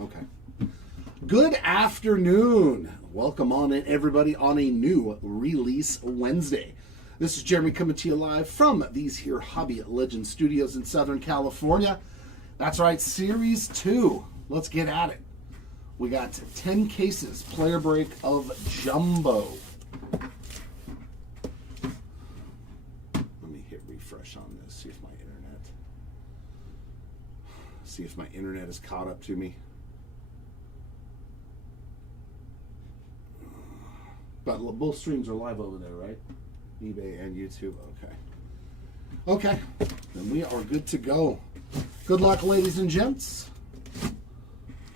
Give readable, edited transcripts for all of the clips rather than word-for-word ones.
Okay. Good afternoon. Welcome on in, everybody, on a new Release Wednesday. This is Jeremy coming to you live from these here Hobby Legend Studios in Southern California. That's right, Series 2. Let's get at it. We got 10 cases, player break of Jumbo. Let me hit refresh on this, see if my internet is caught up to me. But both streams are live over there, right? eBay and YouTube. Okay, then we are good to go. Good luck, ladies and gents.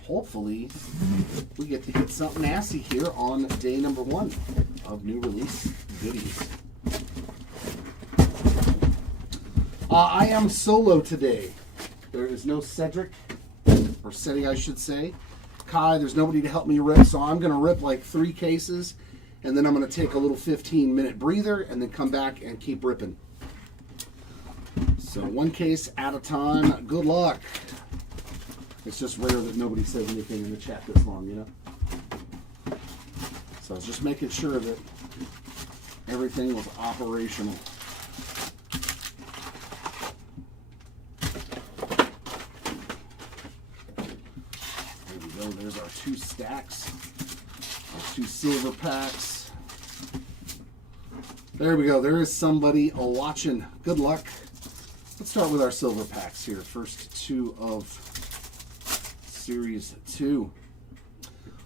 Hopefully, we get to hit something nasty here on day number 1 of new release goodies. I am solo today. There is no Cedric, or Ceddy, I should say. Kai, there's nobody to help me rip, so I'm going to rip like 3 cases, and then I'm going to take a little 15-minute breather, and then come back and keep ripping. So 1 case at a time. Good luck. It's just rare that nobody says anything in the chat this long, you know? So I was just making sure that everything was operational. There we go. There's our 2 stacks. Our 2 silver packs. There we go. There is somebody watching. Good luck. Let's start with our silver packs here. First 2 of Series 2.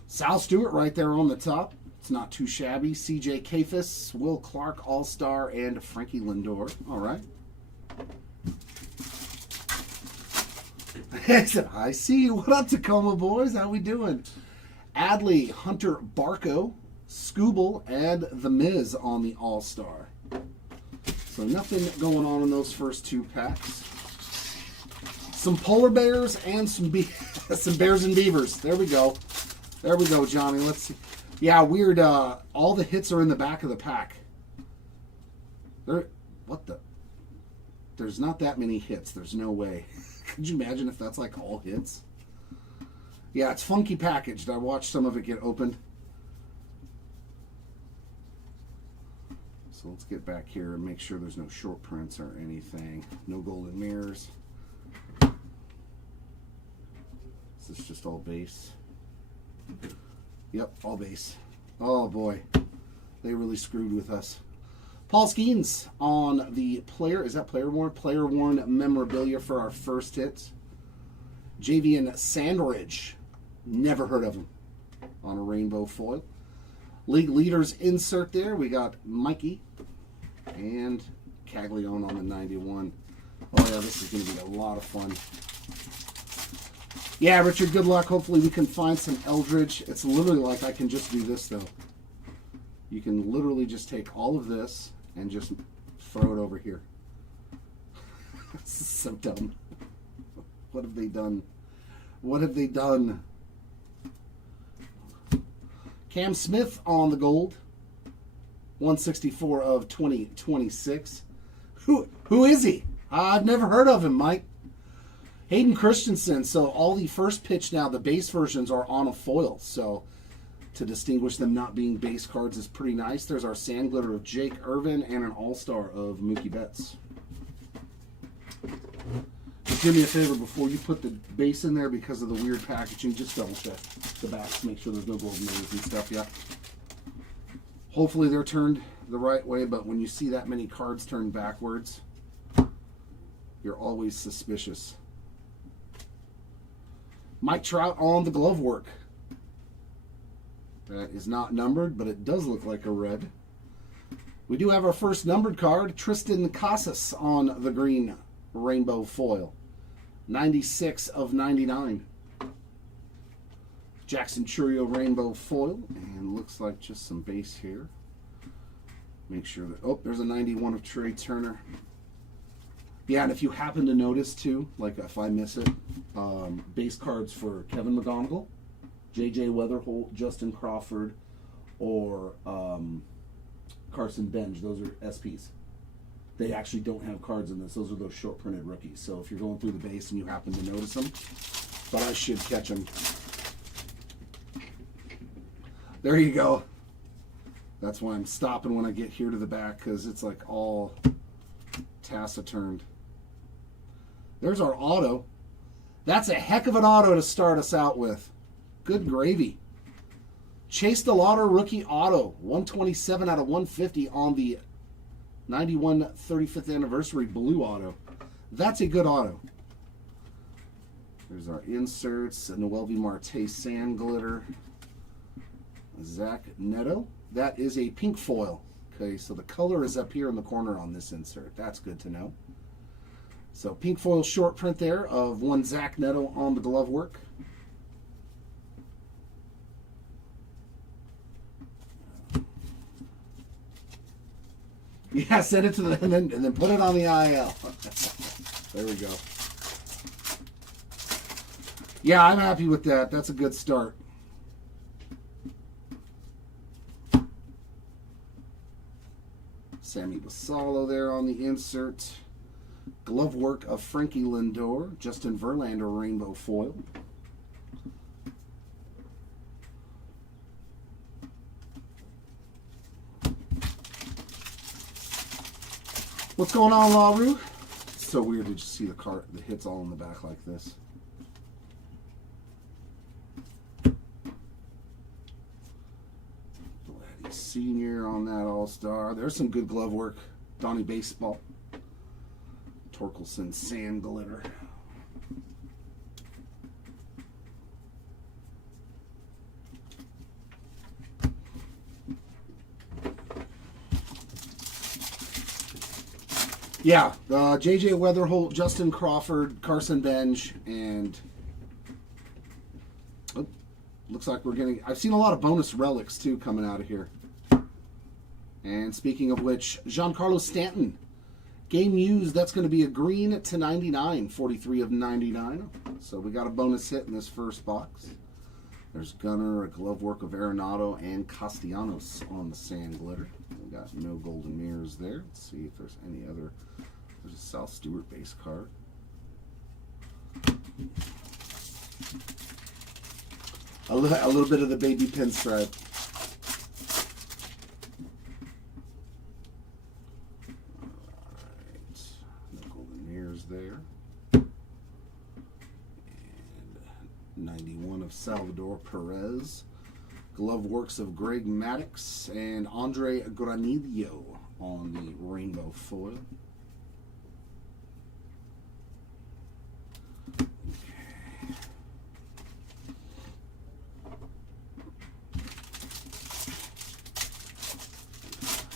Sal Stewart right there on the top. It's not too shabby. CJ Kafis, Will Clark, All-Star, and Frankie Lindor. All right. I see you. What up, Tacoma boys? How we doing? Adley, Hunter Barco, Scooble, and The Miz on the All-Star. So nothing going on in those first 2 packs. Some polar bears and some bears and beavers. There we go. There we go, Johnny. Let's see. Yeah, weird. All the hits are in the back of the pack. There's not that many hits. There's no way. Could you imagine if that's like all hits? Yeah, it's funky packaged. I watched some of it get opened. So let's get back here and make sure there's no short prints or anything. No golden mirrors. This is just all base. Yep, all base. Oh boy, they really screwed with us. Paul Skeens on the player. Is that player worn? Player worn memorabilia for our first hit. Javian Sandridge. Never heard of him. On a rainbow foil. League leaders insert there. We got Mikey and Caglione on the 91. Oh yeah, this is going to be a lot of fun. Yeah, Richard, good luck. Hopefully we can find some Eldridge. It's literally like I can just do this, though. You can literally just take all of this and just throw it over here. This is so dumb. What have they done? What have they done? Cam Smith on the gold. 164 of 2026. Who is he? I've never heard of him, Mike. Hayden Christensen. So all the first pitch now, the base versions are on a foil. So to distinguish them not being base cards is pretty nice. There's our Sand Glitter of Jake Irvin and an All-Star of Mookie Betts. Just do me a favor before you put the base in there because of the weird packaging. Just double check the backs, make sure there's no golden mirrors and stuff. Yeah. Hopefully they're turned the right way, but when you see that many cards turned backwards, you're always suspicious. Mike Trout on the glove work. That is not numbered, but it does look like a red. We do have our first numbered card, Tristan Casas on the green rainbow foil. 96 of 99. Jackson Churio rainbow foil, and looks like just some base here. Make sure that, oh, there's a 91 of Trey Turner. Yeah, and if you happen to notice too, like if I miss it, base cards for Kevin McGonigal, J.J. Weatherholt, Justin Crawford, or Carson Benj, those are SPs. They actually don't have cards in this. Those are those short printed rookies. So if you're going through the base and you happen to notice them, but I should catch them. There you go. That's why I'm stopping when I get here to the back, because it's like all taciturned. There's our auto. That's a heck of an auto to start us out with. Good gravy. Chase DeLauder rookie auto. 127 out of 150 on the 91 35th anniversary blue auto. That's a good auto. There's our inserts. Noel V. Marte sand glitter. Zach Neto. That is a pink foil. Okay, so the color is up here in the corner on this insert. That's good to know. So pink foil short print there of one Zach Neto on the glove work. Yeah, send it to the and then put it on the IL. There we go. Yeah, I'm happy with that. That's a good start. Sammy Basallo there on the insert. Glove work of Frankie Lindor. Justin Verlander rainbow foil. What's going on, LaRue? It's so weird to just see the hits all in the back like this. Senior on that All-Star. There's some good glove work. Donnie Baseball. Torkelson sand glitter. Yeah, J.J. Weatherholt, Justin Crawford, Carson Bench, and looks like we're getting... I've seen a lot of bonus relics, too, coming out of here. And speaking of which, Giancarlo Stanton. Game used, that's going to be a green /99, 43 of 99. So we got a bonus hit in this first box. There's Gunnar, a glove work of Arenado, and Castellanos on the sand glitter. We got no golden mirrors there. Let's see if there's any other... There's a South Stewart base card. A little bit of the baby pinstripe. Alright. No golden mirrors there. And 91 of Salvador Perez. Glove works of Greg Maddux and Andre Granillo on the rainbow foil.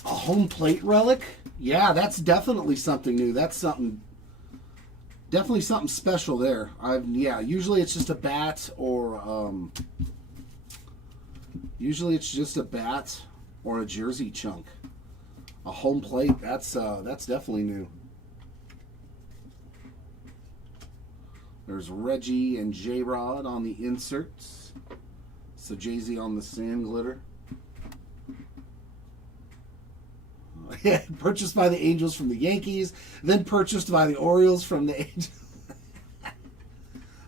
A home plate relic? Yeah, that's definitely something new. That's something, definitely something special there. Yeah, usually it's just a bat or usually it's just a bat or a jersey chunk. A home plate, that's definitely new. There's Reggie and J-Rod on the inserts. So Jay-Z on the sand glitter. Purchased by the Angels from the Yankees, then purchased by the Orioles from the Angels.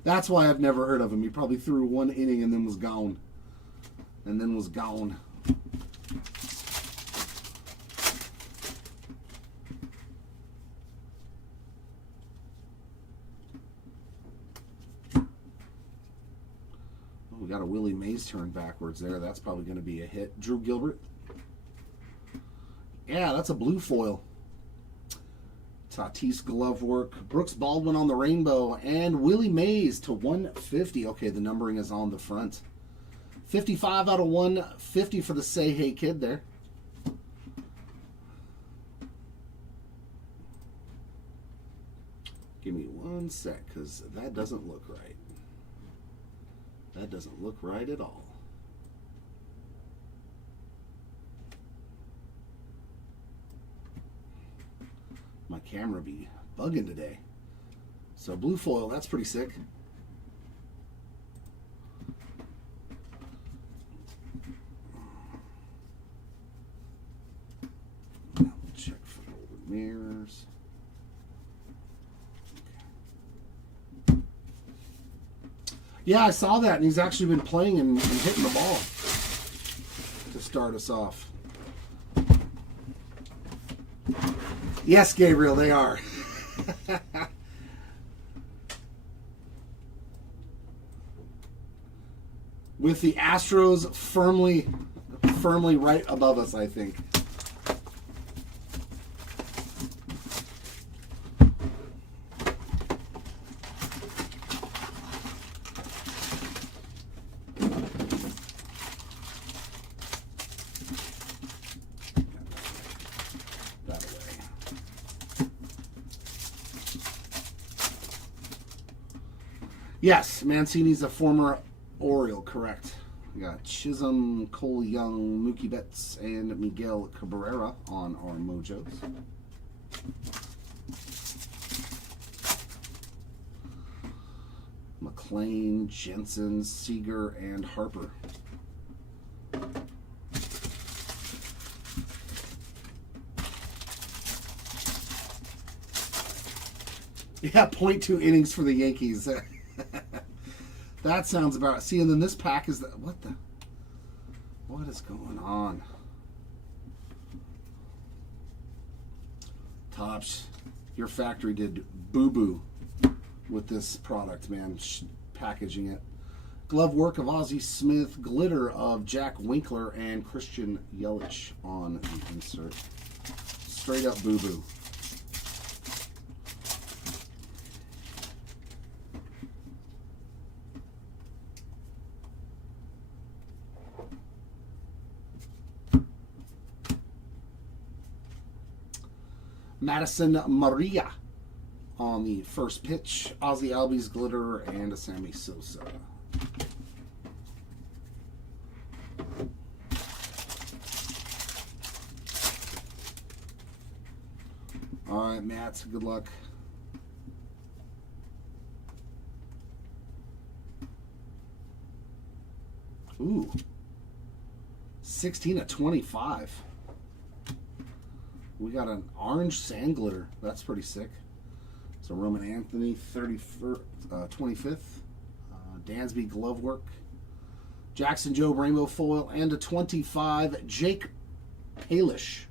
That's why I've never heard of him. He probably threw one inning and then was gone. Oh, we got a Willie Mays turn backwards there. That's probably going to be a hit. Drew Gilbert. Yeah, that's a blue foil. Tatis glove work. Brooks Baldwin on the rainbow. And Willie Mays to 150. Okay, the numbering is on the front. 55 out of 150 for the Say Hey Kid there. Give me one sec, because that doesn't look right. That doesn't look right at all. My camera be bugging today. So blue foil, that's pretty sick. Now we'll check for golden mirrors. Okay. Yeah, I saw that, and he's actually been playing and hitting the ball. start us off. Yes, Gabriel, they are. With the Astros firmly right above us, I think. Yes, Mancini's a former Oriole, correct. We got Chisholm, Cole Young, Mookie Betts, and Miguel Cabrera on our mojos. McLean, Jensen, Seager, and Harper. Yeah, 0.2 innings for the Yankees. That sounds about. See, and then this pack is what is going on? Tops, your factory did boo-boo with this product, man. Packaging it. Glove work of Ozzie Smith, glitter of Jack Winkler and Christian Yelich on the insert. Straight up boo-boo. Madison Maria on the first pitch. Ozzie Albies glitter and a Sammy Sosa. All right, Matt, good luck. Ooh. 16/25. We got an orange sand glitter. That's pretty sick. So Roman Anthony, 25th. Dansby glove work. Jackson Joe rainbow foil and a 25. Jake Palish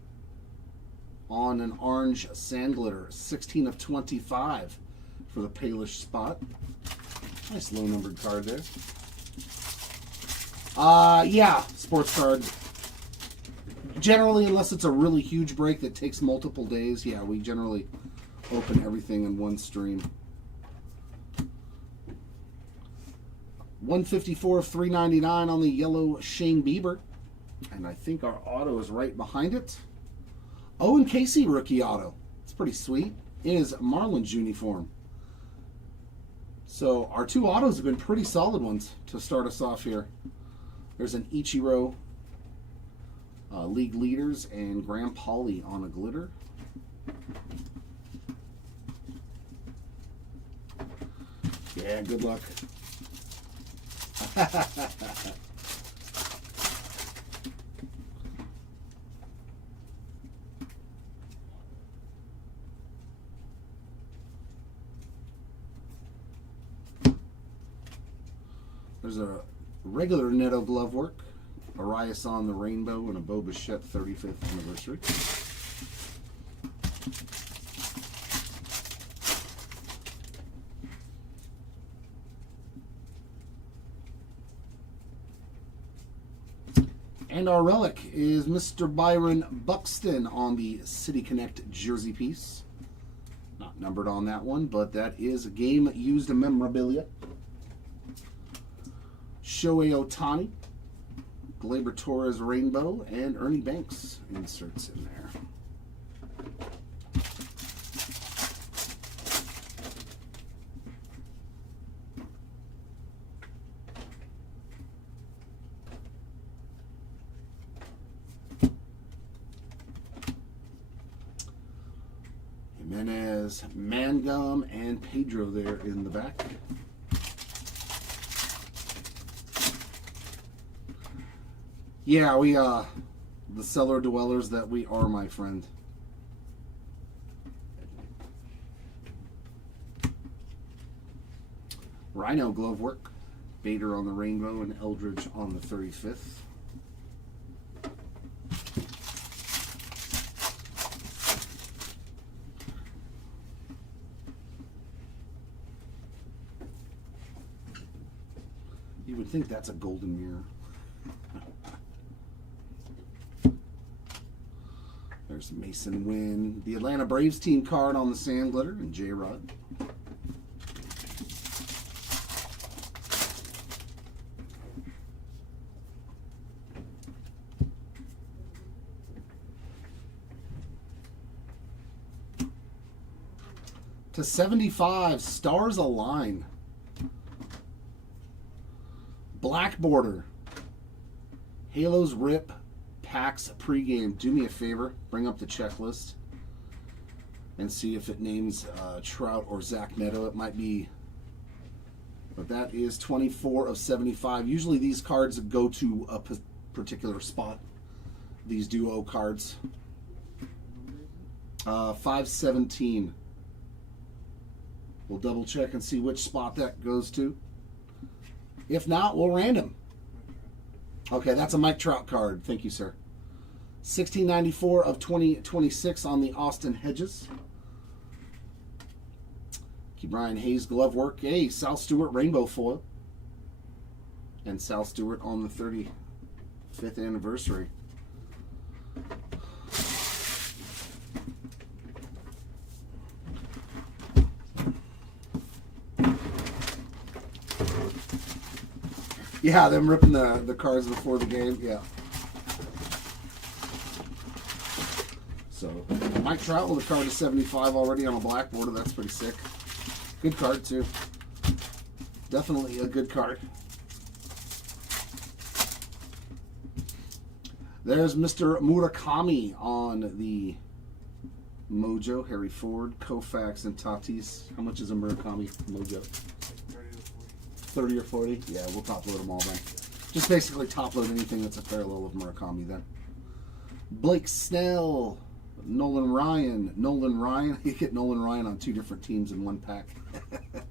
on an orange sand glitter. 16/25 for the Palish spot. Nice low numbered card there. Yeah, sports card. Generally, unless it's a really huge break that takes multiple days, yeah, we generally open everything in one stream. 154 of 399 on the yellow Shane Bieber. And I think our auto is right behind it. Owen Casey rookie auto. It's pretty sweet. It is Marlins uniform. So our two autos have been pretty solid ones to start us off here. There's an Ichiro league leaders and Graham Pauley on a glitter. Yeah, good luck. There's a regular Netto glove work. Arias on the rainbow and a Bo Bichette 35th anniversary. And our relic is Mr. Byron Buxton on the City Connect jersey piece. Not numbered on that one, but that is game used memorabilia. Shohei Ohtani, Gleyber Torres rainbow, and Ernie Banks inserts in there. Jimenez, Mangum, and Pedro there in the back. Yeah, we, the cellar dwellers that we are, my friend. Rhino glove work. Bader on the rainbow and Eldridge on the 35th. You would think that's a golden mirror. There's Mason Wynn. The Atlanta Braves team card on the sand glitter and J-Rod. To 75, Stars Align. Black border. Halos Rip. Packs pregame. Do me a favor. Bring up the checklist. And see if it names Trout or Zach Neto. It might be. But that is 24 of 75. Usually these cards go to a particular spot. These duo cards. 517. We'll double check and see which spot that goes to. If not, we'll random. Okay, that's a Mike Trout card. Thank you, sir. 1694 of 2026 on the Austin Hedges. Keep Brian Hayes glove work. Hey, Sal Stewart rainbow foil. And Sal Stewart on the 35th anniversary. Yeah, them ripping the cards before the game. Yeah. So, Mike Trout with a card of 75 already on a black border. That's pretty sick. Good card, too. Definitely a good card. There's Mr. Murakami on the Mojo. Harry Ford, Koufax, and Tatis. How much is a Murakami Mojo? 30 or 40? Yeah, we'll top load them all then. Just basically top load anything that's a parallel of Murakami then. Blake Snell, Nolan Ryan. You get Nolan Ryan on 2 different teams in one pack.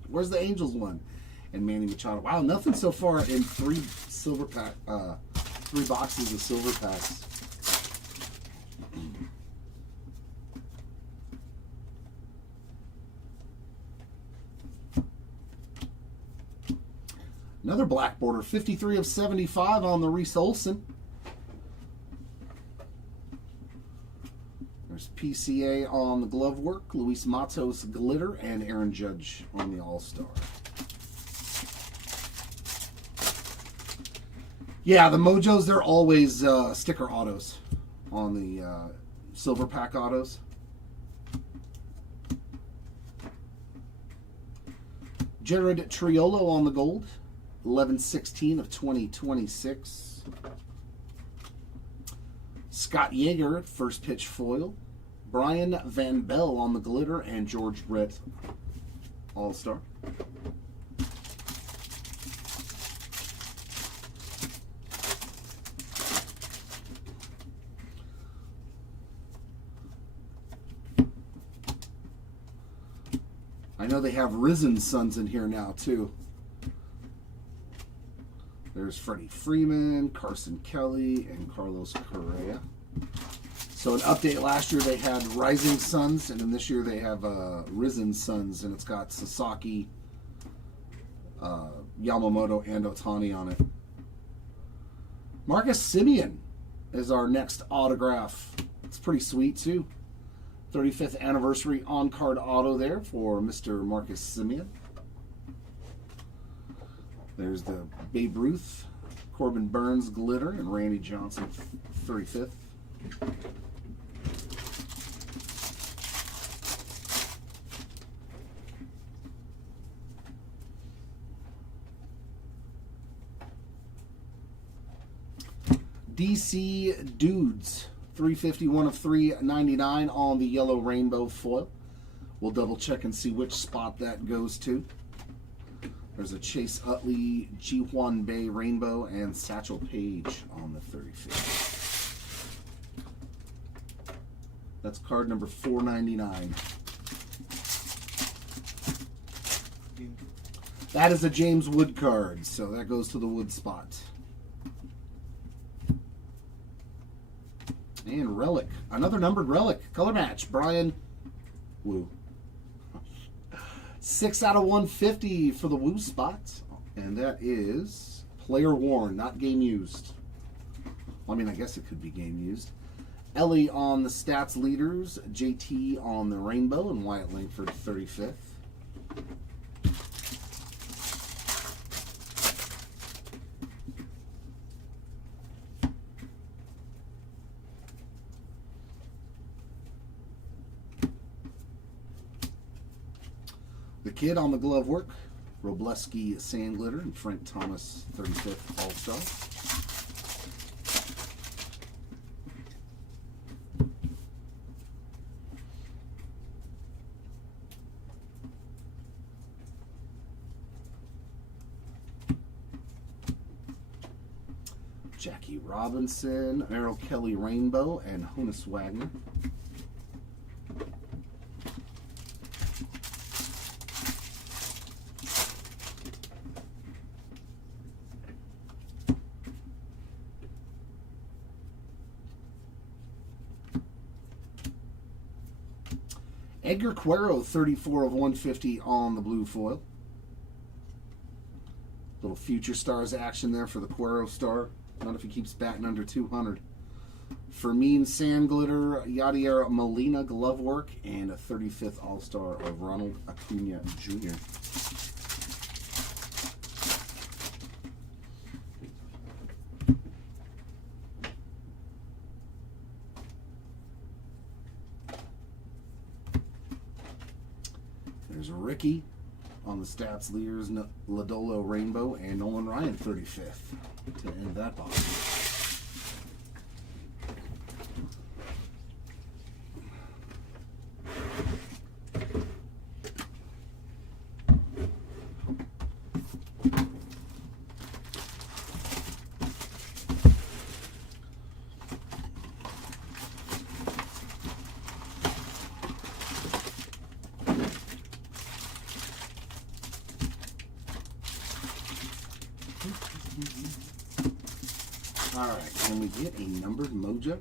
Where's the Angels one? And Manny Machado. Wow, nothing so far in 3 silver pack, 3 boxes of silver packs. Another black border, 53 of 75 on the Reese Olson. There's PCA on the glove work, Luis Matos glitter, and Aaron Judge on the All-Star. Yeah, the Mojos, they're always sticker autos on the silver pack autos. Jared Triolo on the gold. 11/16 of 2026. Scott Yeager, first pitch foil. Brian Van Bell on the glitter, and George Brett All-Star. I know they have Risen Sons in here now, too. There's Freddie Freeman, Carson Kelly, and Carlos Correa. So an update, last year they had Rising Suns, and then this year they have Risen Suns, and it's got Sasaki, Yamamoto, and Ohtani on it. Marcus Semien is our next autograph. It's pretty sweet, too. 35th anniversary on-card auto there for Mr. Marcus Semien. There's the Babe Ruth, Corbin Burns glitter, and Randy Johnson 35th. DC Dudes, 351 of 399 on the yellow rainbow foil. We'll double check and see which spot that goes to. There's a Chase Utley, Ji-Hwan Bae rainbow, and Satchel Paige on the 35th. That's card number 499. That is a James Wood card, so that goes to the Wood spot. And Relic, another numbered Relic, color match, Brian Woo. 6 out of 150 for the Woo spot. And that is Player worn, not game used. Well, I mean, I guess it could be game used. Ellie on the stats leaders, JT on the rainbow, and Wyatt Langford 35th. The kid on the glove work, Robleski sand glitter, and Frank Thomas 35th All-Star. Jackie Robinson, Errol Kelly Rainbow, and Honus Wagner. Edgar Quero, 34 of 150 on the blue foil. Little future stars action there for the Quero star. Not if he keeps batting under 200. Fermin sand glitter, Yadier Molina glove work, and a 35th All-Star of Ronald Acuna Jr. There's Ricky on the stats leaders, Lodolo Rainbow, and Nolan Ryan 35th to end that box. Alright, can we get a numbered mojo?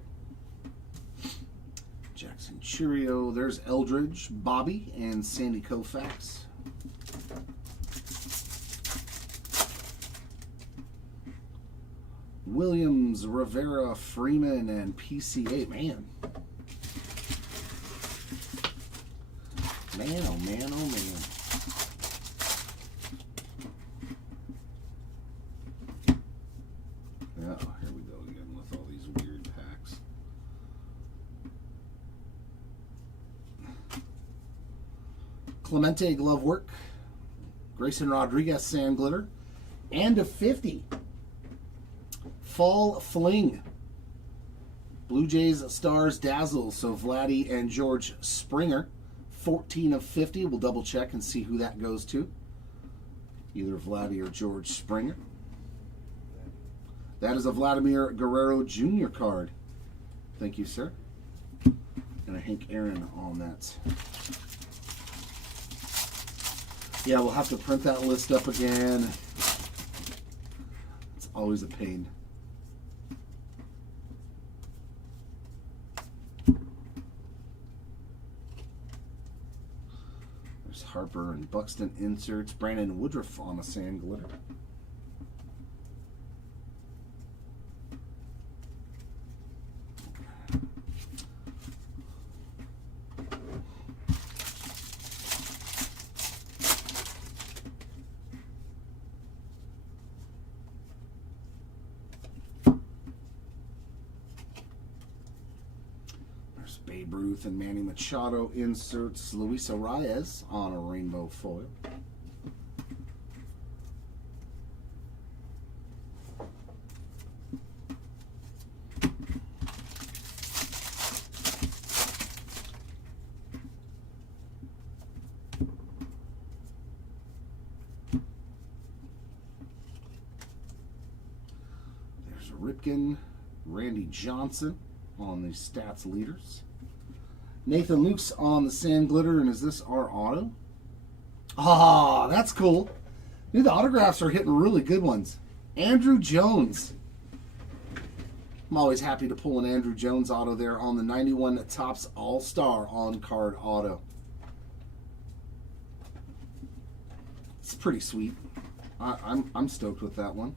Jackson Churio, there's Eldridge, Bobby, and Sandy Koufax. Williams, Rivera, Freeman, and PCA. Man, oh man, oh man. Oh, here we go again with all these weird packs. Clemente glove work, Grayson Rodriguez sand glitter, and a 50. Fall Fling. Blue Jays Stars Dazzle. So Vladdy and George Springer. 14 of 50. We'll double check and see who that goes to. Either Vladdy or George Springer. That is a Vladimir Guerrero Jr. card. Thank you, sir. And a Hank Aaron on that. Yeah, we'll have to print that list up again. It's always a pain. There's Harper and Buxton inserts. Brandon Woodruff on a sand glitter. Babe Ruth and Manny Machado inserts. Luis Arias on a rainbow foil. There's Ripken, Randy Johnson on the stats leaders. Nathan Luke's on the sand glitter, and is this our auto? Ah, that's cool. Dude, the autographs are hitting really good ones. Andrew Jones. I'm always happy to pull an Andrew Jones auto there on the 91 Topps All-Star on-card auto. It's pretty sweet. I'm stoked with that one.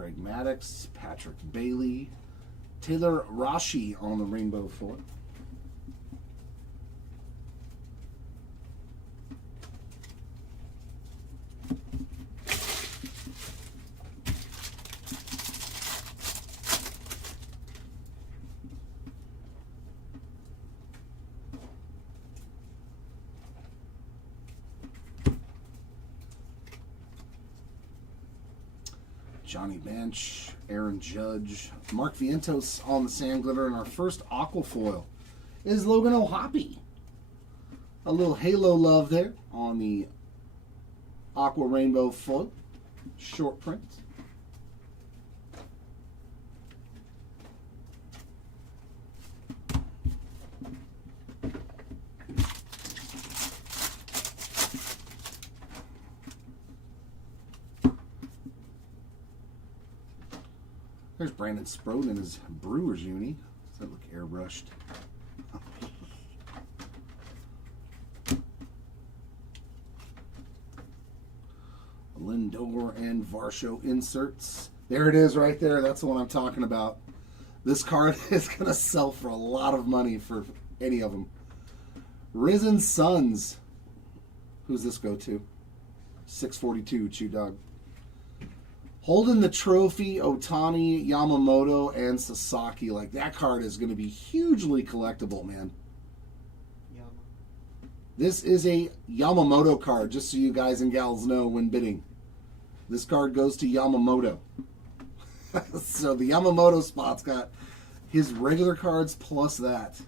Greg Maddux, Patrick Bailey, Taylor Rashi on the rainbow foil. Johnny Bench, Aaron Judge, Mark Vientos on the sand glitter, and our first aqua foil is Logan O'Hoppe. A little halo love there on the aqua rainbow foil, short print. There's Brandon Sprode in his Brewers uni. Does that look airbrushed? Lindor and Varsho inserts. There it is right there. That's the one I'm talking about. This card is going to sell for a lot of money for any of them. Risen Sons. Who's this go to? 642 Chew Dog. Holding the trophy, Otani, Yamamoto, and Sasaki. Like, that card is going to be hugely collectible, man. This is a Yamamoto card, just so you guys and gals know when bidding. This card goes to Yamamoto. So the Yamamoto spot's got his regular cards plus that.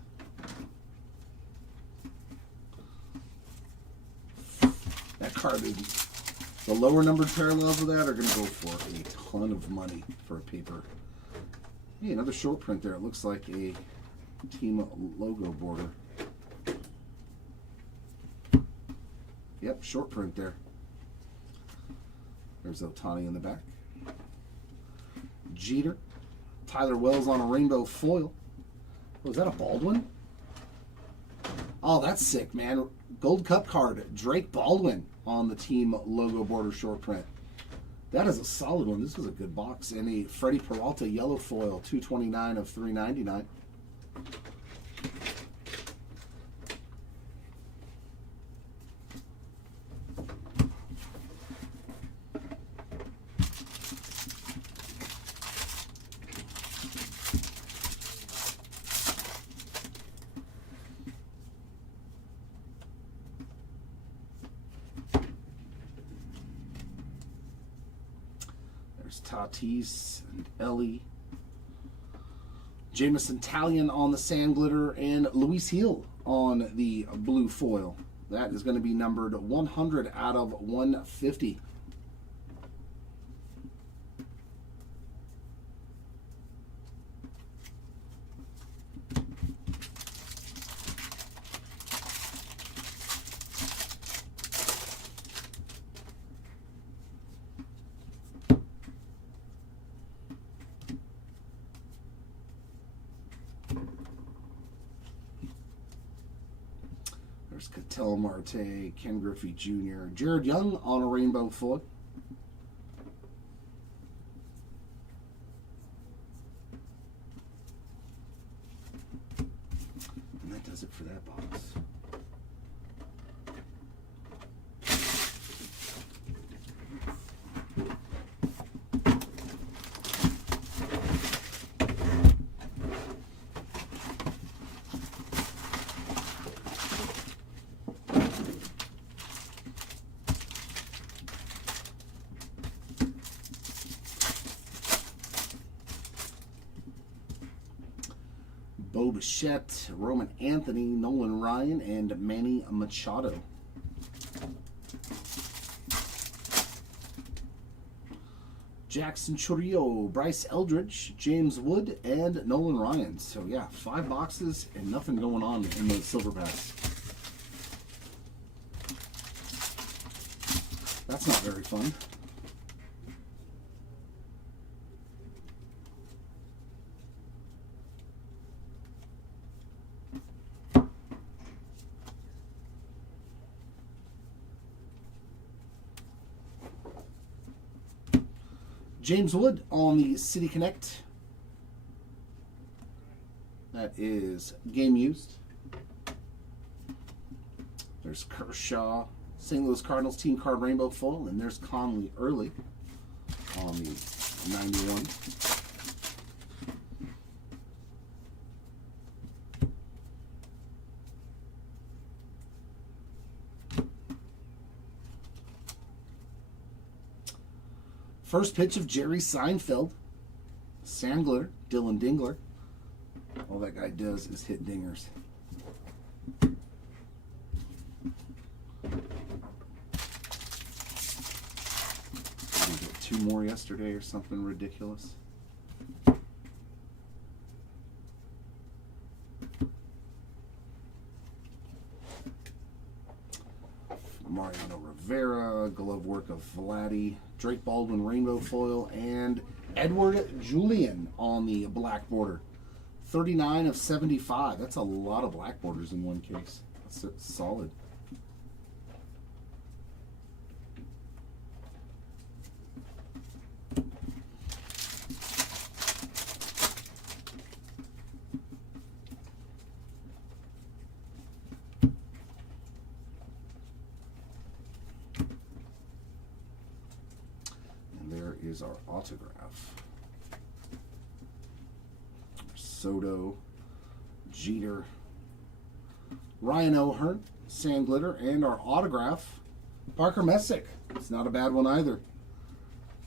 That card is... The lower numbered parallels of that are going to go for a ton of money for a paper. Hey, another short print there. It looks like a team logo border. Yep, short print there. There's Otani in the back. Jeter. Tyler Wells on a rainbow foil. Oh, is that a Baldwin? Oh, that's sick, man. Gold Cup card. Drake Baldwin on the team logo border short print. That is a solid one. This was a good box. And a Freddie Peralta yellow foil, 229 of 399. Tatis and Ellie. Jameson Talion on the sand glitter, and Luis Hill on the blue foil. That is going to be numbered 100 out of 150. There's Ketel Marte, Ken Griffey Jr., Jared Young on a rainbow foil. And that does it for that box. Bo Bichette, Roman Anthony, Nolan Ryan, and Manny Machado. Jackson Chourio, Bryce Eldridge, James Wood, and Nolan Ryan. So yeah, 5 boxes and nothing going on in the silver packs. That's not very fun. James Wood on the City Connect. That is game used. There's Kershaw, St. Louis Cardinals team card rainbow foil, and there's Conley early on the 91. First pitch of Jerry Seinfeld, Sand Glitter, Dylan Dingler. All that guy does is hit dingers. Did he get 2 more yesterday or something ridiculous? Mariano Rivera, glove work of Vladdy, Drake Baldwin rainbow foil, and Edward Julian on the black border. 39 of 75. That's a lot of black borders in one case. That's solid. Is our autograph. Soto, Jeter, Ryan O'Hearn, Sand Glitter, and our autograph, Parker Messick. It's not a bad one either.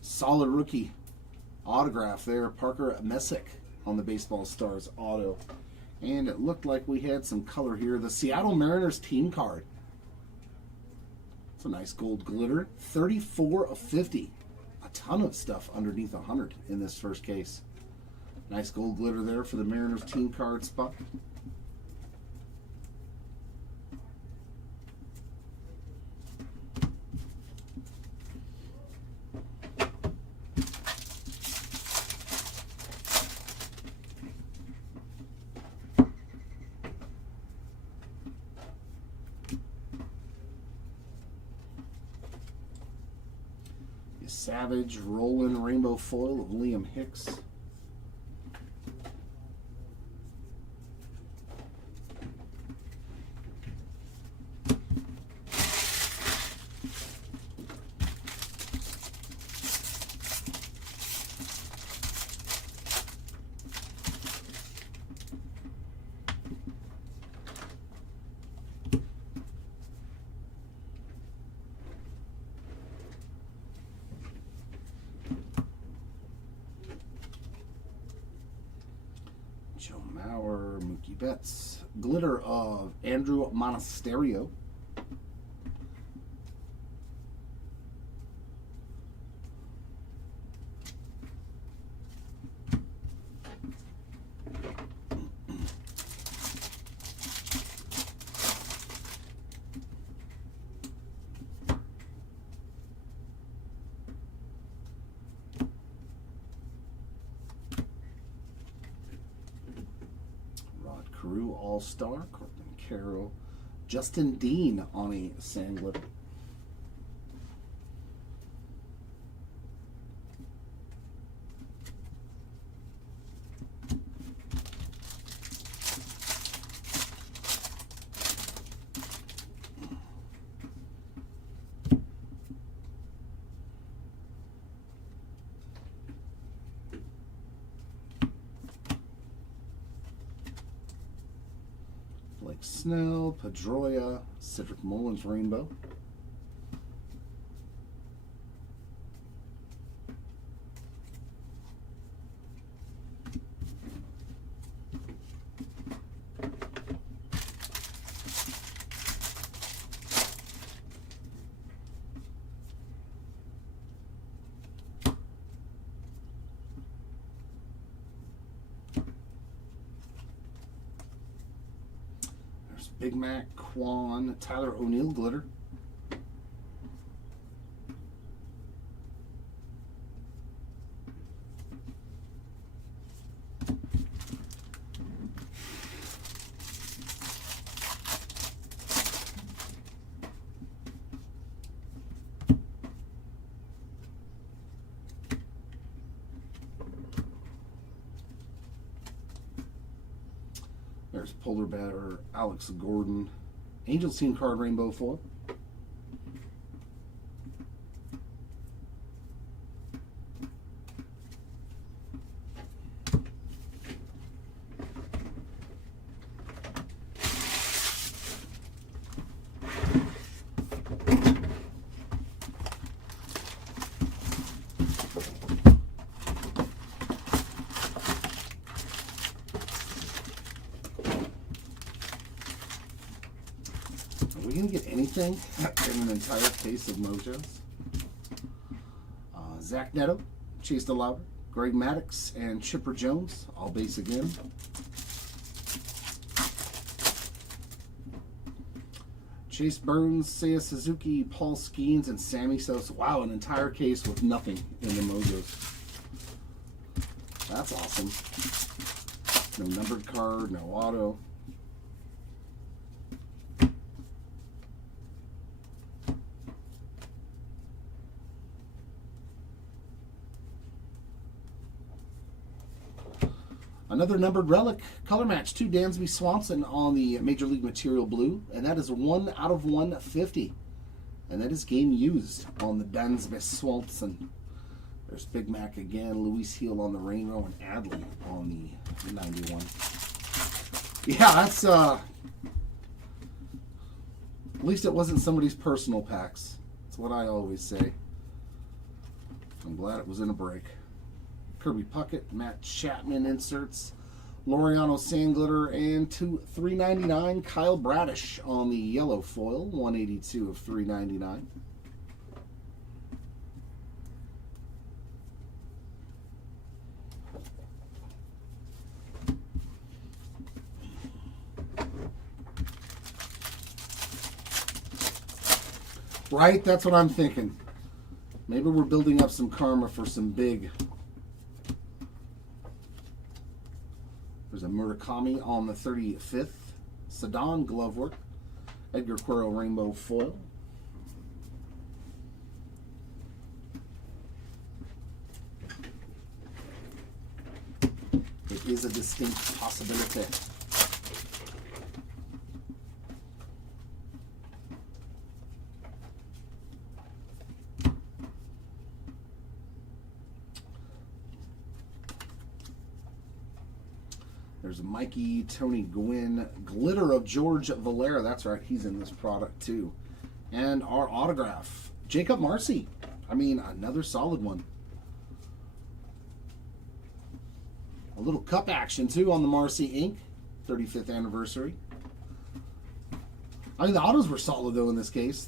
Solid rookie autograph there, Parker Messick on the Baseball Stars auto. And it looked like we had some color here. The Seattle Mariners team card. It's a nice gold glitter. 34 of 50. A ton of stuff underneath 100 in this first case. Nice gold glitter there for the Mariners team card spot. Savage Rollin rainbow foil of Liam Hicks. Joe Mauer, Mookie Betts, glitter of Andrew Monasterio. Carew All-Star, Courtland Carroll, Justin Dean on a Sand Glitter. Blake Snell, Pedroia, Cedric Mullins rainbow. Big Mac, Quan, Tyler O'Neill glitter. There's Polar Bear, Alex Gordon. Angels Team card rainbow foil. Are we going to get anything in an entire case of Mojos? Zach Neto, Chase DeLauer, Greg Maddux, and Chipper Jones, all base again. Chase Burns, Seiya Suzuki, Paul Skeens, and Sammy Sosa. Wow, an entire case with nothing in the Mojos. That's awesome. No numbered card, no auto. Another numbered relic, color match, 2 Dansby Swanson on the Major League Material Blue, and that is 1 out of 150. And that is game used on the Dansby Swanson. There's Big Mac again, Luis Heel on the Rainbow, and Adley on the 91. Yeah, that's, at least it wasn't somebody's personal packs. That's what I always say. I'm glad it was in a break. Kirby Puckett, Matt Chapman inserts, Laureano Sandglitter, and to $3.99 Kyle Bradish on the yellow foil, 182 of $3.99. Right, that's what I'm thinking. Maybe we're building up some karma for some big. There's a Murakami on the 35th. Sedon glove work. Edgar Quero rainbow foil. It is a distinct possibility. There's Mikey, Tony Gwynn, glitter of George Valera. That's right, he's in this product too. And our autograph, Jacob Marcy. I mean, another solid one. A little cup action too on the Marcy ink, 35th anniversary. I mean, the autos were solid though in this case.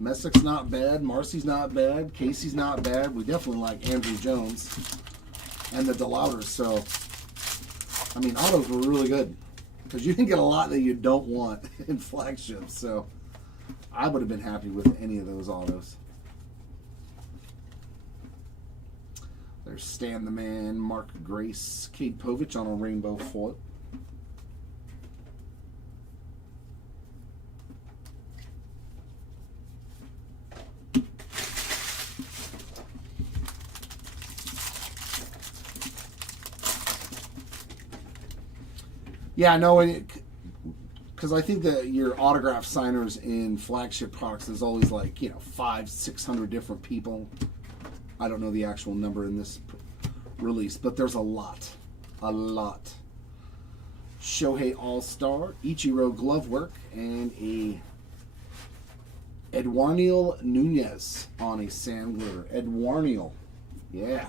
Messick's not bad, Marcy's not bad, Casey's not bad. We definitely like Andrew Jones. And the DeLauters, so I mean, autos were really good because you can get a lot that you don't want in flagships. So I would have been happy with any of those autos. There's Stan the Man, Mark Grace, Cade Povich on a rainbow foil. Yeah, no, because I think that your autograph signers in flagship products is always like, 500-600 different people. I don't know the actual number in this release, but there's a lot. Shohei All-Star, Ichiro glove work, and a Eduardo Nunez on a Sandglitter. Eduardo, yeah.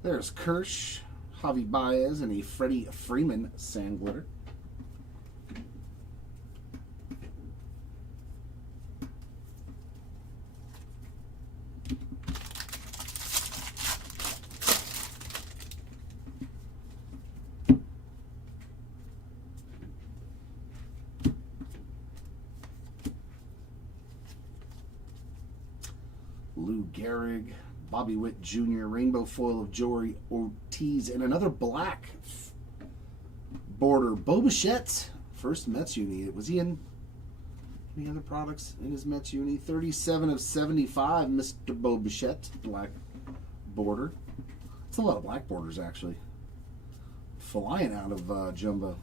There's Kirsch, Javi Baez, and a Freddie Freeman Sandglitter. Gehrig, Bobby Witt Jr., rainbow foil of Jory Ortiz, and another black border. Bo Bichette, first Mets uni. Was he in any other products in his Mets uni? 37 of 75, Mr. Bo Bichette, black border. It's a lot of black borders, actually. Flying out of jumbo.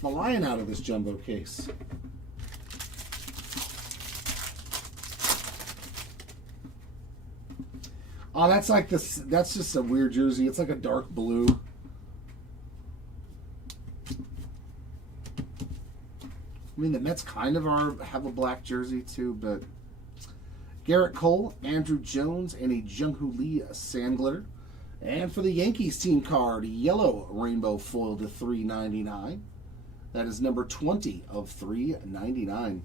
Flying out of this jumbo case. Oh, that's like this. That's just a weird jersey. It's like a dark blue. I mean, the Mets kind of have a black jersey too, but Garrett Cole, Andrew Jones, and a Jung-Hoo Lee sand glitter. And for the Yankees team card, yellow rainbow foil to $3.99. That is number 20 of $3.99.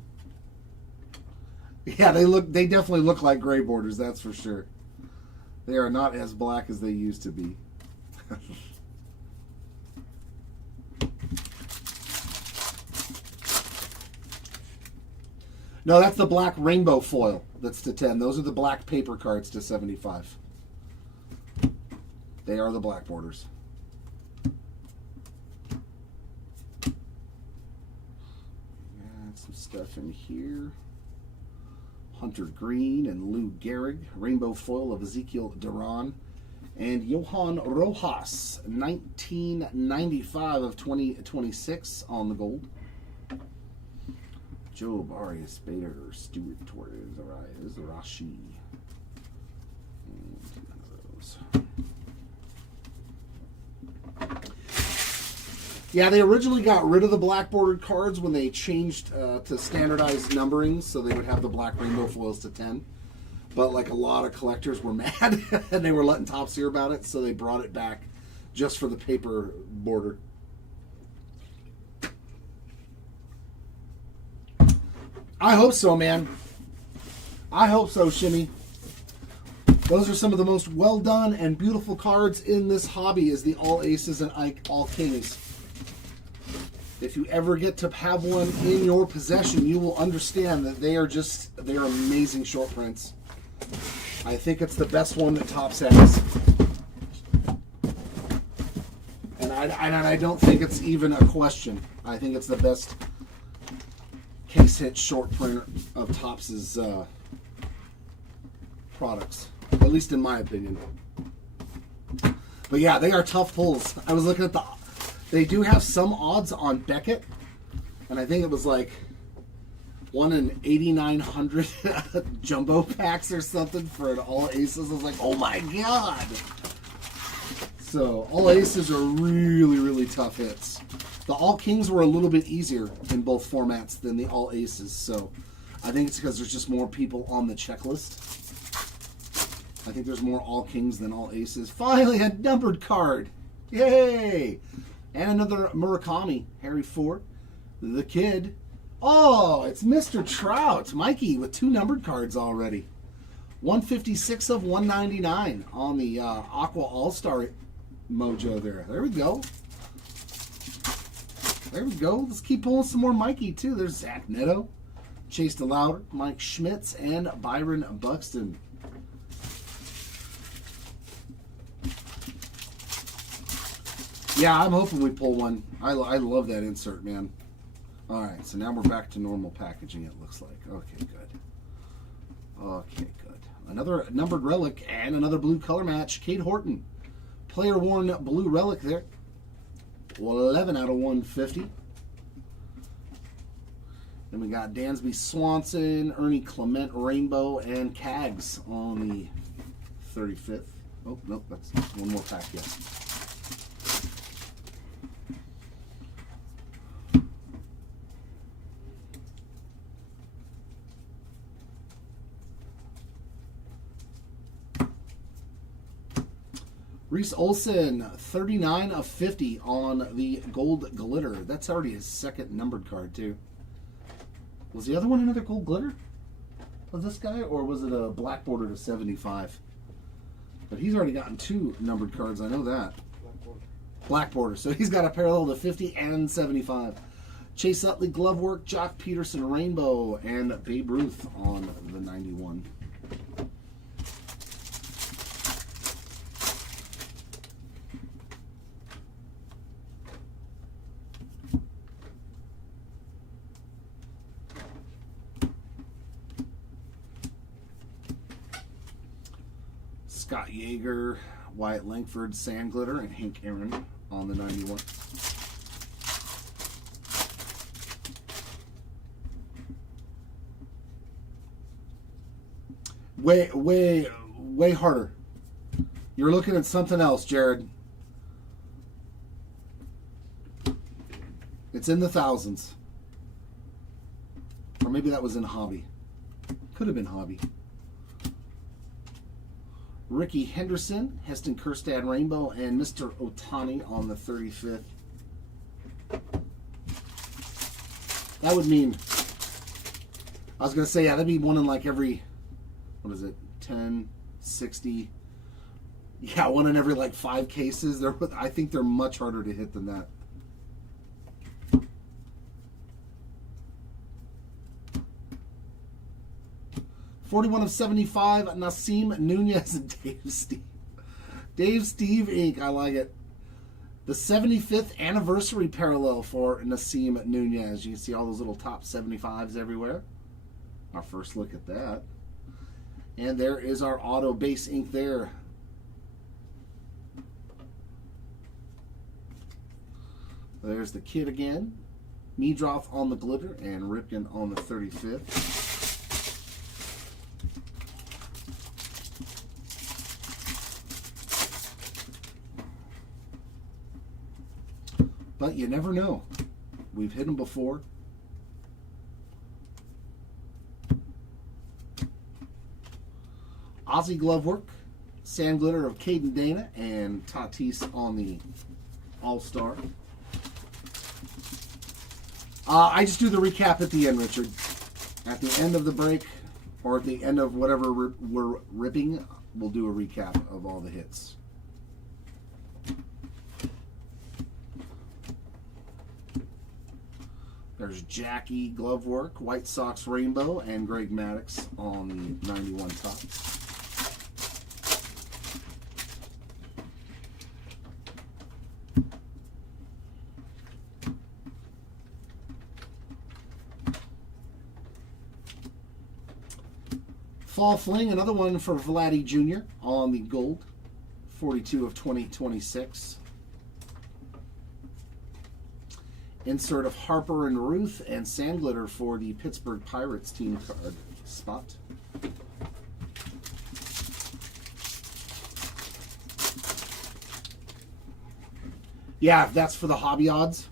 Yeah, they definitely look like gray borders, that's for sure. They are not as black as they used to be. No, that's the black rainbow foil. That's to 10. Those are the black paper cards to 75. They are the black borders. Got some stuff in here. Hunter Green and Lou Gehrig. Rainbow foil of Ezekiel Duran. And Johan Rojas, 1995 of 2026 on the gold. Joe Arias, Bader, Stuart Torres, Rashi. And none of those. Yeah, they originally got rid of the black bordered cards when they changed to standardized numbering, so they would have the black rainbow foils to 10. But like a lot of collectors were mad, and they were letting Topps hear about it, so they brought it back just for the paper border. I hope so, man. I hope so, Shimmy. Those are some of the most well done and beautiful cards in this hobby, is the All Aces and All Kings. If you ever get to have one in your possession, you will understand that they are amazing short prints. I think it's the best one that Topps has. And I don't think it's even a question. I think it's the best case hit short print of Topps' products, at least in my opinion. But yeah, they are tough pulls. I was looking at they do have some odds on Beckett, and I think it was like 1 in 8,900 jumbo packs or something for an All Aces. I was like, oh my god! So All Aces are really, really tough hits. The All Kings were a little bit easier in both formats than the All Aces, so I think it's because there's just more people on the checklist. I think there's more All Kings than All Aces. Finally, a numbered card. Yay! And another Murakami, Harry Ford, the kid. Oh, it's Mr. Trout, Mikey, with 2 numbered cards already. 156 of 199 on the Aqua All-Star mojo there. There we go. There we go. Let's keep pulling some more Mikey, too. There's Zach Neto, Chase DeLauder, Mike Schmitz, and Byron Buxton. Yeah, I'm hoping we pull one. I love that insert, man. All right, so now we're back to normal packaging, it looks like. Okay, good. Okay, good. Another numbered relic and another blue color match. Cade Horton, player worn blue relic there. 11 out of 150. Then we got Dansby Swanson, Ernie Clement Rainbow, and Cags on the 35th. Oh, nope, that's one more pack yet. Reese Olson, 39 of 50 on the gold glitter. That's already his second numbered card, too. Was the other one another gold glitter? Was this guy? Or was it a black border to 75? But he's already gotten 2 numbered cards. I know that. Black border. So he's got a parallel to 50 and 75. Chase Utley glove work, Jock Peterson Rainbow, and Babe Ruth on the 91. Scott Yeager, Wyatt Langford, Sand Glitter, and Hank Aaron on the 91. Way harder. You're looking at something else, Jared. It's in the thousands. Or maybe that was in Hobby. Could have been Hobby. Ricky Henderson, Heston Kjerstad Rainbow, and Mr. Otani on the 35th. That would mean, I was going to say, yeah, that'd be one in like every, what is it, 10, 60. Yeah, one in every like 5 cases. I think they're much harder to hit than that. '41 of 75, Nasim Nunez and Dave Steve. Dave Steve Inc. I like it. The 75th anniversary parallel for Nasim Nunez. You can see all those little top 75s everywhere. Our first look at that. And there is our auto base ink there. There's the kid again. Meadroth on the glitter and Ripken on the 35th. But you never know. We've hit them before. Aussie glove work. Sand glitter of Caden Dana and Tatis on the All-Star. I just do the recap at the end, Richard. At the end of the break, or at the end of whatever we're ripping, we'll do a recap of all the hits. There's Jackie glove work, White Sox Rainbow, and Greg Maddux on the 91 top. Fall Fling, another one for Vladdy Jr. on the gold, 42 of 2026. Insert of Harper and Ruth and Sand Glitter for the Pittsburgh Pirates team card spot. Yeah, that's for the hobby odds.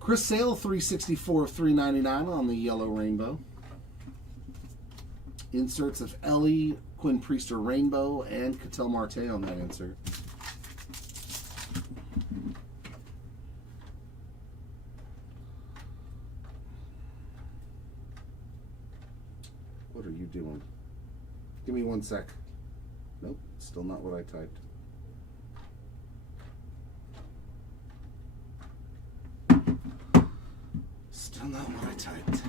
Chris Sale, 364 of 399 on the yellow rainbow. Inserts of Ellie, Quinn Priester Rainbow, and Ketel Marte on that insert. What are you doing? Give me 1 sec. Nope, still not what I typed. Still not what I typed.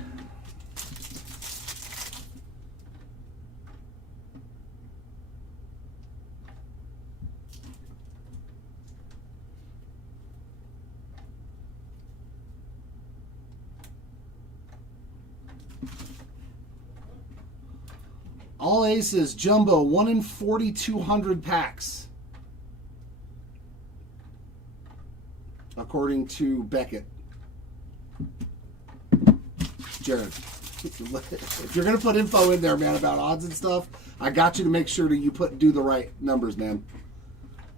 All Aces Jumbo, 1 in 4,200 packs. According to Beckett. Jared, if you're going to put info in there, man, about odds and stuff, I got you to make sure that you do the right numbers, man.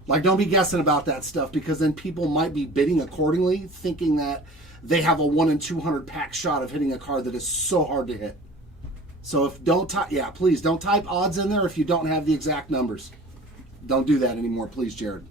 Like, don't be guessing about that stuff, because then people might be bidding accordingly, thinking that they have a 1 in 200 pack shot of hitting a card that is so hard to hit. So if please don't type odds in there if you don't have the exact numbers. Don't do that anymore, please, Jared.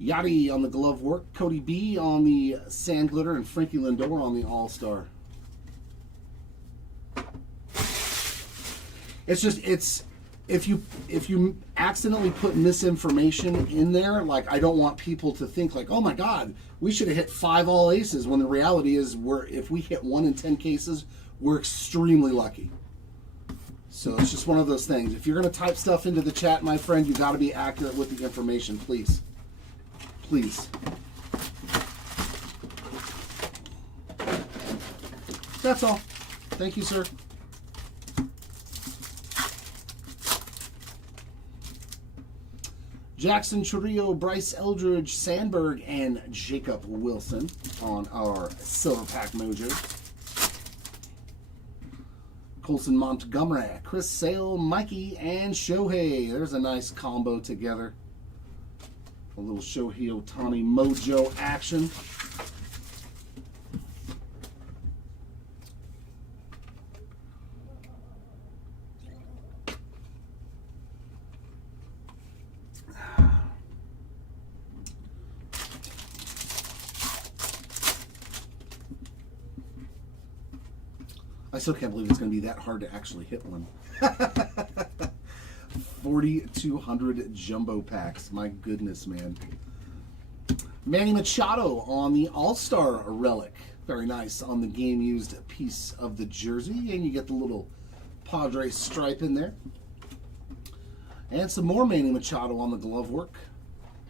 Yachty on the glove work, Cody B on the Sand Glitter, and Frankie Lindor on the All-Star. if you accidentally put misinformation in there, like I don't want people to think like, oh my God, we should have hit 5 all aces, when the reality is if we hit 1 in 10 cases, we're extremely lucky. So it's just one of those things. If you're going to type stuff into the chat, my friend, you got to be accurate with the information, please. Please. That's all. Thank you, sir. Jackson Churrillo, Bryce Eldridge, Sandberg, and Jacob Wilson on our Silver Pack Mojo. Colson Montgomery, Chris Sale, Mikey, and Shohei. There's a nice combo together. A little Shohei Ohtani Mojo action. I still can't believe it's going to be that hard to actually hit one. 4,200 jumbo packs. My goodness, man. Manny Machado on the All-Star relic. Very nice on the game-used piece of the jersey. And you get the little Padres stripe in there. And some more Manny Machado on the glove work.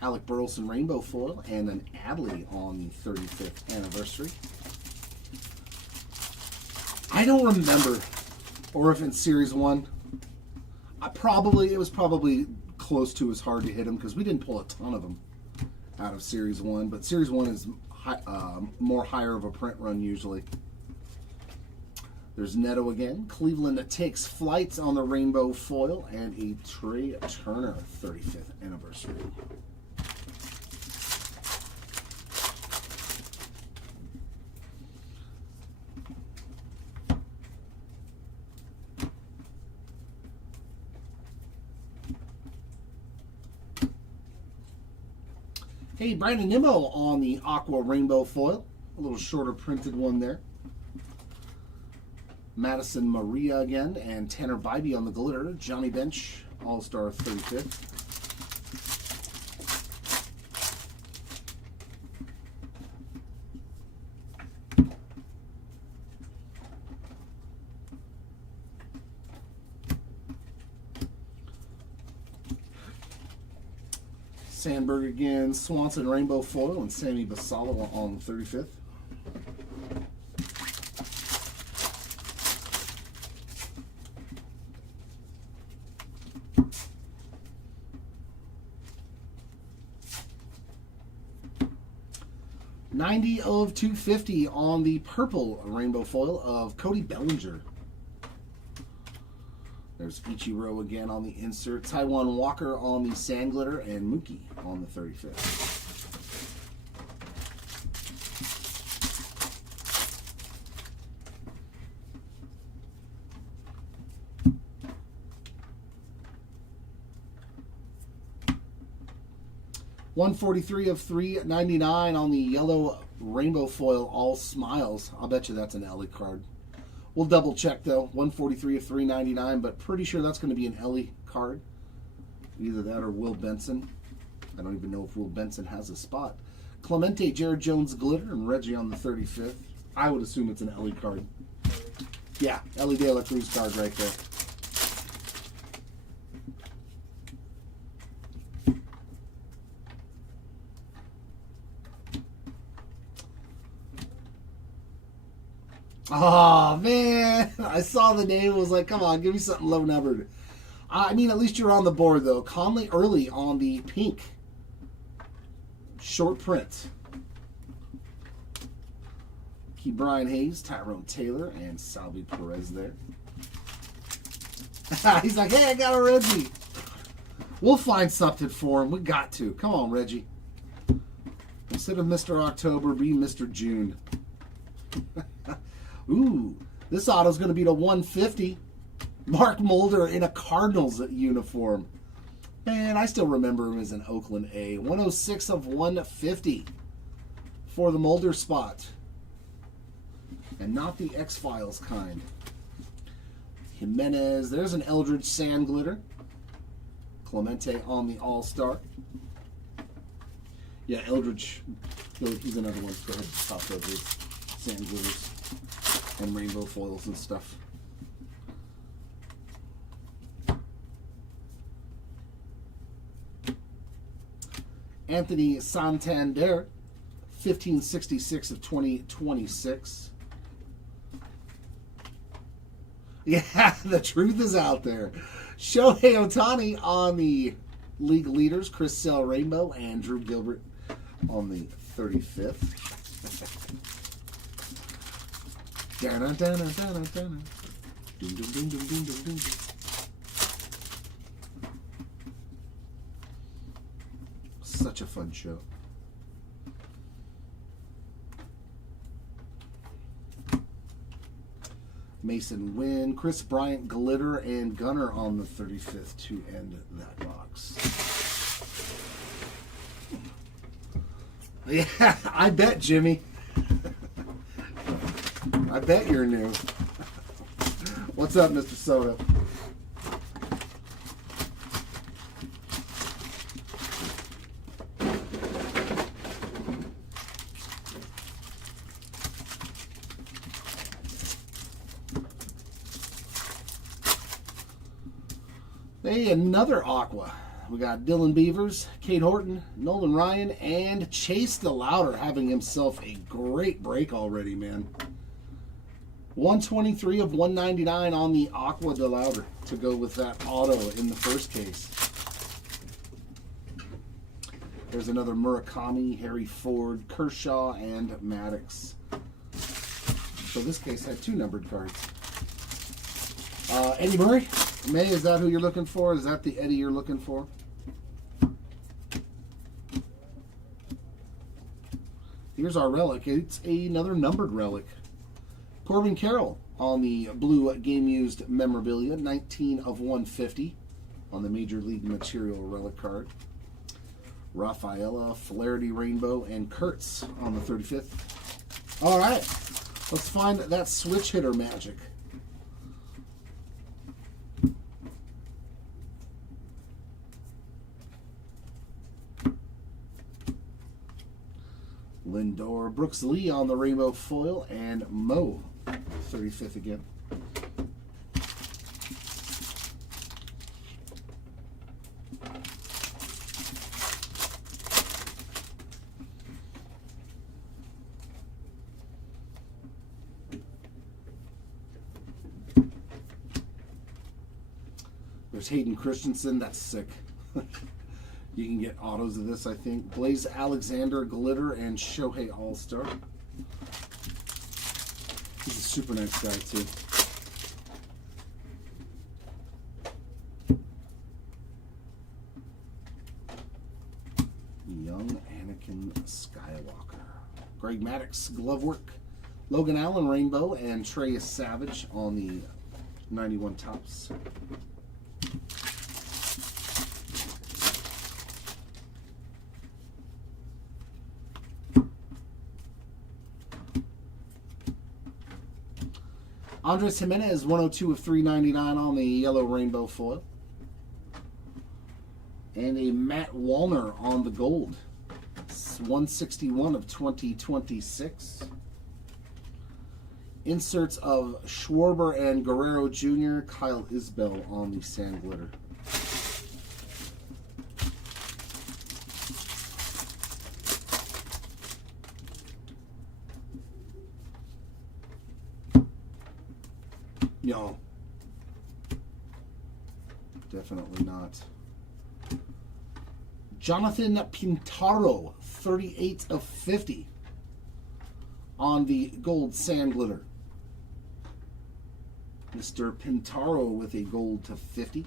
Alec Burleson rainbow foil. And an Adley on the 35th anniversary. I don't remember, or if in Series 1, it was probably close to as hard to hit them, because we didn't pull a ton of them out of Series 1, but Series 1 is more higher of a print run usually. There's Neto again. Cleveland takes flight on the rainbow foil, and a Trey Turner 35th anniversary. Hey, Brandon Nimmo on the Aqua Rainbow Foil. A little shorter printed one there. Madison Maria again, and Tanner Bybee on the glitter. Johnny Bench, All-Star 35th. Sandberg again, Swanson Rainbow Foil, and Sammy Basallo on the 35th. $90 of $250 on the purple rainbow foil of Cody Bellinger. There's Ichiro again on the insert. Taiwan Walker on the sand glitter, and Mookie on the 35th. $143 of $399 on the yellow rainbow foil, all smiles. I'll bet you that's an Ellie card. We'll double check though. $143 of $399, but pretty sure that's going to be an Ellie card. Either that or Will Benson. I don't even know if Will Benson has a spot. Clemente, Jared Jones glitter, and Reggie on the 35th. I would assume it's an Ellie card. Yeah, Ellie De La Cruz card right there. Oh, man. I saw the name. Was like, come on, give me something low numbered. I mean, at least you're on the board, though. Conley Early on the pink. Short print. Key Brian Hayes, Tyrone Taylor, and Salvi Perez there. He's like, hey, I got a Reggie. We'll find something for him. We got to. Come on, Reggie. Instead of Mr. October, be Mr. June. Ooh, this auto's going to be to 150. Mark Mulder in a Cardinals uniform. Man, I still remember him as an Oakland A. 106 of 150 for the Mulder spot. And not the X-Files kind. Jimenez, there's an Eldridge Sand Glitter. Clemente on the All-Star. Yeah, Eldridge, he's another one. Go ahead and pop over his sand glitters and rainbow foils and stuff. Anthony Santander, 1566 of 2026. Yeah, the truth is out there. Shohei Ohtani on the league leaders, Chris Sale Rainbow, and Drew Gilbert on the 35th. Such a fun show. Mason Wynn, Chris Bryant, Glitter, and Gunner on the 35th to end that box. Yeah, I bet, Jimmy. I bet you're new. What's up, Mr. Soto? Hey, another Aqua. We got Dylan Beavers, Kate Horton, Nolan Ryan, and Chase DeLauder having himself a great break already, man. 123 of 199 on the Aqua DeLauder to go with that auto in the first case. There's another Murakami, Harry Ford, Kershaw, and Maddox. So this case had 2 numbered cards. Eddie Murray. May, is that who you're looking for? Is that the Eddie you're looking for? Here's our relic. It's another numbered relic. Corbin Carroll on the blue game-used memorabilia, 19 of 150 on the Major League Material relic card. Rafaela, Flaherty Rainbow, and Kurtz on the 35th. All right, let's find that switch hitter magic. Lindor, Brooks Lee on the rainbow foil, and Mo, 35th again. There's Hayden Christensen, that's sick. You can get autos of this, I think. Blaze Alexander, Glitter, and Shohei All-Star. He's a super nice guy, too. Young Anakin Skywalker. Greg Maddux, glove work. Logan Allen, Rainbow, and Trey Savage on the 91 Tops. Andres Jimenez, 102 of 399 on the yellow rainbow foil. And a Matt Wallner on the gold. It's 161 of 2026. Inserts of Schwarber and Guerrero Jr., Kyle Isbell on the sand glitter. No. Definitely not. Jonathan Pintaro, 38 of 50 on the gold sand glitter. Mr. Pintaro with a gold to 50.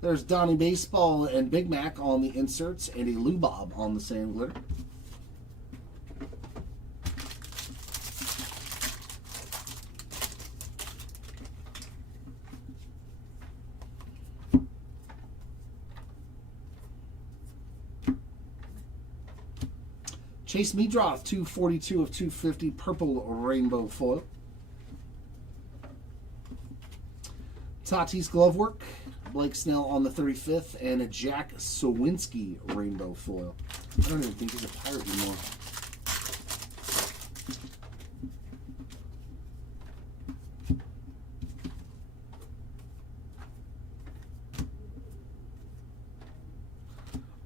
There's Donnie Baseball and Big Mac on the inserts, and a Lou Bob on the sand glitter. Chase Meadroth, 242 of 250, purple rainbow foil. Tatis glove work. Blake Snell on the 35th, and a Jack Sowinski rainbow foil. I don't even think he's a Pirate anymore.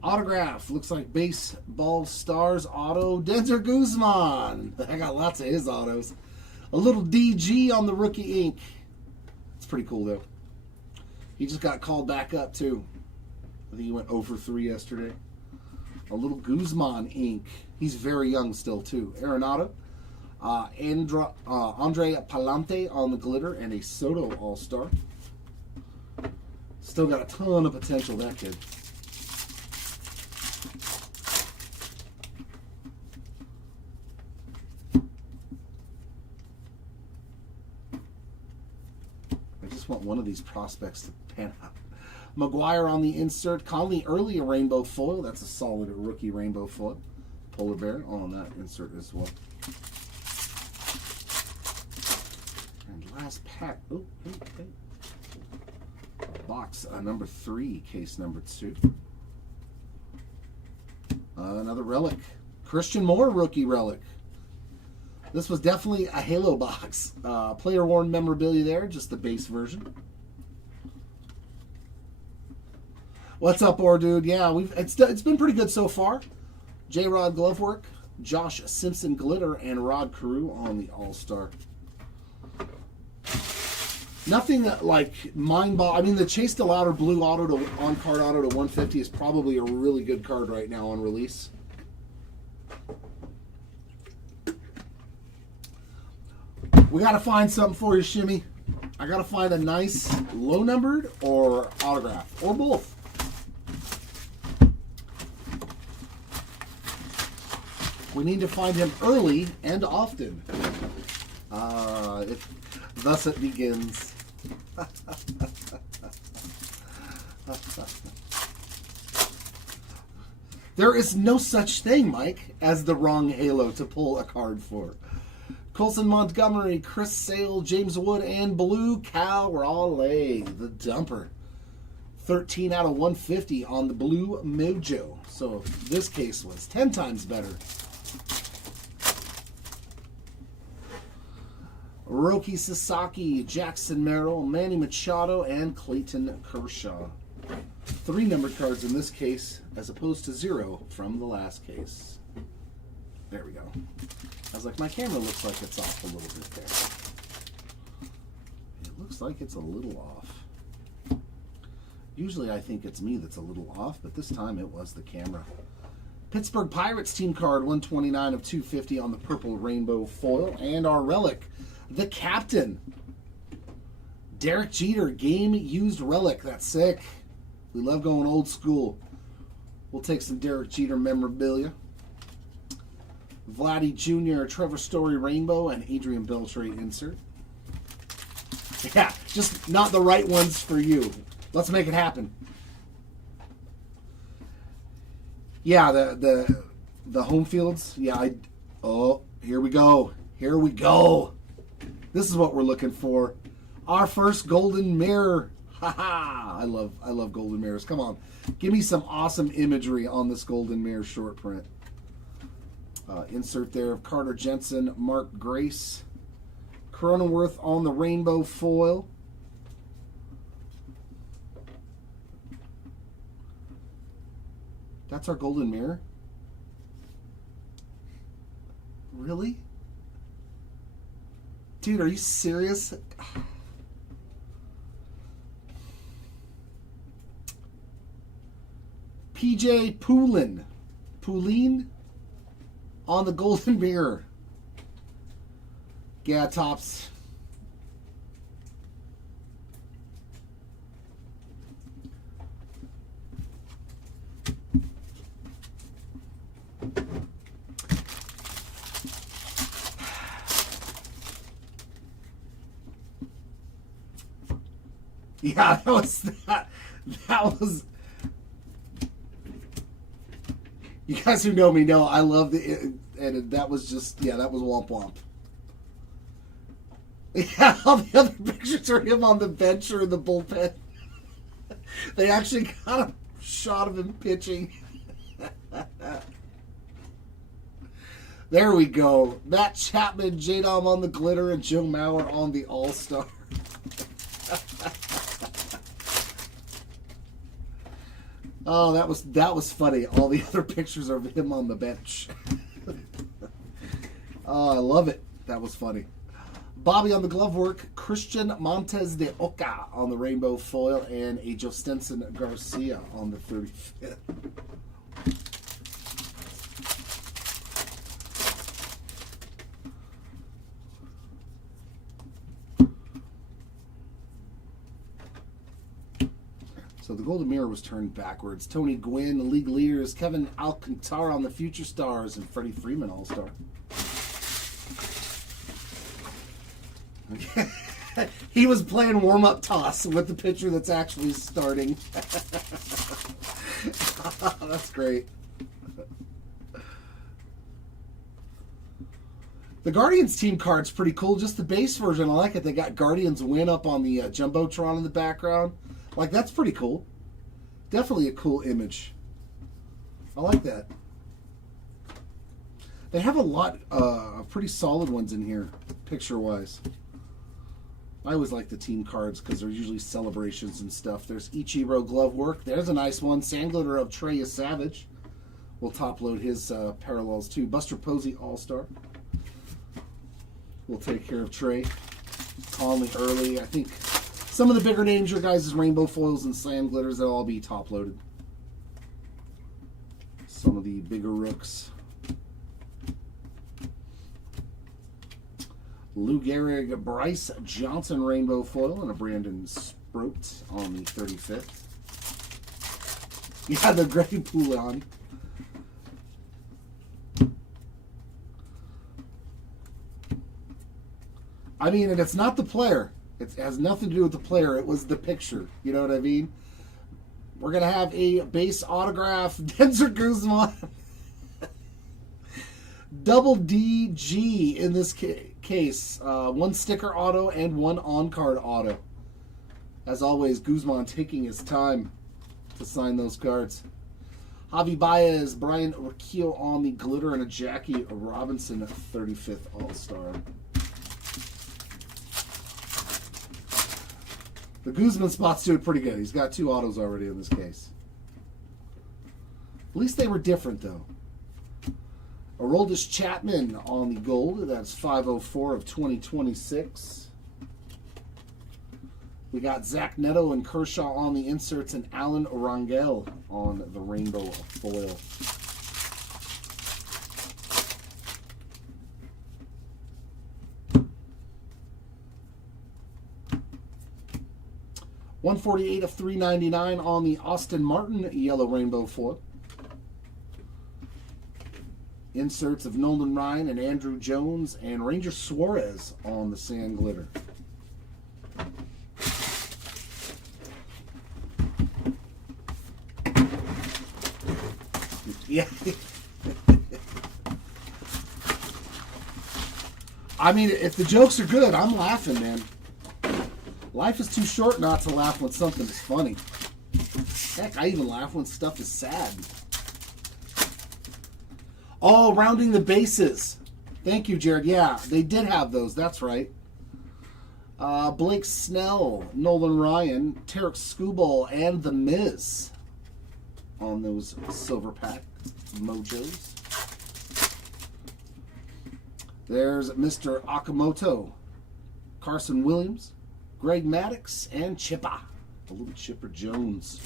Autograph. Looks like Baseball Stars auto. Denzer Guzman. I got lots of his autos. A little DG on the rookie ink. It's pretty cool, though. He just got called back up, too. I think he went 0 for 3 yesterday. A little Guzman ink. He's very young still, too. Arenado. Andre Palante on the glitter, and a Soto All-Star. Still got a ton of potential, that kid. Want one of these prospects to pan out. McGuire on the insert. Conley early a rainbow foil. That's a solid rookie rainbow foil. Polar Bear on that insert as well. And last pack. Oh, okay. Box number 3, case number 2. Another relic. Christian Moore rookie relic. This was definitely a Halo box. Player worn memorabilia there, just the base version. What's up, Or Dude? Yeah, it's been pretty good so far. J-Rod glove work, Josh Simpson glitter, and Rod Carew on the All-Star. Nothing like mind-boggling. I mean, the Chase DeLauder blue auto to on-card auto to 150 is probably a really good card right now on release. We got to find something for you, Shimmy. I got to find a nice low-numbered or autograph, or both. We need to find him early and often. Thus it begins. There is no such thing, Mike, as the wrong Halo to pull a card for. Colson Montgomery, Chris Sale, James Wood, and Blue Cow Raleigh, the dumper. 13 out of 150 on the Blue Mojo. So this case was 10 times better. Roki Sasaki, Jackson Merrill, Manny Machado, and Clayton Kershaw. 3 numbered cards in this case, as opposed to 0 from the last case. There we go. I was like, my camera looks like it's off a little bit there. It looks like it's a little off. Usually I think it's me that's a little off, but this time it was the camera. Pittsburgh Pirates team card, 129 of 250 on the purple rainbow foil. And our relic, the captain, Derek Jeter, game used relic. That's sick. We love going old school. We'll take some Derek Jeter memorabilia. Vladdy Jr., Trevor Story Rainbow, and Adrian Beltre insert. Yeah, just not the right ones for you. Let's make it happen. Yeah, the home fields. Yeah, oh, here we go. Here we go. This is what we're looking for. Our first golden mirror. Ha-ha! I love golden mirrors. Come on. Give me some awesome imagery on this golden mirror short print. Insert there of Carter Jensen, Mark Grace, Cronenworth on the rainbow foil. That's our golden mirror? Really? Dude, are you serious? PJ Poulin on the golden mirror. Yeah, tops. Yeah, that was. You guys who know me know I love and that was just, yeah, that was womp womp. Yeah, all the other pictures are him on the bench or in the bullpen. They actually got a shot of him pitching. There we go. Matt Chapman, J-Dom on the glitter, and Joe Mauer on the All-Star. Oh, that was funny. All the other pictures of him on the bench. Oh, I love it. That was funny. Bobby on the glove work, Christian Montes de Oca on the rainbow foil, and a Jostenson Garcia on the 35th. So the Golden Mirror was turned backwards. Tony Gwynn, the league leaders, Kevin Alcantara on the Future Stars, and Freddie Freeman All-Star. He was playing warm-up toss with the pitcher that's actually starting. That's great. The Guardians team card's pretty cool. Just the base version, I like it. They got Guardians win up on the Jumbotron in the background. Like, that's pretty cool. Definitely a cool image. I like that. They have a lot of pretty solid ones in here, picture-wise. I always like the team cards because they're usually celebrations and stuff. There's Ichiro glove work. There's a nice one. Sand-glitter of Trey Savage. We'll top-load his parallels, too. Buster Posey All-Star. We'll take care of Trey. Conley early. I think some of the bigger names, your guys' rainbow foils and sand glitters, they'll all be top-loaded. Some of the bigger rooks. Lou Gehrig, Bryce Johnson rainbow foil, and a Brandon Sproat on the 35th. Yeah, the Greg Poulon. I mean, and it's not the player. It has nothing to do with the player. It was the picture. You know what I mean? We're going to have a base autograph. Denzer Guzman. Double DG in this case. One sticker auto and one on-card auto. As always, Guzman taking his time to sign those cards. Javi Baez, Brian Urquillo on the glitter, and a Jackie Robinson 35th All-Star. The Guzman spot's doing pretty good. He's got 2 autos already in this case. At least they were different, though. Aroldis Chapman on the gold. That's 504 of 2026. We got Zach Neto and Kershaw on the inserts, and Alan Rangel on the rainbow foil. $148 of $399 on the Austin Martin yellow rainbow foil. Inserts of Nolan Ryan and Andrew Jones, and Ranger Suarez on the sand glitter. Yeah. I mean, if the jokes are good, I'm laughing, man. Life is too short not to laugh when something is funny. Heck, I even laugh when stuff is sad. Oh, rounding the bases. Thank you, Jared. Yeah, they did have those. That's right. Blake Snell, Nolan Ryan, Tarek Skubal, and The Miz on those silver pack mojos. There's Mr. Akamoto, Carson Williams, Greg Maddux, and Chippa, the little Chipper Jones.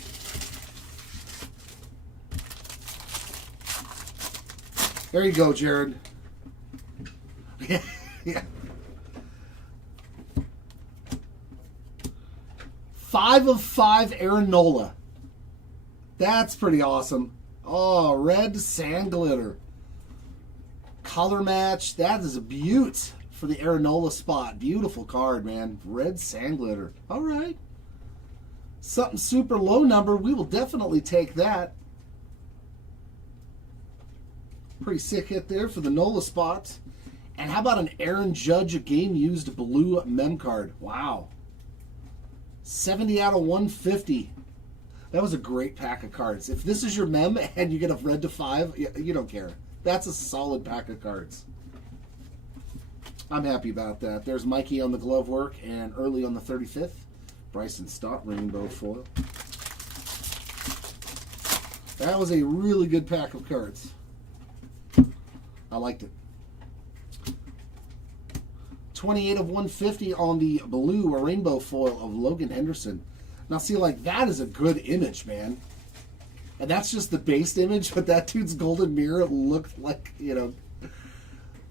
There you go, Jared. Yeah. Yeah. 5 of 5 Aaron Nola. That's pretty awesome. Oh, red sand glitter. Color match. That is a beaut for the Aaron Nola spot. Beautiful card, man. Red sand glitter. All right. Something super low number. We will definitely take that. Pretty sick hit there for the Nola spot. And how about an Aaron Judge, a game-used blue mem card? Wow. 70 out of 150. That was a great pack of cards. If this is your mem and you get a red to 5, you don't care. That's a solid pack of cards. I'm happy about that. There's Mikey on the glove work and early on the 35th. Bryson Stott rainbow foil. That was a really good pack of cards. I liked it. 28 of 150 on the blue, a rainbow foil of Logan Henderson. Now see, like, that is a good image, man. And that's just the base image, but that dude's golden mirror looked like, you know,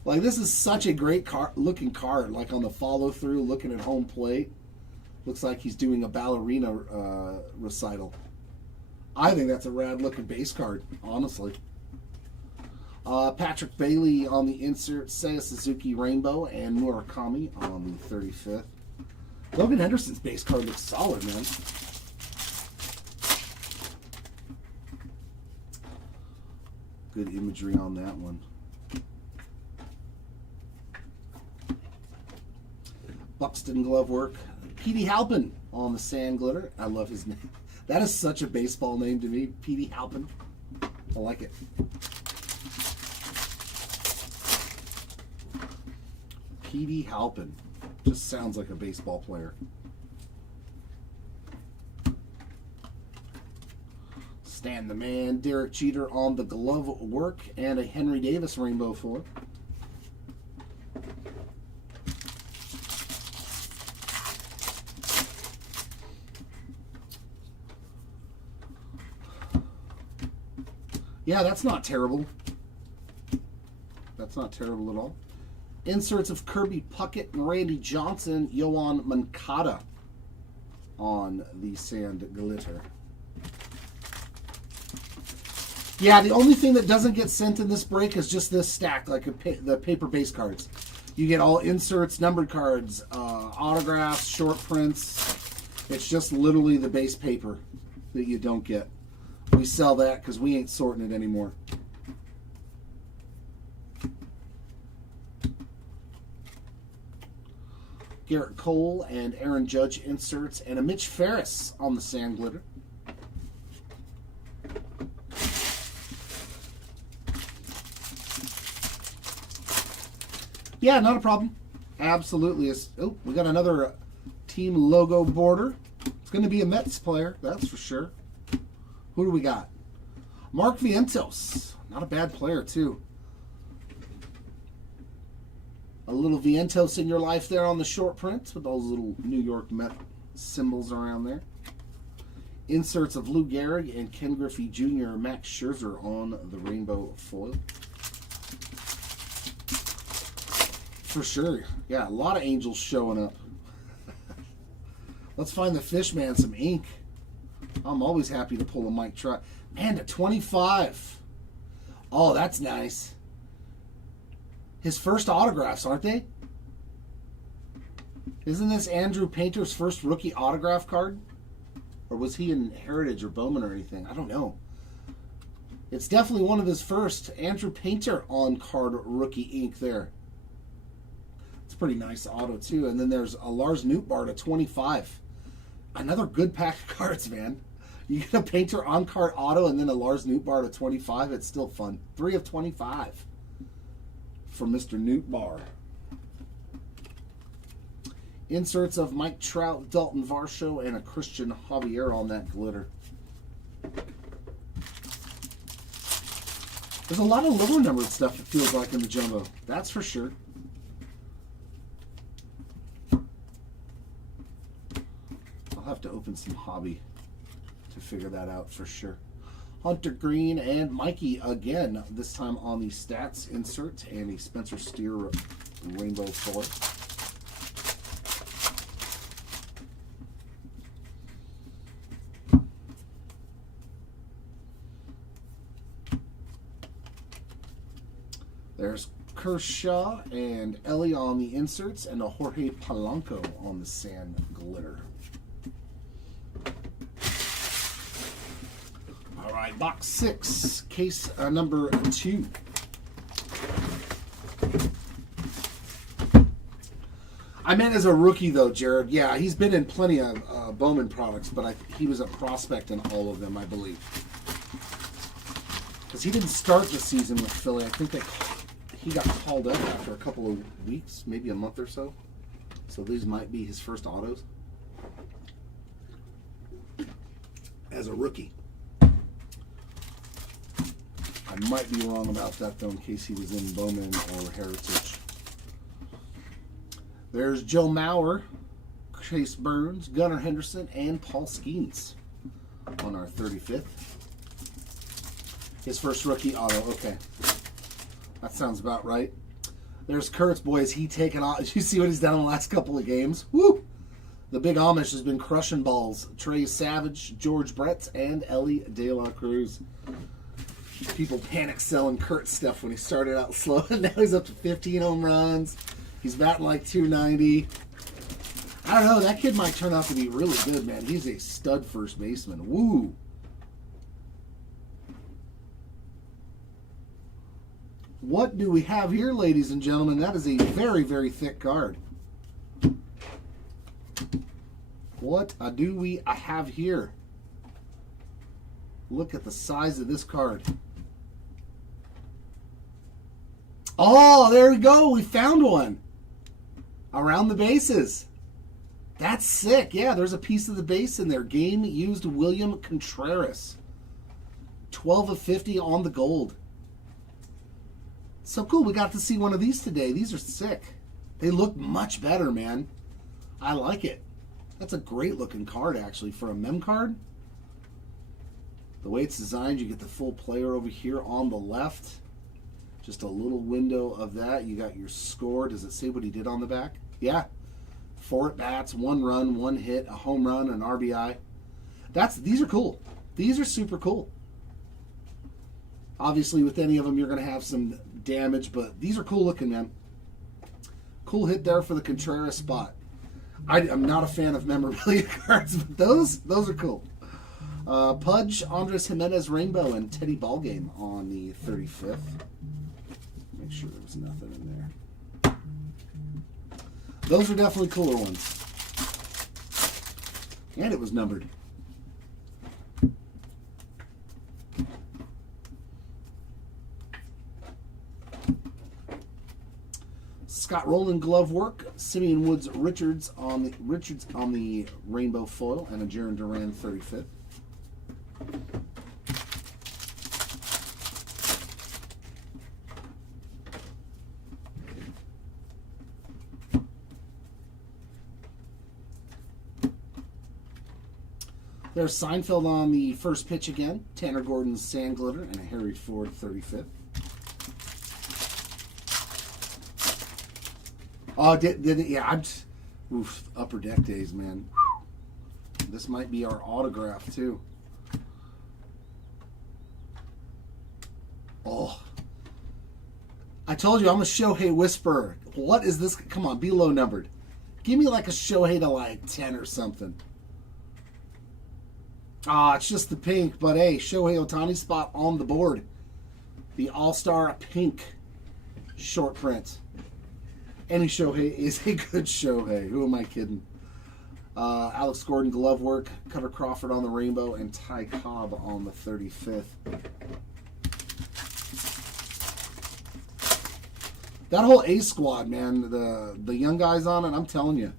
like this is such a great looking card, like on the follow through, looking at home plate. Looks like he's doing a ballerina recital. I think that's a rad looking base card, honestly. Patrick Bailey on the insert, Seiya Suzuki Rainbow, and Murakami on the 35th. Logan Henderson's base card looks solid, man. Good imagery on that one. Buxton glove work. Petey Halpin on the sand glitter. I love his name. That is such a baseball name to me, Petey Halpin. I like it. Petey Halpin. Just sounds like a baseball player. Stan the Man, Derek Jeter on the glove work, and a Henry Davis rainbow foil. Yeah, that's not terrible. That's not terrible at all. Inserts of Kirby Puckett and Randy Johnson, Yoan Moncada on the sand glitter. Yeah, the only thing that doesn't get sent in this break is just this stack, like the paper base cards. You get all inserts, numbered cards, autographs, short prints. It's just literally the base paper that you don't get. We sell that because we ain't sorting it anymore. Garrett Cole and Aaron Judge inserts, and a Mitch Ferris on the sand glitter. Yeah, not a problem. Absolutely. Oh, we got another team logo border. It's going to be a Mets player, that's for sure. Who do we got? Mark Vientos. Not a bad player, too. A little Vientos in your life there on the short print with those little New York Met symbols around there. Inserts of Lou Gehrig and Ken Griffey Jr., Max Scherzer on the rainbow foil. For sure. Yeah, a lot of Angels showing up. Let's find the Fishman some ink. I'm always happy to pull a Mike Trout. Man, to 25. Oh, that's nice. His first autographs, aren't they? Isn't this Andrew Painter's first rookie autograph card? Or was he in Heritage or Bowman or anything? I don't know. It's definitely one of his first. Andrew Painter on card rookie ink there. It's a pretty nice auto too. And then there's a Lars Nootbaar to 25. Another good pack of cards, man. You get a Painter on card auto and then a Lars Nootbaar to 25. It's still fun. 3 of 25 for Mr. Nootbaar. Inserts of Mike Trout, Dalton Varsho, and a Christian Javier on that glitter. There's a lot of lower numbered stuff, it feels like, in the jumbo. That's for sure. I'll have to open some hobby to figure that out for sure. Hunter Green and Mikey again, this time on the stats insert, and a Spencer Steer rainbow foil. There's Kershaw and Ellie on the inserts, and a Jorge Polanco on the sand glitter. All right, box 6, case number 2. I meant as a rookie, though, Jared. Yeah, he's been in plenty of Bowman products, but he was a prospect in all of them, I believe. Because he didn't start the season with Philly. I think he got called up after a couple of weeks, maybe a month or so. So these might be his first autos as a rookie. I might be wrong about that, though, in case he was in Bowman or Heritage. There's Joe Mauer, Chase Burns, Gunnar Henderson, and Paul Skeens on our 35th. His first rookie auto. Okay. That sounds about right. There's Kurtz, boys. He taken off. You see what he's done in the last couple of games? Woo! The Big Amish has been crushing balls. Trey Savage, George Brett, and Ellie De La Cruz. People panic selling Kurt stuff when he started out slow, and now he's up to 15 home runs. He's batting like 290. I don't know. That kid might turn out to be really good, man. He's a stud first baseman. Woo! What do we have here, ladies and gentlemen? That is a very, very thick card. What do we have here? Look at the size of this card. Oh, there we go. We found one. Around the bases. That's sick. Yeah, there's a piece of the base in there. Game used William Contreras. 12 of 50 on the gold. So cool. We got to see one of these today. These are sick. They look much better, man. I like it. That's a great looking card, actually, for a mem card. The way it's designed, you get the full player over here on the left. Just a little window of that. You got your score. Does it say what he did on the back? Yeah. 4 at-bats, 1 run, 1 hit, a home run, an RBI. These are cool. These are super cool. Obviously, with any of them, you're going to have some damage, but these are cool looking, man. Cool hit there for the Contreras spot. I'm not a fan of memorabilia cards, but those are cool. Pudge, Andres Jimenez Rainbow, and Teddy Ballgame on the 35th. Make sure there was nothing in there. Those are definitely cooler ones. And it was numbered. Scott Rowland glove work, Simeon Woods Richards on the rainbow foil, and a Jaron Duran 35th. There's Seinfeld on the first pitch again, Tanner Gordon's Sand Glitter, and a Harry Ford 35th. Oh, did it? Yeah, oof, Upper Deck days, man. This might be our autograph, too. Oh. I told you, I'm a Shohei whisperer. What is this? Come on, be low numbered. Give me like a Shohei to like 10 or something. Ah, it's just the pink, but hey, Shohei Ohtani spot on the board. The All-Star pink short print. Any Shohei is a good Shohei. Who am I kidding? Alex Gordon glove work, Cutter Crawford on the rainbow, and Ty Cobb on the 35th. That whole A squad, man, the young guys on it, I'm telling you.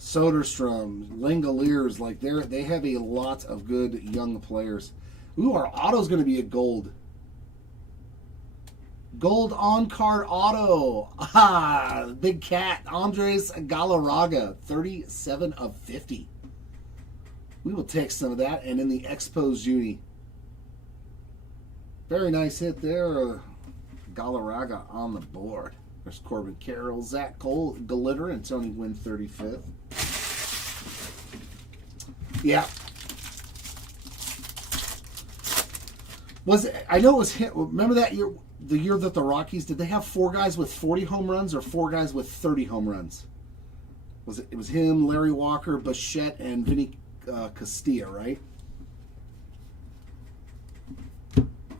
Soderstrom, Langoliers, like they have a lot of good young players. Ooh, our auto's going to be a gold. Gold on-card auto. Ah, Big Cat. Andres Galarraga, 37 of 50. We will take some of that. And in the Expos Uni. Very nice hit there. Galarraga on the board. There's Corbin Carroll, Zach Cole, Glitter, and Tony Gwynn, 35th. Yeah. I know it was him. Remember that year? The year that the Rockies, did they have 4 guys with 40 home runs or 4 guys with 30 home runs? It was him, Larry Walker, Bichette, and Vinny Castilla, right?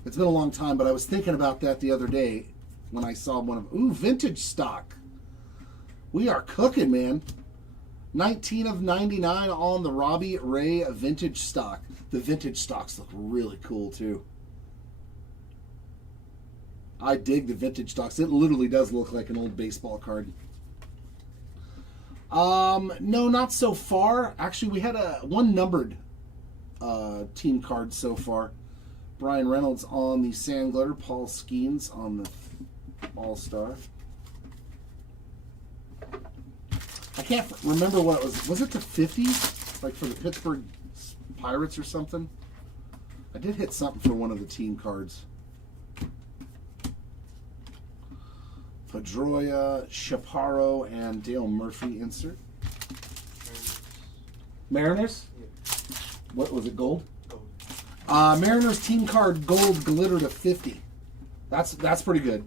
It's been a long time, but I was thinking about that the other day when I saw one of them. Ooh, vintage stock. We are cooking, man. 19 of 99 on the Robbie Ray vintage stock. The vintage stocks look really cool, too. I dig the vintage stocks. It literally does look like an old baseball card. No, not so far. Actually, we had one numbered team card so far. Brian Reynolds on the Sand Glitter. Paul Skeens on the All-Star. I can't remember what it was. Was it the 50s? Like for the Pittsburgh Pirates or something? I did hit something for one of the team cards. Pedroia, Chaparro, and Dale Murphy insert. Mariners? Yeah. What was it, gold? Gold. Mariners team card gold glitter to 50. That's pretty good.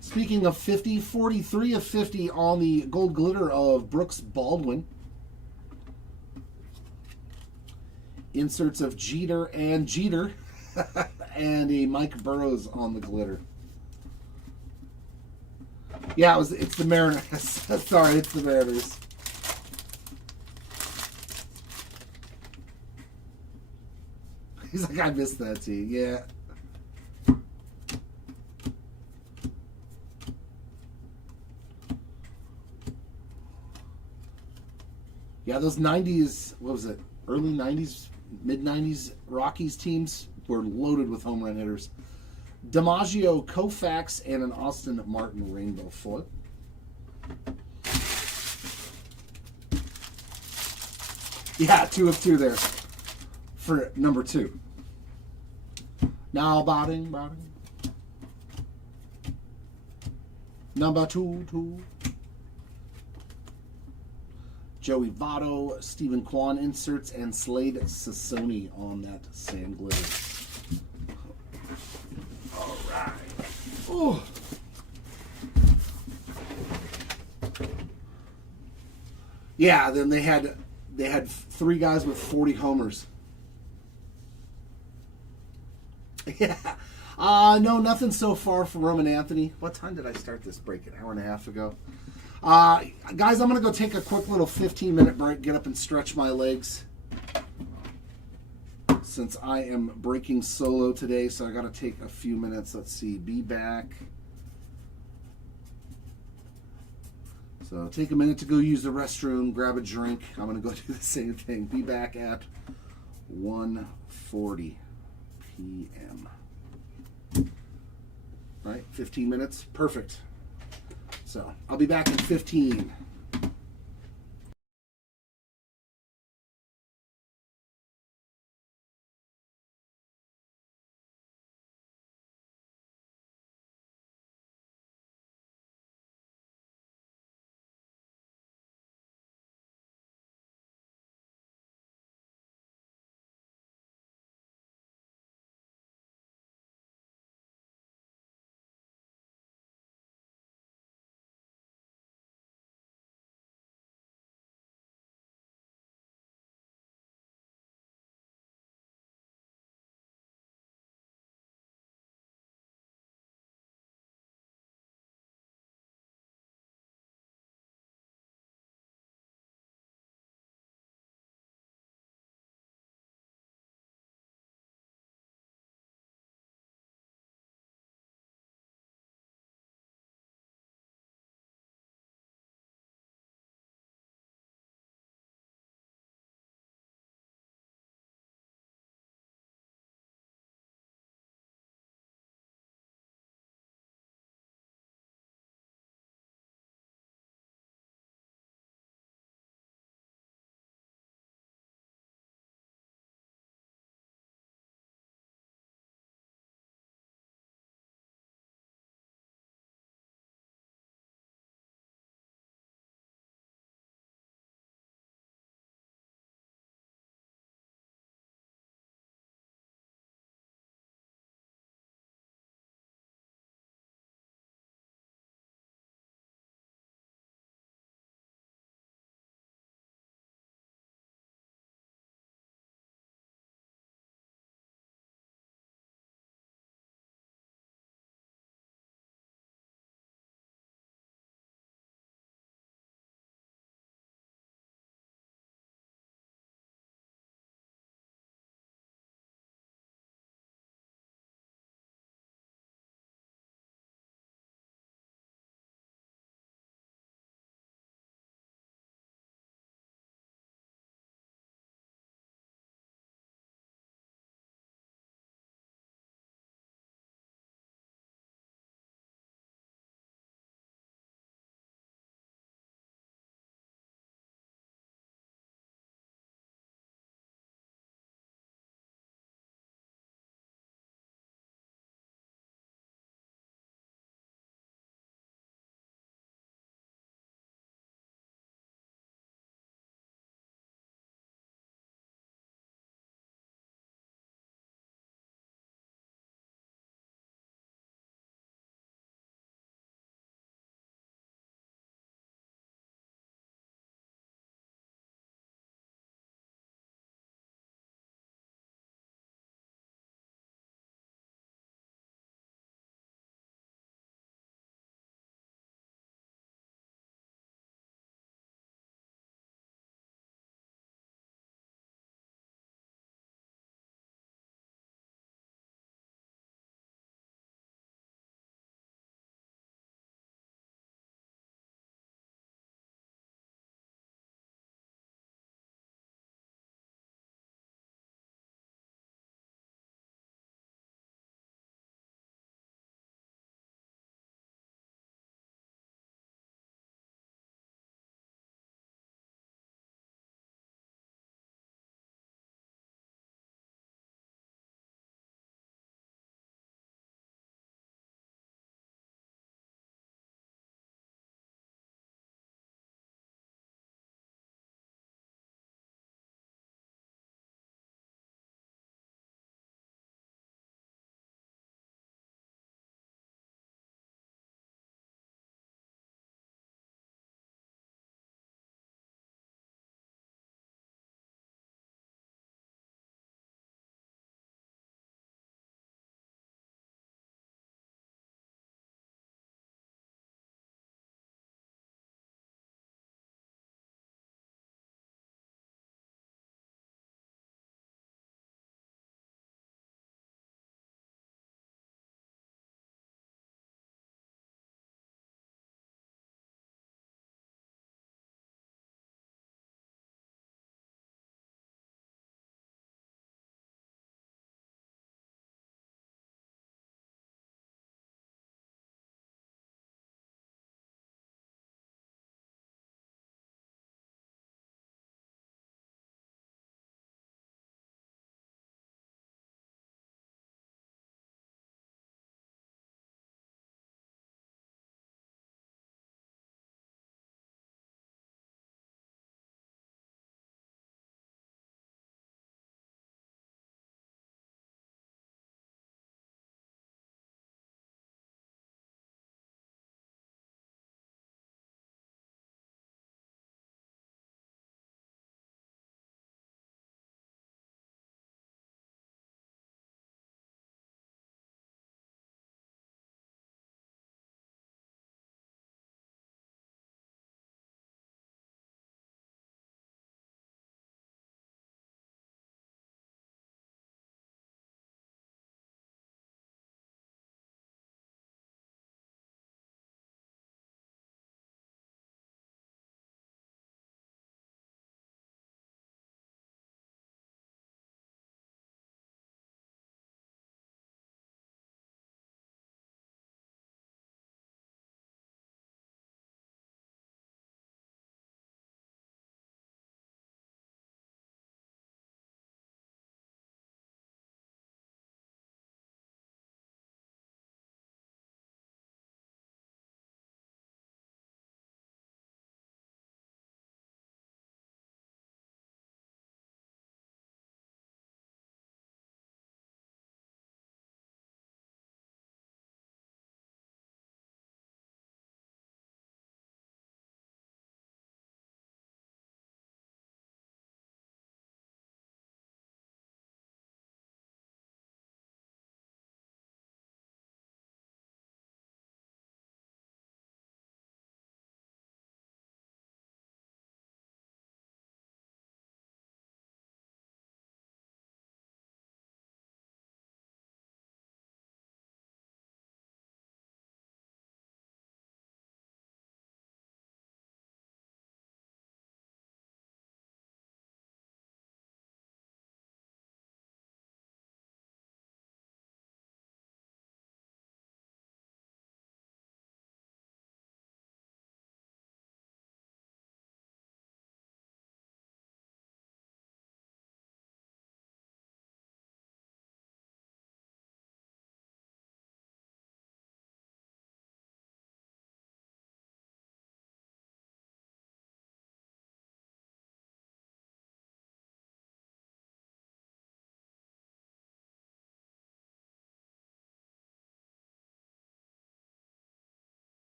Speaking of 50, 43 of 50 on the gold glitter of Brooks Baldwin. Inserts of Jeter and Jeter. And a Mike Burrows on the glitter. Yeah, it's the Mariners. Sorry, it's the Mariners. He's like, I missed that team. Yeah. Yeah, those 90s, what was it? Early 90s, mid 90s Rockies teams were loaded with home run hitters. DiMaggio, Koufax, and an Austin Martin rainbow foil. Yeah, 2 of 2 there for number 2. Now batting. Number 2. Joey Votto, Stephen Kwan inserts, and Slade Sassoni on that sand glitter. All right. Ooh. Yeah, then they had 3 guys with 40 homers. Yeah. No, nothing so far for Roman Anthony. What time did I start this break? An hour and a half ago. Guys, I'm going to go take a quick little 15-minute break, get up and stretch my legs. Since I am breaking solo today, so I got to take a few minutes. Let's see, be back. So take a minute to go use the restroom, grab a drink. I'm going to go do the same thing. Be back at 1:40 p.m. All right, 15 minutes. Perfect. So I'll be back in 15.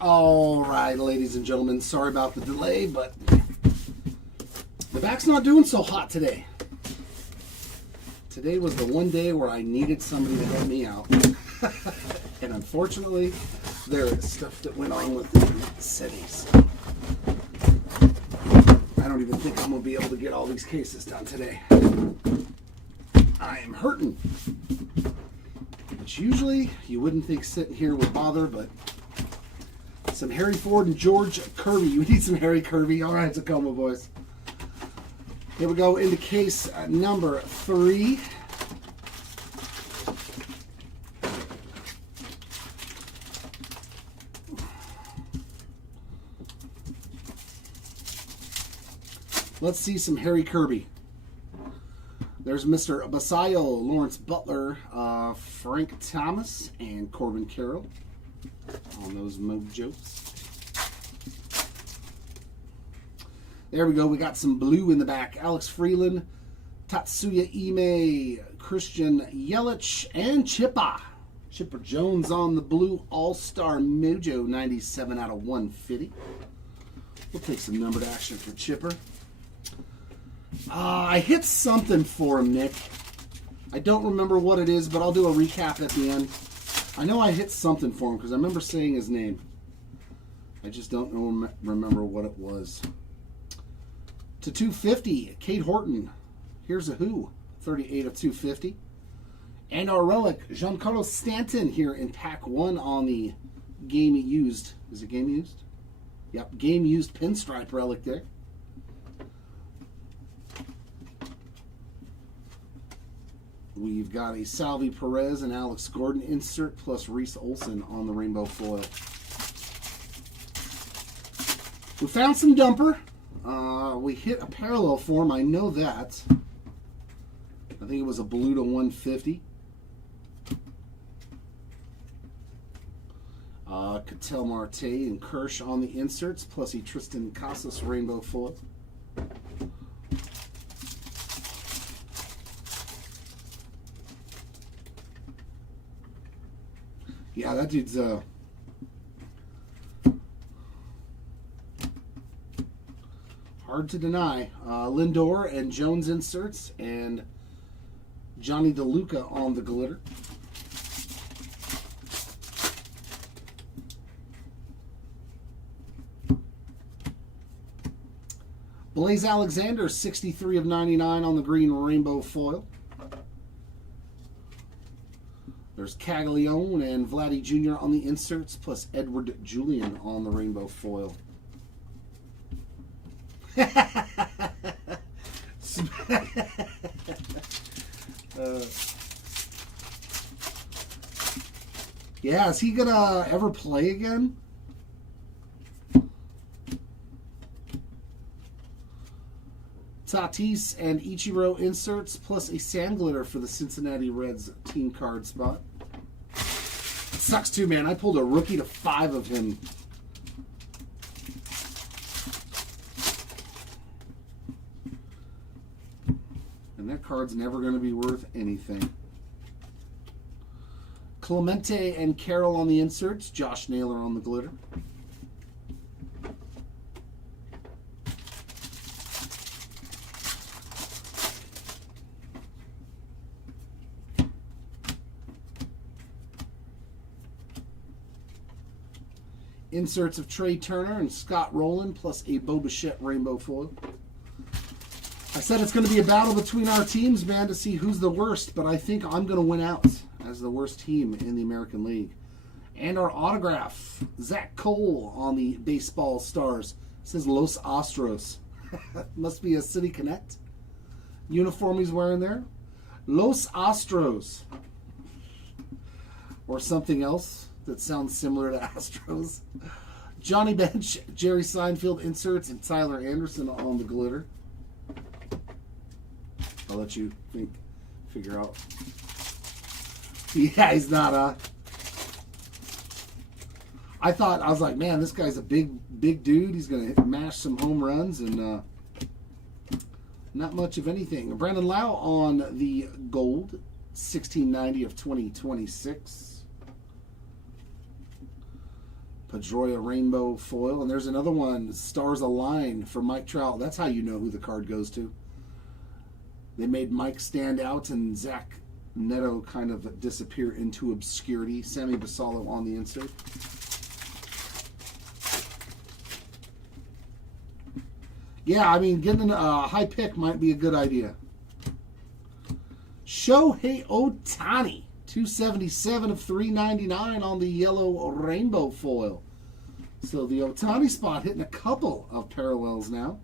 All right, ladies and gentlemen, sorry about the delay, but the back's not doing so hot today. Today was the one day where I needed somebody to help me out. And unfortunately, there is stuff that went on with the cities. I don't even think I'm going to be able to get all these cases done today. I am hurting. Which usually you wouldn't think sitting here would bother, but some Harry Ford and George Kirby. You need some Harry Kirby. All right, Tacoma boys. Here we go into case number 3. Let's see some Harry Kirby. There's Mr. Basayo, Lawrence Butler, Frank Thomas, and Corbin Carroll on those mojos. There we go. We got some blue in the back. Alex Freeland, Tatsuya Ime, Christian Yelich, and Chipper Jones on the blue All-Star Mojo, 97 out of 150. We'll take some numbered action for Chipper. I hit something for him, Nick. I don't remember what it is, but I'll do a recap at the end. I know I hit something for him because I remember saying his name. I just don't remember what it was. To 250, Kate Horton. Here's a who, 38 of 250. And our relic, Giancarlo Stanton here in pack 1 on the game used. Is it game used? Yep, game used pinstripe relic there. We've got a Salvi Perez and Alex Gordon insert plus Reese Olson on the rainbow foil. We found some dumper. We hit a parallel form. I know that. I think it was a blue to 150. Cattell Marte and Kirsch on the inserts plus a Tristan Casas rainbow foil. Yeah, that dude's hard to deny. Lindor and Jones inserts and Johnny DeLuca on the glitter. Blaze Alexander, 63 of 99 on the green rainbow foil. There's Caglione and Vladdy Jr. on the inserts, plus Edward Julian on the rainbow foil. Yeah, is he gonna ever play again? Tatis and Ichiro inserts plus a sand glitter for the Cincinnati Reds team card spot. It sucks too, man. I pulled a rookie to 5 of him. And that card's never going to be worth anything. Clemente and Carroll on the inserts. Josh Naylor on the glitter. Inserts of Trey Turner and Scott Rowland plus a Bo Bichette rainbow foil. I said it's going to be a battle between our teams, man, to see who's the worst, but I think I'm going to win out as the worst team in the American League. And our autograph, Zach Cole on the Baseball Stars. It says Los Astros. Must be a City Connect uniform he's wearing there. Los Astros. Or something else that sounds similar to Astros. Johnny Bench, Jerry Seinfeld inserts, and Tyler Anderson on the glitter. I'll let you figure out. Yeah, he's not I was like, man, this guy's a big dude. He's going to mash some home runs and not much of anything. Brandon Lau on the gold, 1690 of 2026. Pedroia Rainbow foil. And there's another one, Stars Align for Mike Trout. That's how you know who the card goes to. They made Mike stand out and Zach Neto kind of disappear into obscurity. Sammy Basallo on the insert. Yeah, I mean, getting a high pick might be a good idea. Shohei Ohtani, 277 of 399 on the yellow rainbow foil. So the Ohtani spot hitting a couple of parallels now.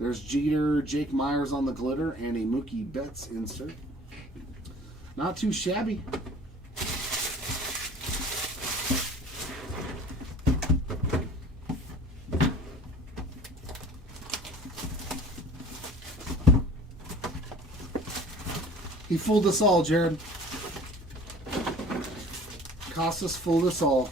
There's Jeter, Jake Myers on the glitter, and a Mookie Betts insert. Not too shabby. He fooled us all, Jared. Casas fooled us all.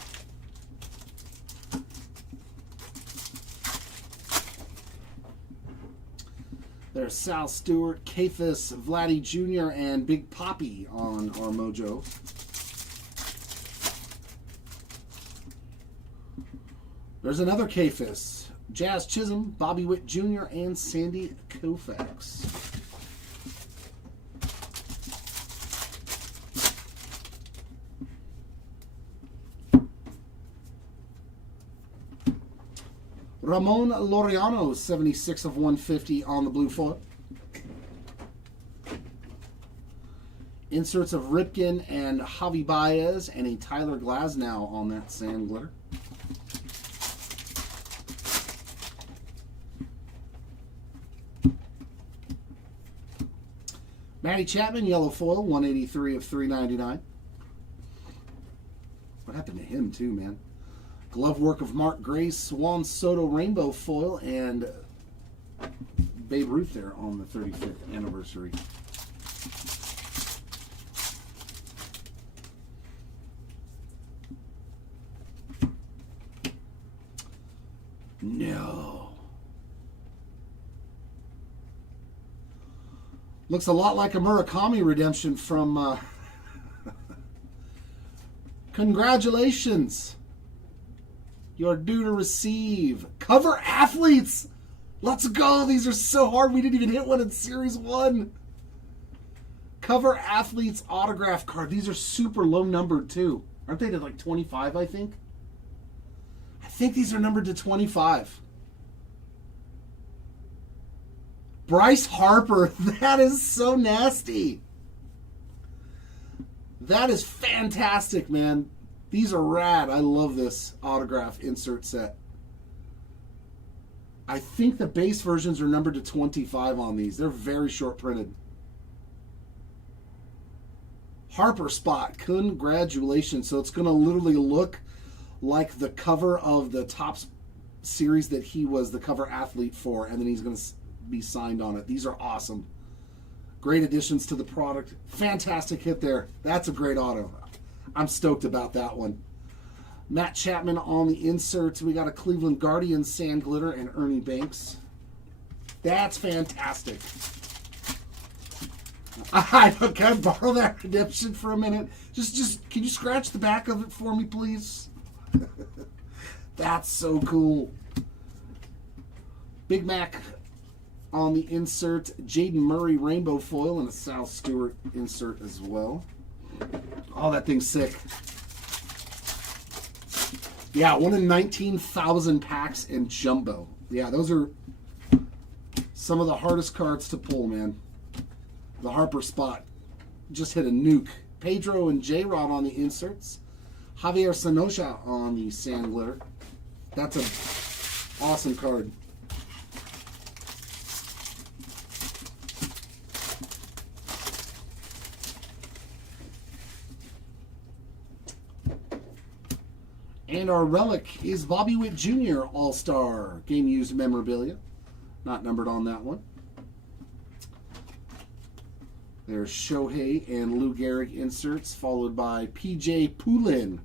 There's Sal Stewart, Kafis, Vladdy Jr., and Big Poppy on our mojo. There's another Kafis. Jazz Chisholm, Bobby Witt Jr., and Sandy Koufax. Ramon Laureano, 76 of 150 on the blue foil. Inserts of Ripken and Javi Baez and a Tyler Glasnow on that sand glitter. Matty Chapman, yellow foil, 183 of 399. What happened to him too, man? Glove work of Mark Grace, Juan Soto rainbow foil, and Babe Ruth there on the 35th anniversary. No. Looks a lot like a Murakami redemption from... Congratulations. You're due to receive cover athletes. Let's go. These are so hard. We didn't even hit one in Series 1. Cover athletes autograph card. These are super low numbered too. Aren't they to like 25, I think? I think these are numbered to 25. Bryce Harper. That is so nasty. That is fantastic, man. These are rad. I love this autograph insert set. I think the base versions are numbered to 25 on these. They're very short printed. Harper spot. Congratulations. So it's going to literally look like the cover of the Topps series that he was the cover athlete for, and then he's going to be signed on it. These are awesome. Great additions to the product. Fantastic hit there. That's a great auto. I'm stoked about that one. Matt Chapman on the inserts. We got a Cleveland Guardians sand glitter and Ernie Banks. That's fantastic. Can I borrow that redemption for a minute? Just can you scratch the back of it for me, please? That's so cool. Big Mac on the insert. Jaden Murray rainbow foil and a Sal Stewart insert as well. Oh, that thing's sick. Yeah, 1 in 19,000 packs in jumbo. Yeah, those are some of the hardest cards to pull, man. The Harper spot just hit a nuke. Pedro and J-Rod on the inserts. Javier Sanoja on the sand glitter. That's an awesome card. And our relic is Bobby Witt Jr. All-Star Game Used Memorabilia. Not numbered on that one. There's Shohei and Lou Gehrig inserts, followed by PJ Poulin.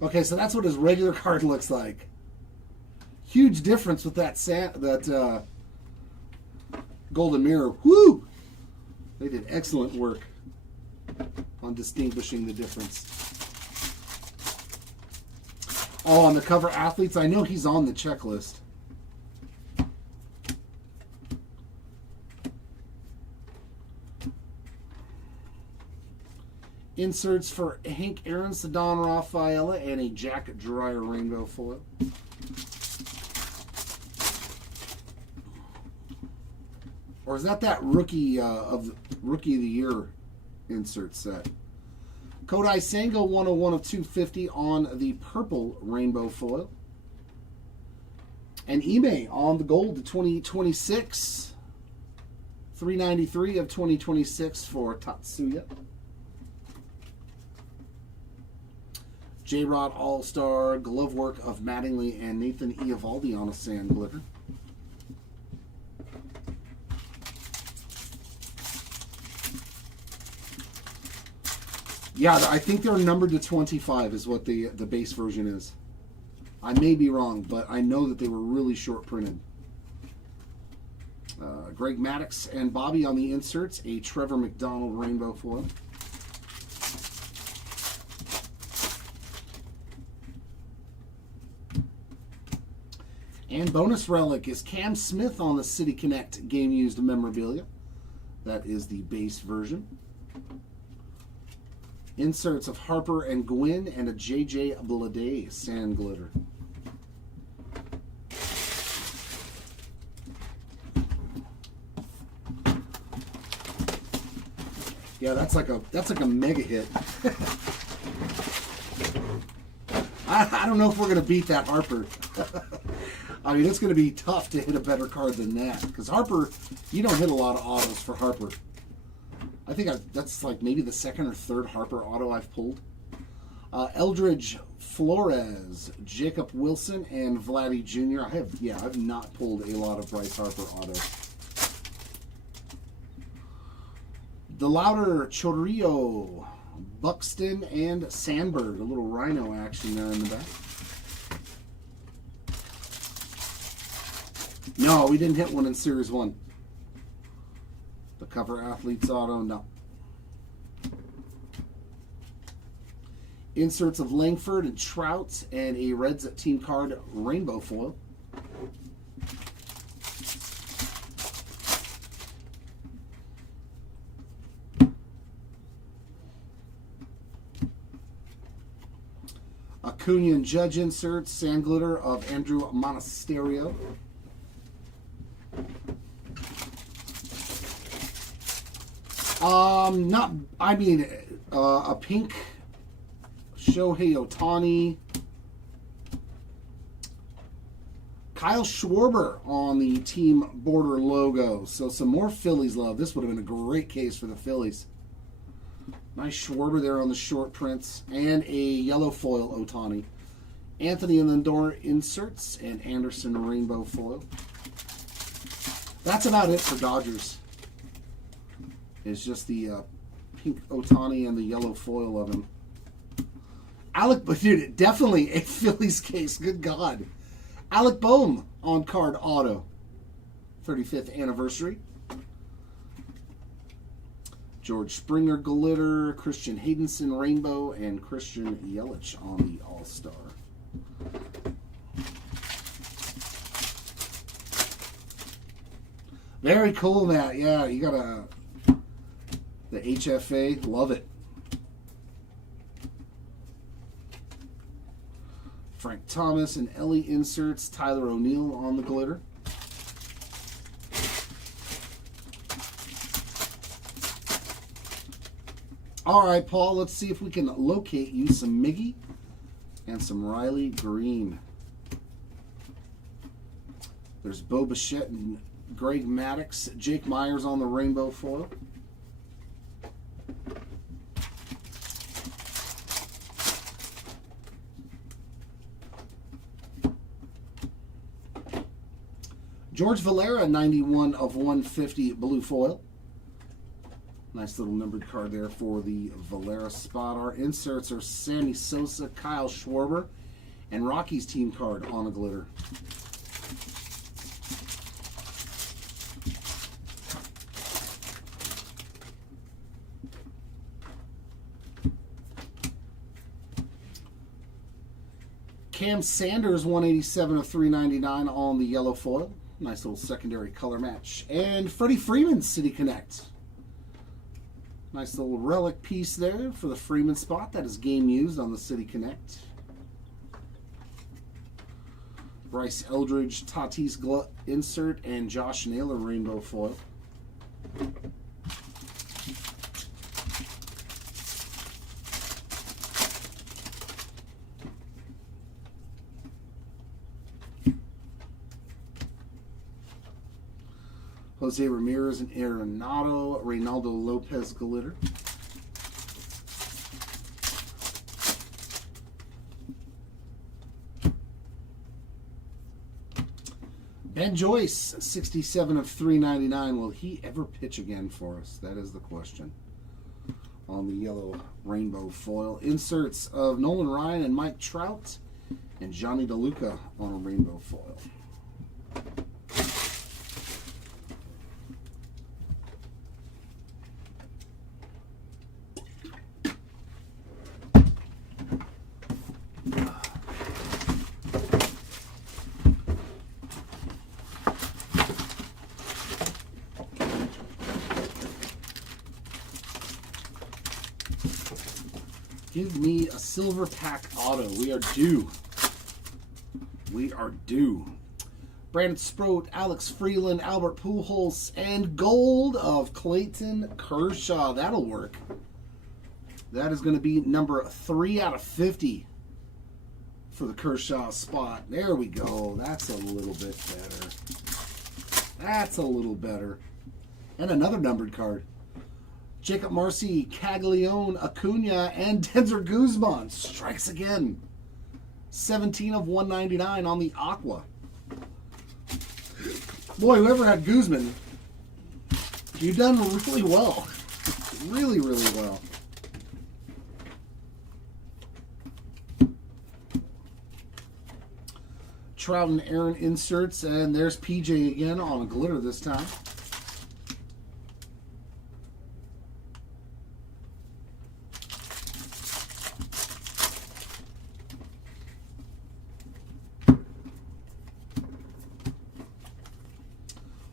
Okay, so that's what his regular card looks like. Huge difference with that Golden Mirror. Woo! They did excellent work on distinguishing the difference. Oh, on the cover athletes, I know he's on the checklist. Inserts for Hank Aaron, Sedon Rafaela, and a Jack Dreyer rainbow foil. Or is that rookie of the year insert set? Kodai Sango 101 of 250 on the purple rainbow foil. And eBay on the gold to 2026. 393 of 2026 for Tatsuya. J-Rod All-Star glove work of Mattingly and Nathan Eovaldi on a sand glitter. Yeah, I think they're numbered to 25 is what the base version is. I may be wrong, but I know that they were really short printed. Greg Maddux and Bobby on the inserts. A Trevor McDonald rainbow foil. And bonus relic is Cam Smith on the City Connect game used memorabilia. That is the base version. Inserts of Harper and Gwynn and a JJ Bleday sand glitter. Yeah, that's like a mega hit. I don't know if we're gonna beat that Harper. I mean, it's gonna be tough to hit a better card than that because Harper, you don't hit a lot of autos for Harper. I think that's like maybe the second or third Harper auto I've pulled. Eldridge Flores, Jacob Wilson, and Vladdy Jr. I've not pulled a lot of Bryce Harper autos. The Louder, Chorillo, Buxton, and Sandberg. A little rhino action there in the back. No, we didn't hit one in Series 1. The cover athletes auto, no. Inserts of Langford and Trout and a Reds team card rainbow foil. Acuna and Judge inserts, sand glitter of Andrew Monasterio. A pink Shohei Ohtani. Kyle Schwarber on the team border logo. So some more Phillies love. This would have been a great case for the Phillies. Nice Schwarber there on the short prints. And a yellow foil Ohtani. Anthony and Lindor inserts and Anderson rainbow foil. That's about it for Dodgers. It's just the pink Ohtani and the yellow foil of him. Dude, definitely a Phillies case. Good God. Alec Boehm on card auto. 35th anniversary. George Springer glitter, Christian Haydenson rainbow, and Christian Yelich on the All-Star. Very cool, Matt. Yeah, you got the HFA. Love it. Frank Thomas and Ellie inserts. Tyler O'Neill on the glitter. All right, Paul, let's see if we can locate you some Miggy and some Riley Green. There's Bo Bichette and Greg Maddux. Jake Myers on the rainbow foil. George Valera, 91 of 150 blue foil. Nice little numbered card there for the Valera spot. Our inserts are Sammy Sosa, Kyle Schwarber, and Rocky's team card on a glitter. Cam Sanders, 187 of 399 on the yellow foil. Nice little secondary color match. And Freddie Freeman, City Connect. Nice little relic piece there for the Freeman spot. That is game used on the City Connect. Bryce Eldridge, Tatis insert, and Josh Naylor rainbow foil. Jose Ramirez and Arenado, Reynaldo Lopez glitter. Ben Joyce, 67 of 399. Will he ever pitch again for us? That is the question. On the yellow rainbow foil. Inserts of Nolan Ryan and Mike Trout, and Johnny DeLuca on a rainbow foil. Give me a silver pack auto. We are due. We are due. Brandon Sproat, Alex Freeland, Albert Pujols, and gold of Clayton Kershaw. That'll work. That is going to be number 3 out of 50 for the Kershaw spot. There we go. That's a little bit better. That's a little better. And another numbered card. Jacob Marcy, Caglione, Acuna, and Denzer Guzman strikes again. 17 of 199 on the Aqua. Boy, whoever had Guzman, you've done really well. Really, really well. Trout and Aaron inserts, and there's PJ again on a glitter this time.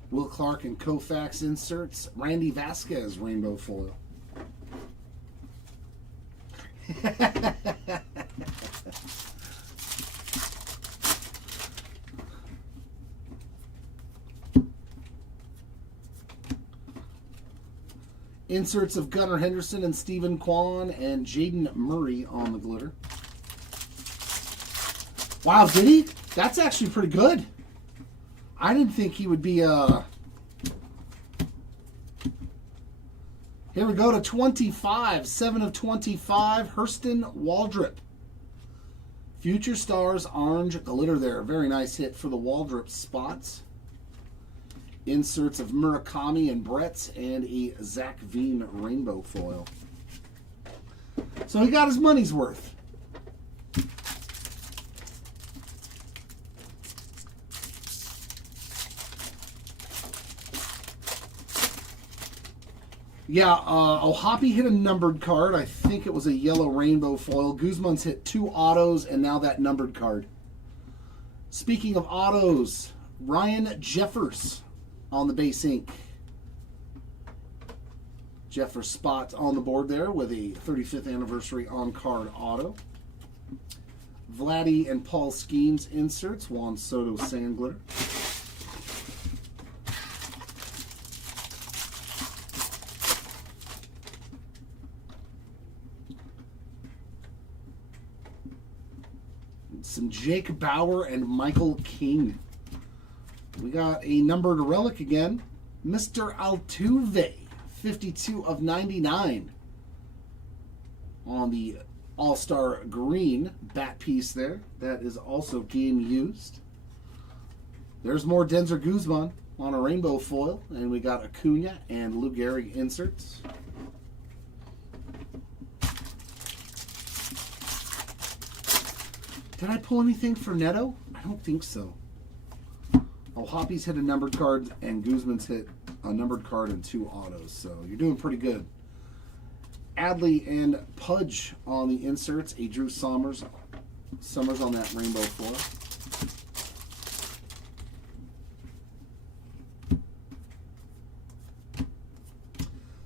Will Clark and Koufax inserts. Randy Vasquez rainbow foil. Inserts of Gunnar Henderson and Stephen Kwan and Jaden Murray on the glitter. Wow, did he? That's actually pretty good. I didn't think he would be Here we go to 25. 7 of 25. Hurston Waldrop. Future Stars orange glitter there. Very nice hit for the Waldrop spots. Inserts of Murakami and Brett, and a Zach Veen rainbow foil. So he got his money's worth. Yeah, Ohapi hit a numbered card. I think it was a yellow rainbow foil. Guzman's hit 2 autos, and now that numbered card. Speaking of autos, Ryan Jeffers on the base ink. Jeffers spot on the board there with a 35th anniversary on-card auto. Vladdy and Paul Skeens inserts. Juan Soto sand glitter. Some Jake Bauer and Michael King. We got a numbered relic again. Mr. Altuve, 52 of 99 on the All-Star Green bat piece there. That is also game used. There's more Denzer Guzman on a rainbow foil. And we got Acuna and Lou Gehrig inserts. Did I pull anything for Neto? I don't think so. Oh, Hoppy's hit a numbered card, and Guzman's hit a numbered card and 2 autos. So you're doing pretty good. Adley and Pudge on the inserts. A Drew Sommers Summers on that rainbow foil.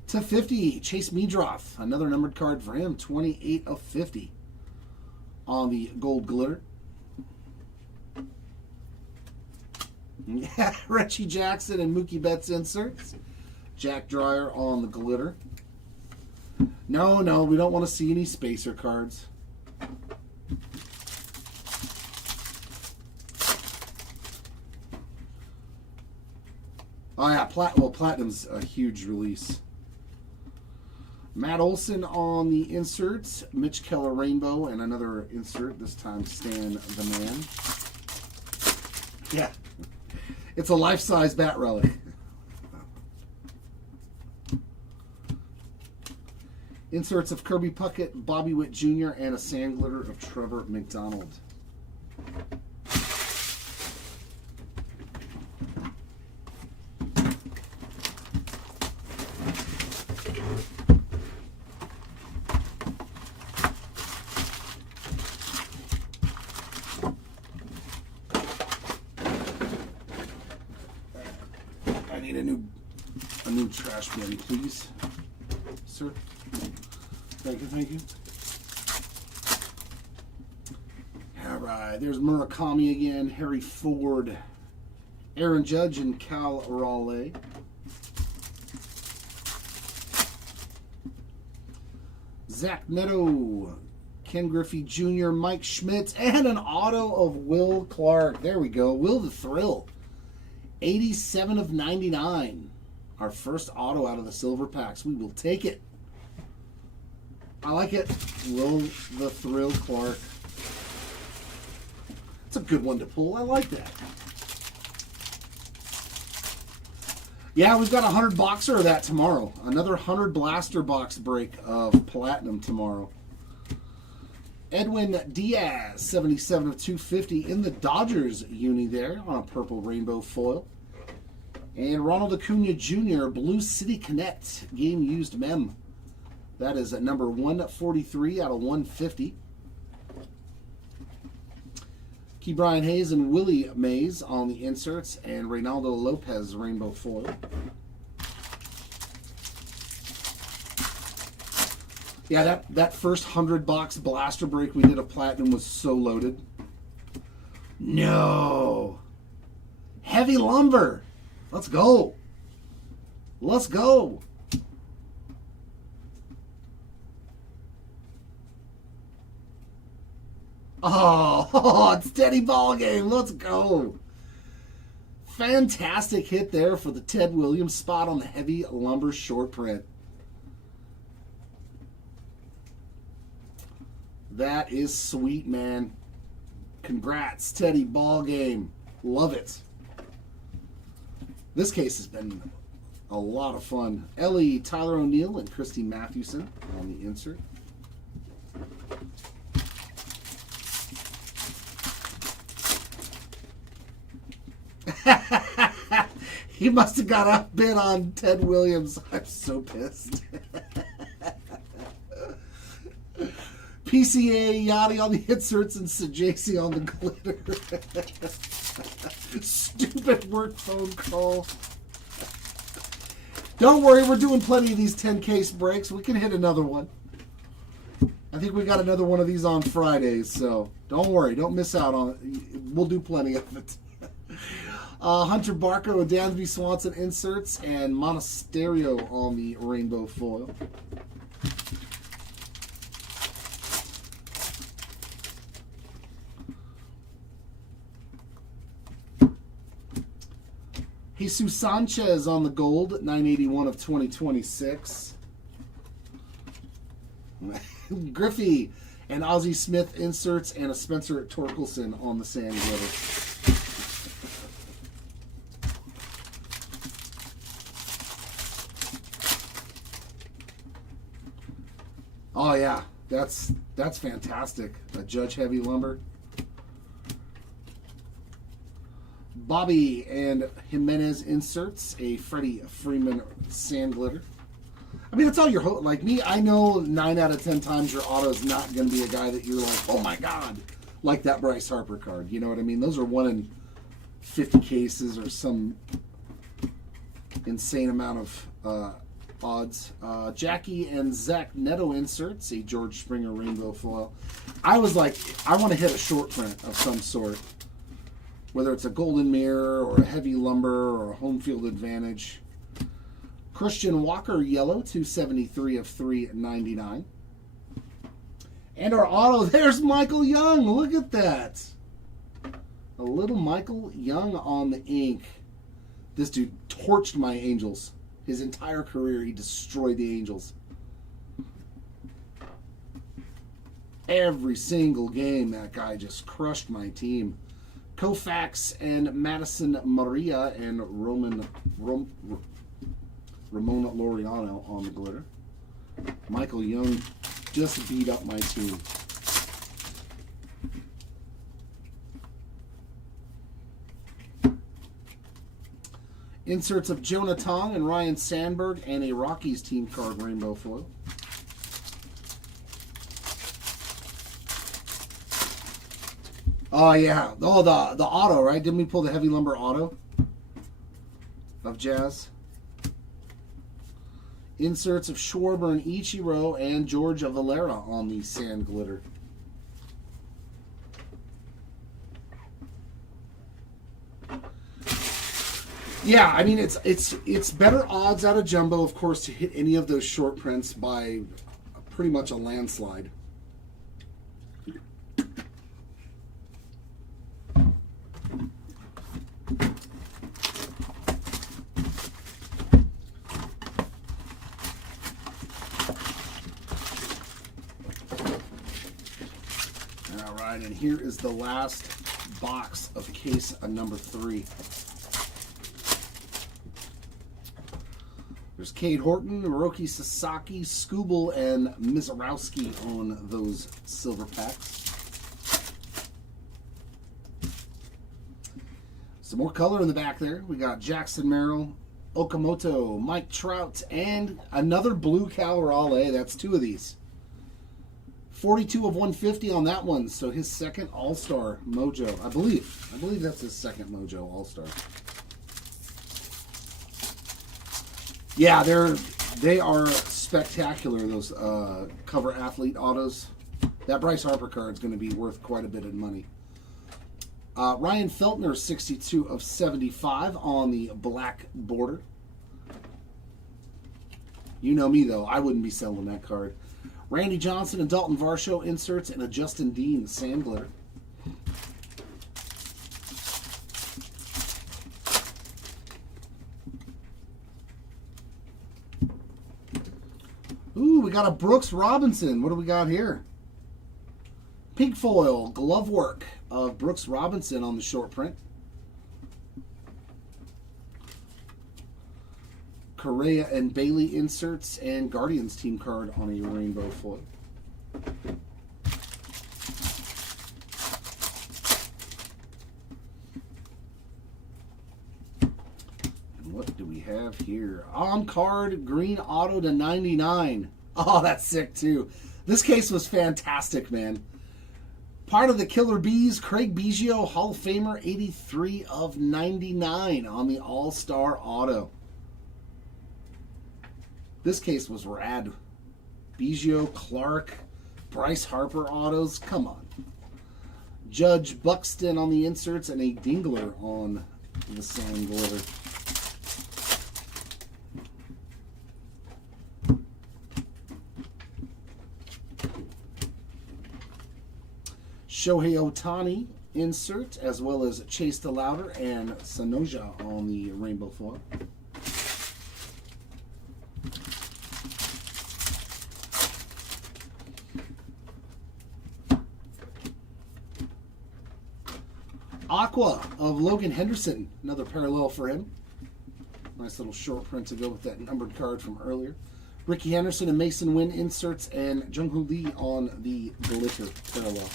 To 50, Chase Meadroth. Another numbered card for him. 28 of 50 on the gold glitter. Yeah, Reggie Jackson and Mookie Betts inserts. Jack Dreyer on the glitter. No, we don't want to see any spacer cards. Oh yeah, Platinum's a huge release. Matt Olson on the inserts. Mitch Keller Rainbow and another insert, this time Stan the Man. Yeah, it's a life-size bat relic. Inserts of Kirby Puckett, Bobby Witt Jr., and a sand glitter of Trevor McDonald. I need a new trash bin, please, sir. Thank you. All right, there's Murakami again, Harry Ford, Aaron Judge, and Cal Raleigh. Zach Neto, Ken Griffey Jr., Mike Schmidt, and an auto of Will Clark. There we go. Will the Thrill. 87 of 99. Our first auto out of the silver packs. We will take it. I like it. Will the Thrill Clark. It's a good one to pull. I like that. Yeah, we've got a 100 boxer of that tomorrow. Another 100 blaster box break of Platinum tomorrow. Edwin Diaz, 77 of 250 in the Dodgers uni there on a purple rainbow foil. And Ronald Acuna Jr., Blue City Connect, game used mem. That is at number 143 out of 150. Key Brian Hayes and Willie Mays on the inserts, and Reynaldo Lopez rainbow foil. Yeah, that first 100 box blaster break we did of Platinum was so loaded. No. Heavy Lumber. Let's go. Let's go. Oh, it's Teddy Ball Game. Let's go. Fantastic hit there for the Ted Williams spot on the Heavy Lumber short print. That is sweet, man. Congrats, Teddy Ball Game. Love it. This case has been a lot of fun. Ellie, Tyler O'Neill, and Christy Mathewson on the insert. He must have got a bid on Ted Williams. I'm so pissed. PCA Yachty on the inserts and Sajasi on the glitter. Stupid work phone call. Don't worry, we're doing plenty of these 10 case breaks. We can hit another one. I think we got another one of these on Fridays, so don't worry. Don't miss out on it. We'll do plenty of it. Hunter Barker with Dansby Swanson inserts and Monasterio on the rainbow foil. Jesus Sanchez on the gold, 981 of 2026. Griffey and Ozzie Smith inserts and a Spencer Torkelson on the sand glitter. Oh yeah, that's fantastic. A Judge Heavy Lumber. Bobby and Jimenez inserts, a Freddie Freeman sand glitter. I mean, it's all your like me. I know 9 out of 10 times your auto is not going to be a guy that you're like, oh my god, like that Bryce Harper card. You know what I mean? Those are 1 in 50 cases or some insane amount of odds. Jackie and Zach Neto inserts, a George Springer rainbow foil. I was like, I want to hit a short print of some sort, whether it's a golden mirror or a heavy lumber or a home field advantage. Christian Walker yellow, 273 of 399. And our auto, there's Michael Young. Look at that. A little Michael Young on the ink. This dude torched my Angels. His entire career, he destroyed the Angels. Every single game, that guy just crushed my team. Koufax and Madison Maria and Ramon Laureano on the glitter. Michael Young just beat up my team. Inserts of Jonah Tong and Ryan Sandberg and a Rockies team card rainbow foil. Oh yeah. Oh, the auto, right? Didn't we pull the heavy lumber auto of Jazz? Inserts of Schwarber and Ichiro and George Valera on the sand glitter. Yeah, I mean it's better odds out of jumbo, of course, to hit any of those short prints by pretty much a landslide. All right, and here is the last box of case number 3. There's Cade Horton, Hiroki Sasaki, Skubal, and Mizorowski on those silver packs. Some more color in the back there. We got Jackson Merrill, Okamoto, Mike Trout, and another blue Cal Raleigh. That's 2 of these. 42 of 150 on that one. So his second All-Star mojo, I believe. I believe that's his second mojo All-Star. Yeah, they are spectacular, those cover athlete autos. That Bryce Harper card is going to be worth quite a bit of money. Ryan Feltner, 62 of 75 on the black border. You know me, though. I wouldn't be selling that card. Randy Johnson and Dalton Varsho inserts and a Justin Dean sand glitter. Ooh, we got a Brooks Robinson. What do we got here? Pink foil glove work of Brooks Robinson on the short print. Correa and Bailey inserts and Guardians team card on a rainbow foil. What do we have here? On card, green auto to 99. Oh, that's sick too. This case was fantastic, man. Part of the Killer Bees, Craig Biggio, Hall of Famer, 83 of 99 on the All-Star auto. This case was rad. Biggio, Clark, Bryce Harper autos. Come on. Judge Buxton on the inserts and a Dingler on the sand glitter. Shohei Ohtani insert, as well as Chase DeLauder and Sanoja on the rainbow foil. Aqua of Logan Henderson, another parallel for him. Nice little short print to go with that numbered card from earlier. Ricky Henderson and Mason Wynn inserts and Jung-Hoo Lee on the glitter parallel.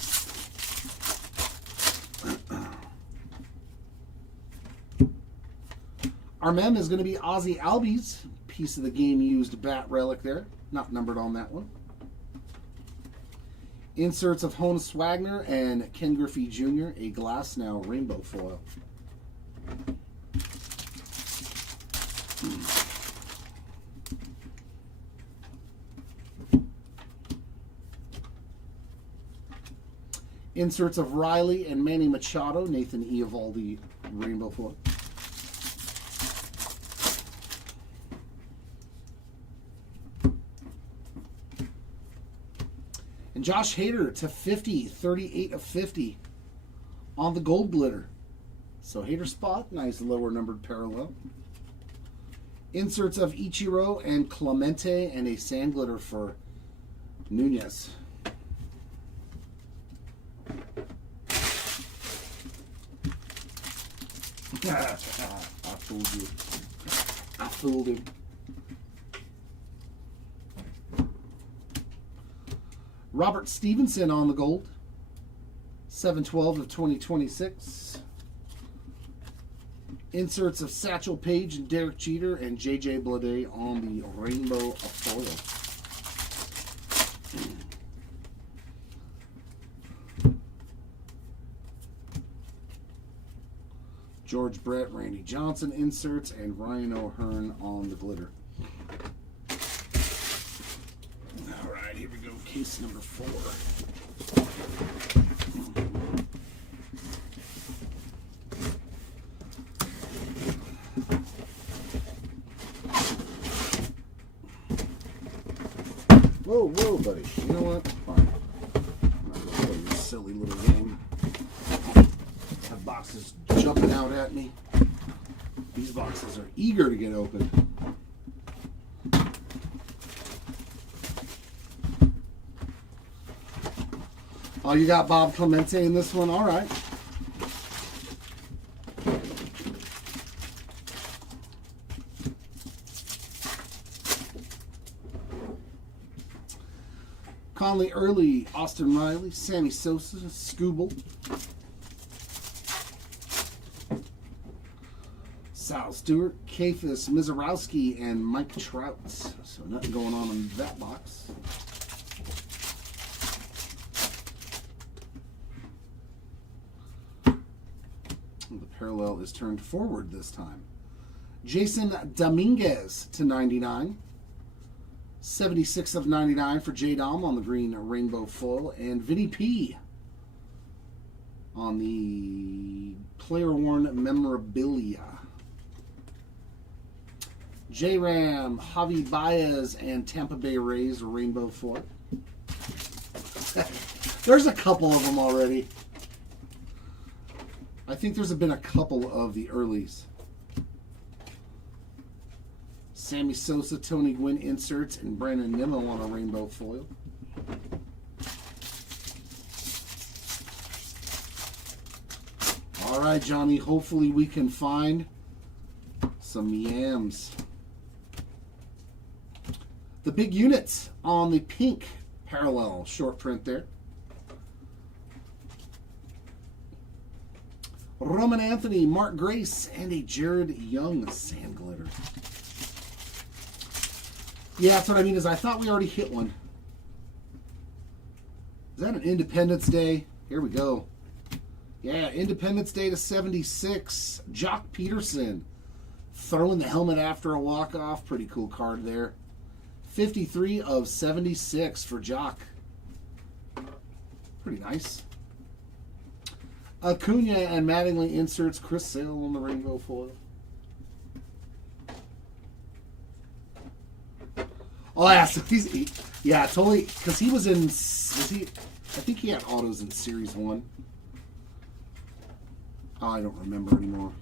Our mem is going to be Ozzie Albies, piece of the game used bat relic there, not numbered on that one. Inserts of Honus Wagner and Ken Griffey Jr., a Glass Now rainbow foil. Inserts of Riley and Manny Machado, Nathan Eovaldi rainbow foil. And Josh Hader to 50, 38 of 50 on the gold glitter. So Hader spot, nice lower numbered parallel. Inserts of Ichiro and Clemente and a sand glitter for Nunez. I fooled you. I fooled him. Robert Stevenson on the gold. 7/12 of 2026. Inserts of Satchel Paige and Derek Jeter and JJ Bleday on the rainbow foil. George Brett, Randy Johnson inserts, and Ryan O'Hearn on the glitter. All right, here we go. Case number 4. Whoa, whoa, buddy. You know what? Fine. I'm not going to play this silly little game. Have boxes jumping out at me. These boxes are eager to get open. Oh, you got Bob Clemente in this one? All right. Conley Early, Austin Riley, Sammy Sosa, Scooble. Sal Stewart, Kafis Mizorowski, and Mike Trout. So nothing going on in that box. The parallel is turned forward this time. Jason Dominguez to 99. 76 of 99 for J-Dom on the green rainbow foil. And Vinny P on the player-worn memorabilia. J-Ram, Javi Baez, and Tampa Bay Rays rainbow foil. There's a couple of them already. I think there's been a couple of the earlies. Sammy Sosa, Tony Gwynn inserts, and Brandon Nimmo on a rainbow foil. All right, Johnny, hopefully we can find some yams. The big units on the pink parallel short print there. Roman Anthony, Mark Grace, and a Jared Young sand glitter. Yeah, that's what I mean, is I thought we already hit one. Is that an Independence Day? Here we go. Yeah, Independence Day to 76. Jock Peterson throwing the helmet after a walk-off. Pretty cool card there. 53 of 76 for Jock. Pretty nice. Acuna and Mattingly inserts. Chris Sale on the rainbow foil. Oh, yeah, so yeah, totally, because he was in, I think he had autos in Series 1. Oh, I don't remember anymore.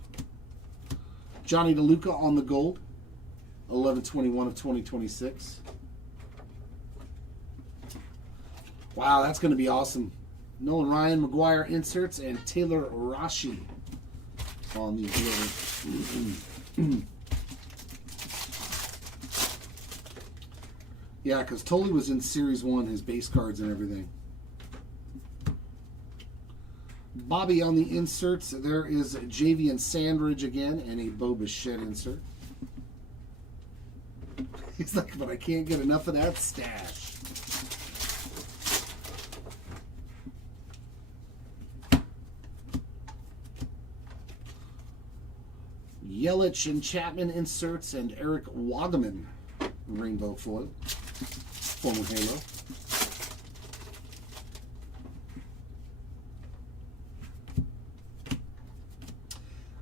Johnny DeLuca on the gold, 11/21 of 2026. Wow, that's going to be awesome. Nolan Ryan, McGuire inserts, and Taylor Rashi on the gold. Yeah, because Tully was in Series 1, his base cards and everything. Bobby on the inserts. There is Javian Sandridge again, and a Bo Bichette insert. He's like, but I can't get enough of that stash. Yelich and Chapman inserts, and Eric Wagaman rainbow foil, former Halo.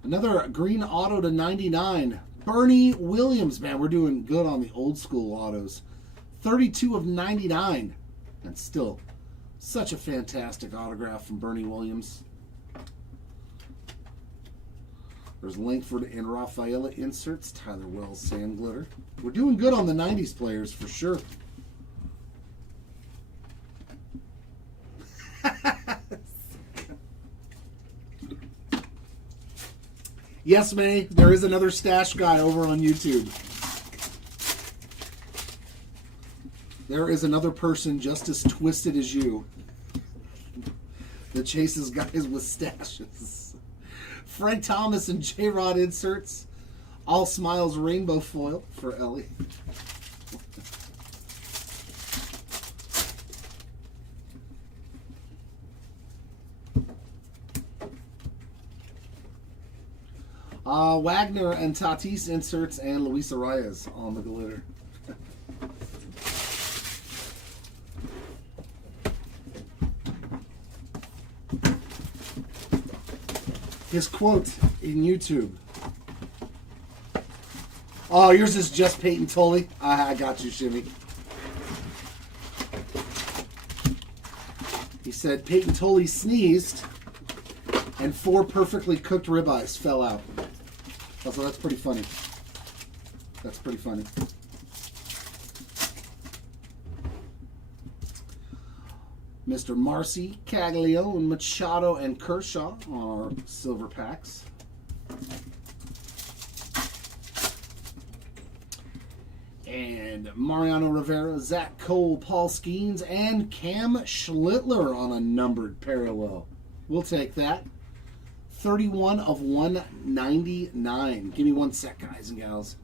Another green auto to 99. Bernie Williams. Man, we're doing good on the old school autos. 32 of 99. And still, such a fantastic autograph from Bernie Williams. There's Langford and Rafaela inserts. Tyler Wells, Sand Glitter. We're doing good on the 90s players for sure. Yes, May, there is another stash guy over on YouTube. There is another person just as twisted as you that chases guys with stashes. Frank Thomas and J-Rod inserts. All Smiles rainbow foil for Ellie. Wagner and Tatis inserts, and Luis Arias on the glitter. His quote in YouTube. Oh, yours is just Peyton Tully. I got you, Shimmy. He said Peyton Tully sneezed and 4 perfectly cooked ribeyes fell out. Also, that's pretty funny. That's pretty funny. Mr. Marcy, Caglio, and Machado and Kershaw on our silver packs. And Mariano Rivera, Zach Cole, Paul Skeens, and Cam Schlittler on a numbered parallel. We'll take that. 31 of 199. Give me one sec, guys and gals.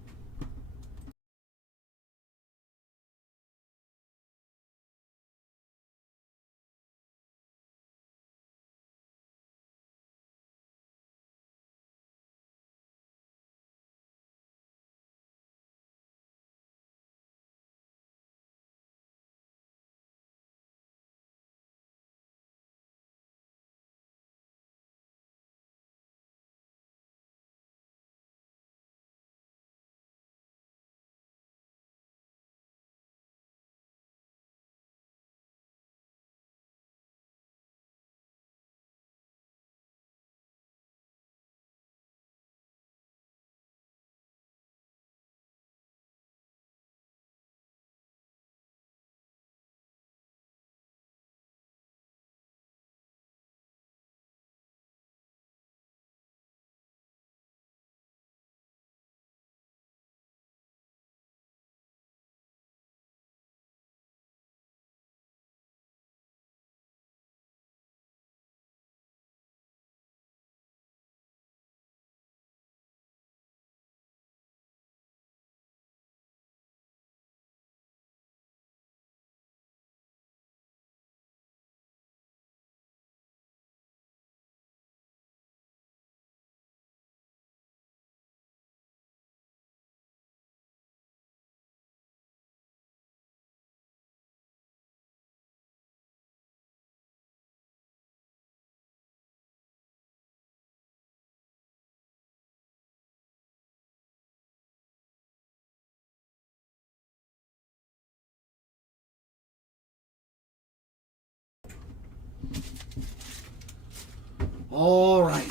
All right.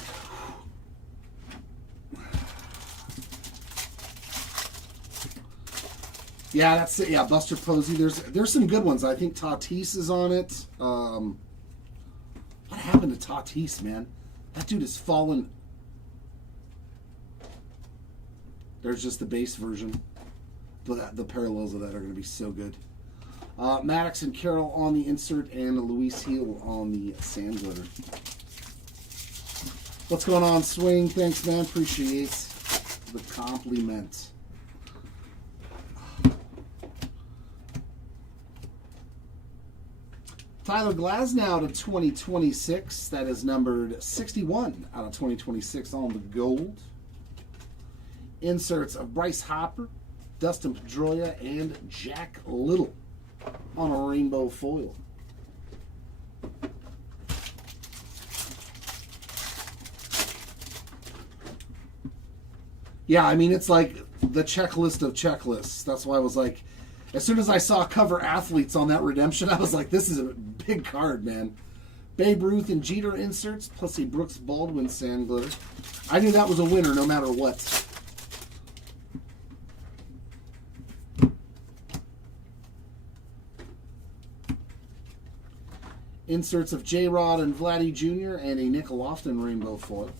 Yeah, that's it. Yeah, Buster Posey. There's some good ones. I think Tatis is on it. What happened to Tatis, man? That dude has fallen. There's just the base version. But the parallels of that are going to be so good. Maddox and Carroll on the insert, and Luis Heel on the sand glitter. What's going on, Swing? Thanks, man. Appreciate the compliment. Tyler Glasnow to 2026. That is numbered 61 out of 2026 on the gold. Inserts of Bryce Hopper, Dustin Pedroia, and Jack Little on a rainbow foil. Yeah, I mean, it's like the checklist of checklists. That's why I was like, as soon as I saw cover athletes on that redemption, I was like, this is a big card, man. Babe Ruth and Jeter inserts, plus a Brooks Baldwin sand glitter. I knew that was a winner no matter what. Inserts of J-Rod and Vladdy Jr. and a Nick Lofton rainbow foil.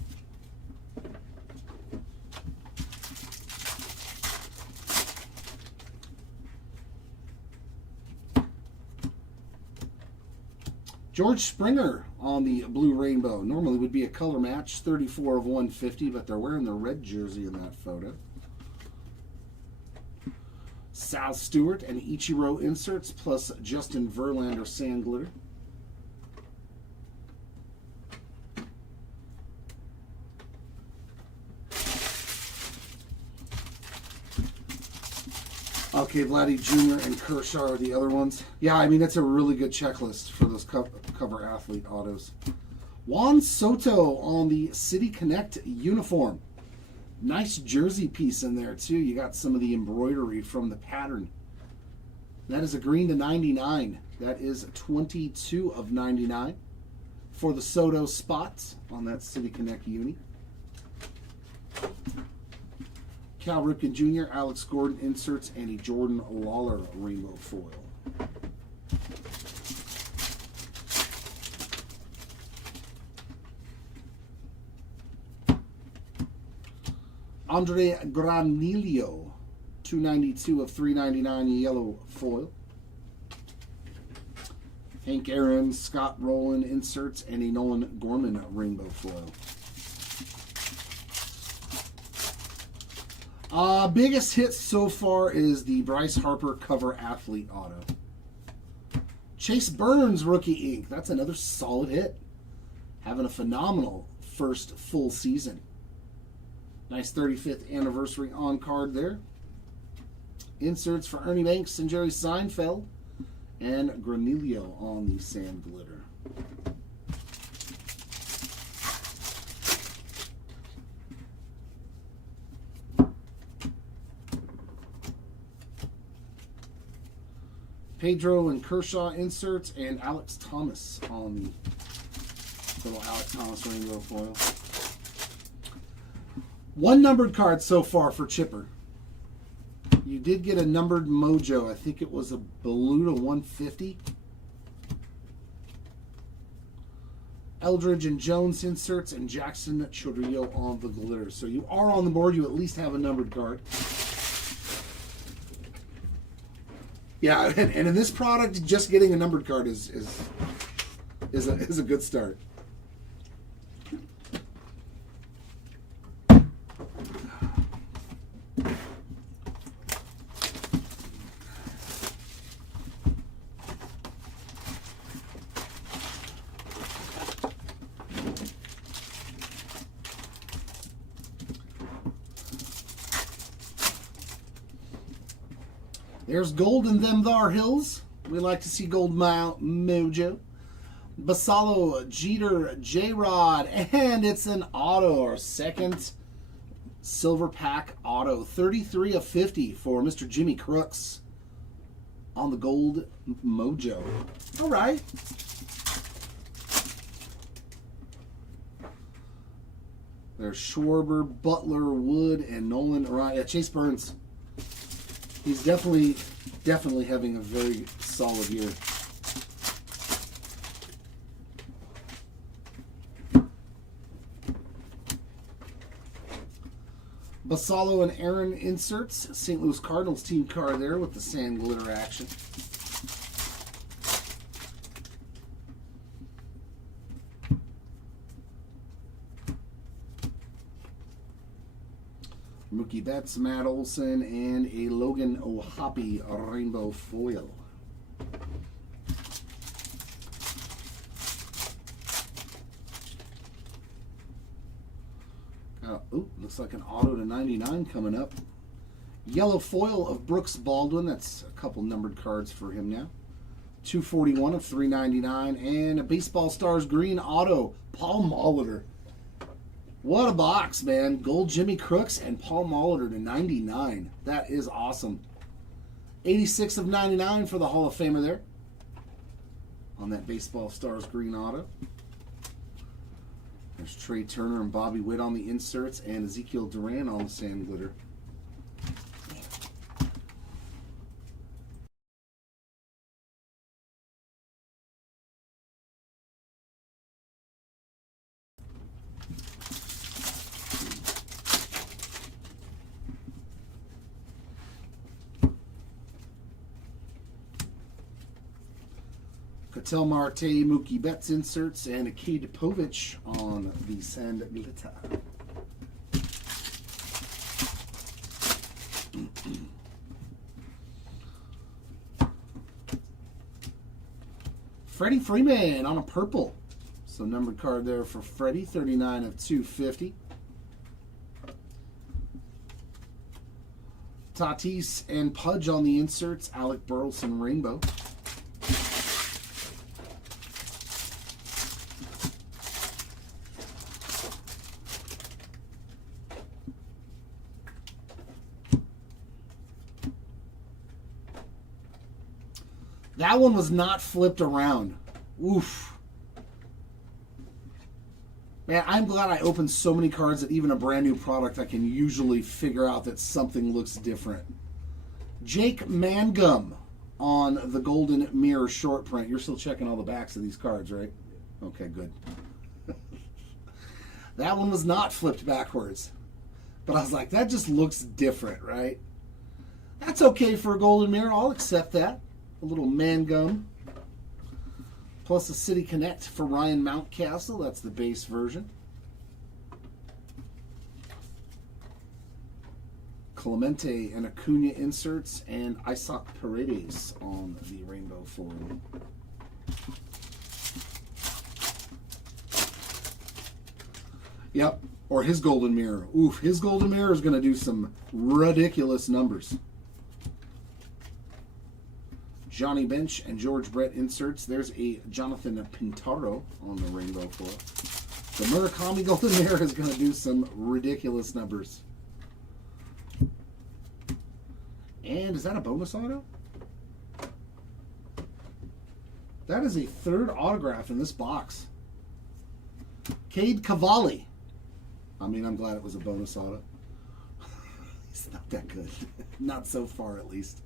George Springer on the blue rainbow. Normally would be a color match, 34 of 150, but they're wearing the red jersey in that photo. Sal Stewart and Ichiro inserts, plus Justin Verlander sand glitter. Okay, Vladdy Jr. and Kershaw are the other ones. Yeah, I mean, it's a really good checklist for those cover athlete autos. Juan Soto on the City Connect uniform. Nice jersey piece in there, too. You got some of the embroidery from the pattern. That is a green to 99. That is 22 of 99 for the Soto spots on that City Connect uni. Cal Ripken Jr., Alex Gordon inserts, and a Jordan Lawler rainbow foil. Andre Granillo, 292 of 399 yellow foil. Hank Aaron, Scott Rowland inserts, and a Nolan Gorman rainbow foil. Biggest hit so far is the Bryce Harper cover athlete auto. Chase Burns rookie ink. That's another solid hit. Having a phenomenal first full season. Nice 35th anniversary on card there. Inserts for Ernie Banks and Jerry Seinfeld. And Granillo on the sand glitter. Pedro and Kershaw inserts, and Alex Thomas on the little Alex Thomas rainbow foil. One numbered card so far for Chipper. You did get a numbered Mojo. I think it was a blue to 150. Eldridge and Jones inserts, and Jackson Chodrillo on the glitter. So you are on the board. You at least have a numbered card. Yeah, and in this product, just getting a numbered card is a good start. There's gold in them thar hills. We like to see gold mojo. Basallo, Jeter, J-Rod, and it's an auto, our second silver pack auto. 33 of 50 for Mr. Jimmy Crooks on the gold mojo. All right. There's Schwarber, Butler, Wood, and Nolan. Yeah, Chase Burns. He's definitely having a very solid year. Basallo and Aaron inserts. St. Louis Cardinals team card there with the sand glitter action. Mookie Betts, Matt Olson, and a Logan O'Hoppe rainbow foil. Ooh, looks like an auto to 99 coming up. Yellow foil of Brooks Baldwin. That's a couple numbered cards for him now. 241 of 399. And a Baseball Stars green auto, Paul Molitor. What a box, man. Gold Jimmy Crooks and Paul Molitor to 99. That is awesome. 86 of 99 for the Hall of Famer there. On that Baseball Stars green auto. There's Trey Turner and Bobby Witt on the inserts and Ezekiel Duran on the sand glitter. Ketel Marte, Mookie Betts inserts, and Akid Povich on the sand glitter. Freddie Freeman on a purple. So numbered card there for Freddie, 39 of 250. Tatis and Pudge on the inserts, Alec Burleson rainbow. That one was not flipped around. Oof. Man, I'm glad I opened so many cards that even a brand new product I can usually figure out that something looks different. Jake Mangum on the Golden Mirror short print. You're still checking all the backs of these cards, right? Okay, good. That one was not flipped backwards. But I was like, that just looks different, right? That's okay for a Golden Mirror. I'll accept that. A little Mangum. Plus a City Connect for Ryan Mountcastle. That's the base version. Clemente and Acuna inserts. And Isaac Paredes on the rainbow foil. Yep. Or his Golden Mirror. Oof. His Golden Mirror is going to do some ridiculous numbers. Johnny Bench and George Brett inserts. There's a Jonathan Pintaro on the rainbow foil. The Murakami Golden Mirror is going to do some ridiculous numbers. And is that a bonus auto? That is a third autograph in this box. Cade Cavalli. I mean, I'm glad it was a bonus auto. It's not that good. Not so far, at least.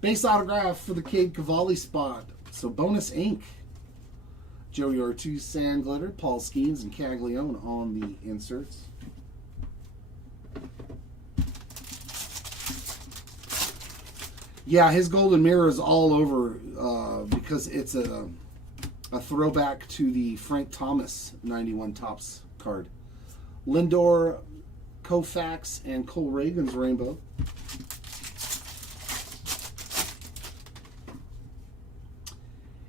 Base autograph for the Cade Cavalli spot. So bonus ink. Joey Ortiz sand glitter, Paul Skeens and Caglione on the inserts. Yeah, his Golden Mirror is all over because it's a throwback to the Frank Thomas 91 Topps card. Lindor, Koufax, and Cole Reagan's rainbow.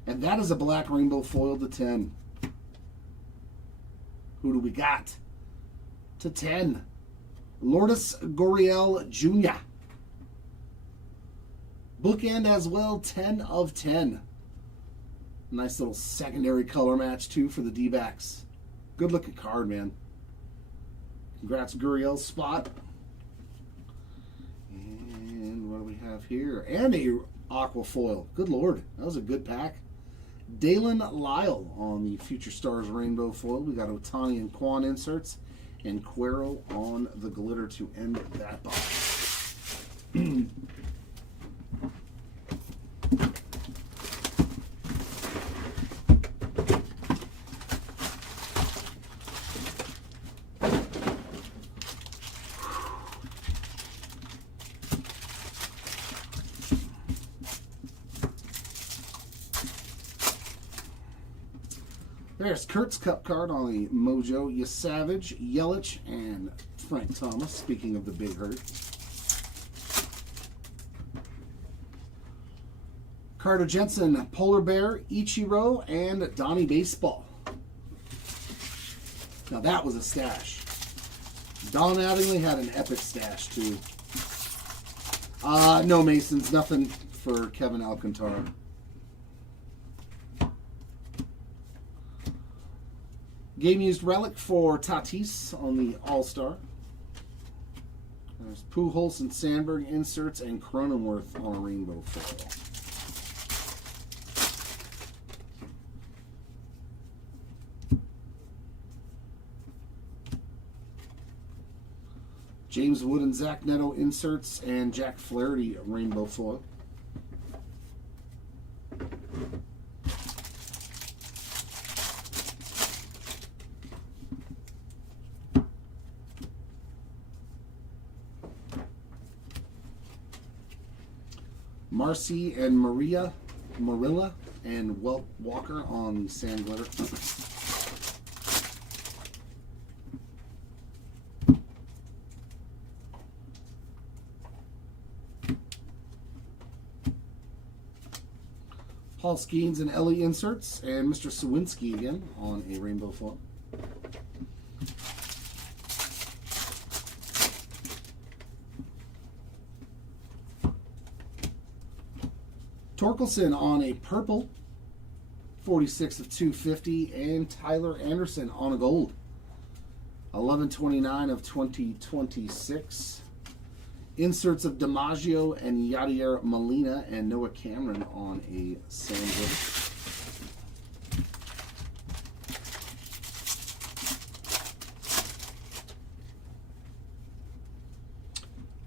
And that is a black rainbow foil to 10. Who do we got? To 10. Lourdes Gurriel Jr. Bookend as well, 10 of 10. Nice little secondary color match, too, for the D-backs. Good looking card, man. Congrats, Gurriel's spot. And what do we have here? And a aqua foil. Good Lord. That was a good pack. Dalen Lyle on the Future Stars rainbow foil. We got Otani and Kwan inserts. And Cuero on the glitter to end that box. There's Kurt's Cup card on the Mojo. Yasavage, Yelich, and Frank Thomas. Speaking of the Big Hurt. Carter Jensen, Polar Bear, Ichiro, and Donnie Baseball. Now that was a stash. Don Mattingly had an epic stash, too. No, Masons. Nothing for Kevin Alcantara. Game-used relic for Tatis on the All-Star. There's Pujols and Sandberg inserts and Cronenworth on a rainbow foil. James Wood and Zach Neto inserts and Jack Flaherty rainbow foil. Marcy and Marilla and Walker on the sand glitter. Paul Skeens and Ellie inserts, and Mr. Sawinski again on a rainbow foil. Torkelson on a purple, 46 of 250, and Tyler Anderson on a gold, 1129 of 2026. Inserts of DiMaggio and Yadier Molina and Noah Cameron on a sand glitter.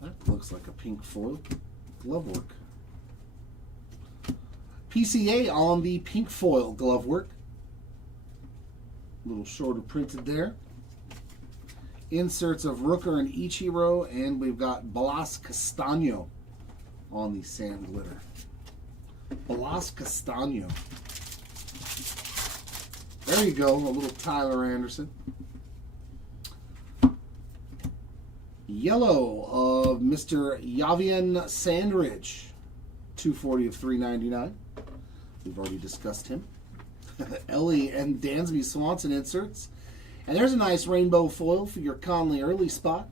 That looks like a pink foil glove work. PCA on the pink foil glove work. A little shorter printed there. Inserts of Rooker and Ichiro, and we've got Blas Castano on the sand glitter. Blas Castano. There you go, a little Tyler Anderson. Yellow of Mr. Yavian Sandridge, 240 of 399. We've already discussed him. Ellie and Dansby Swanson inserts. And there's a nice rainbow foil for your Conley early spot.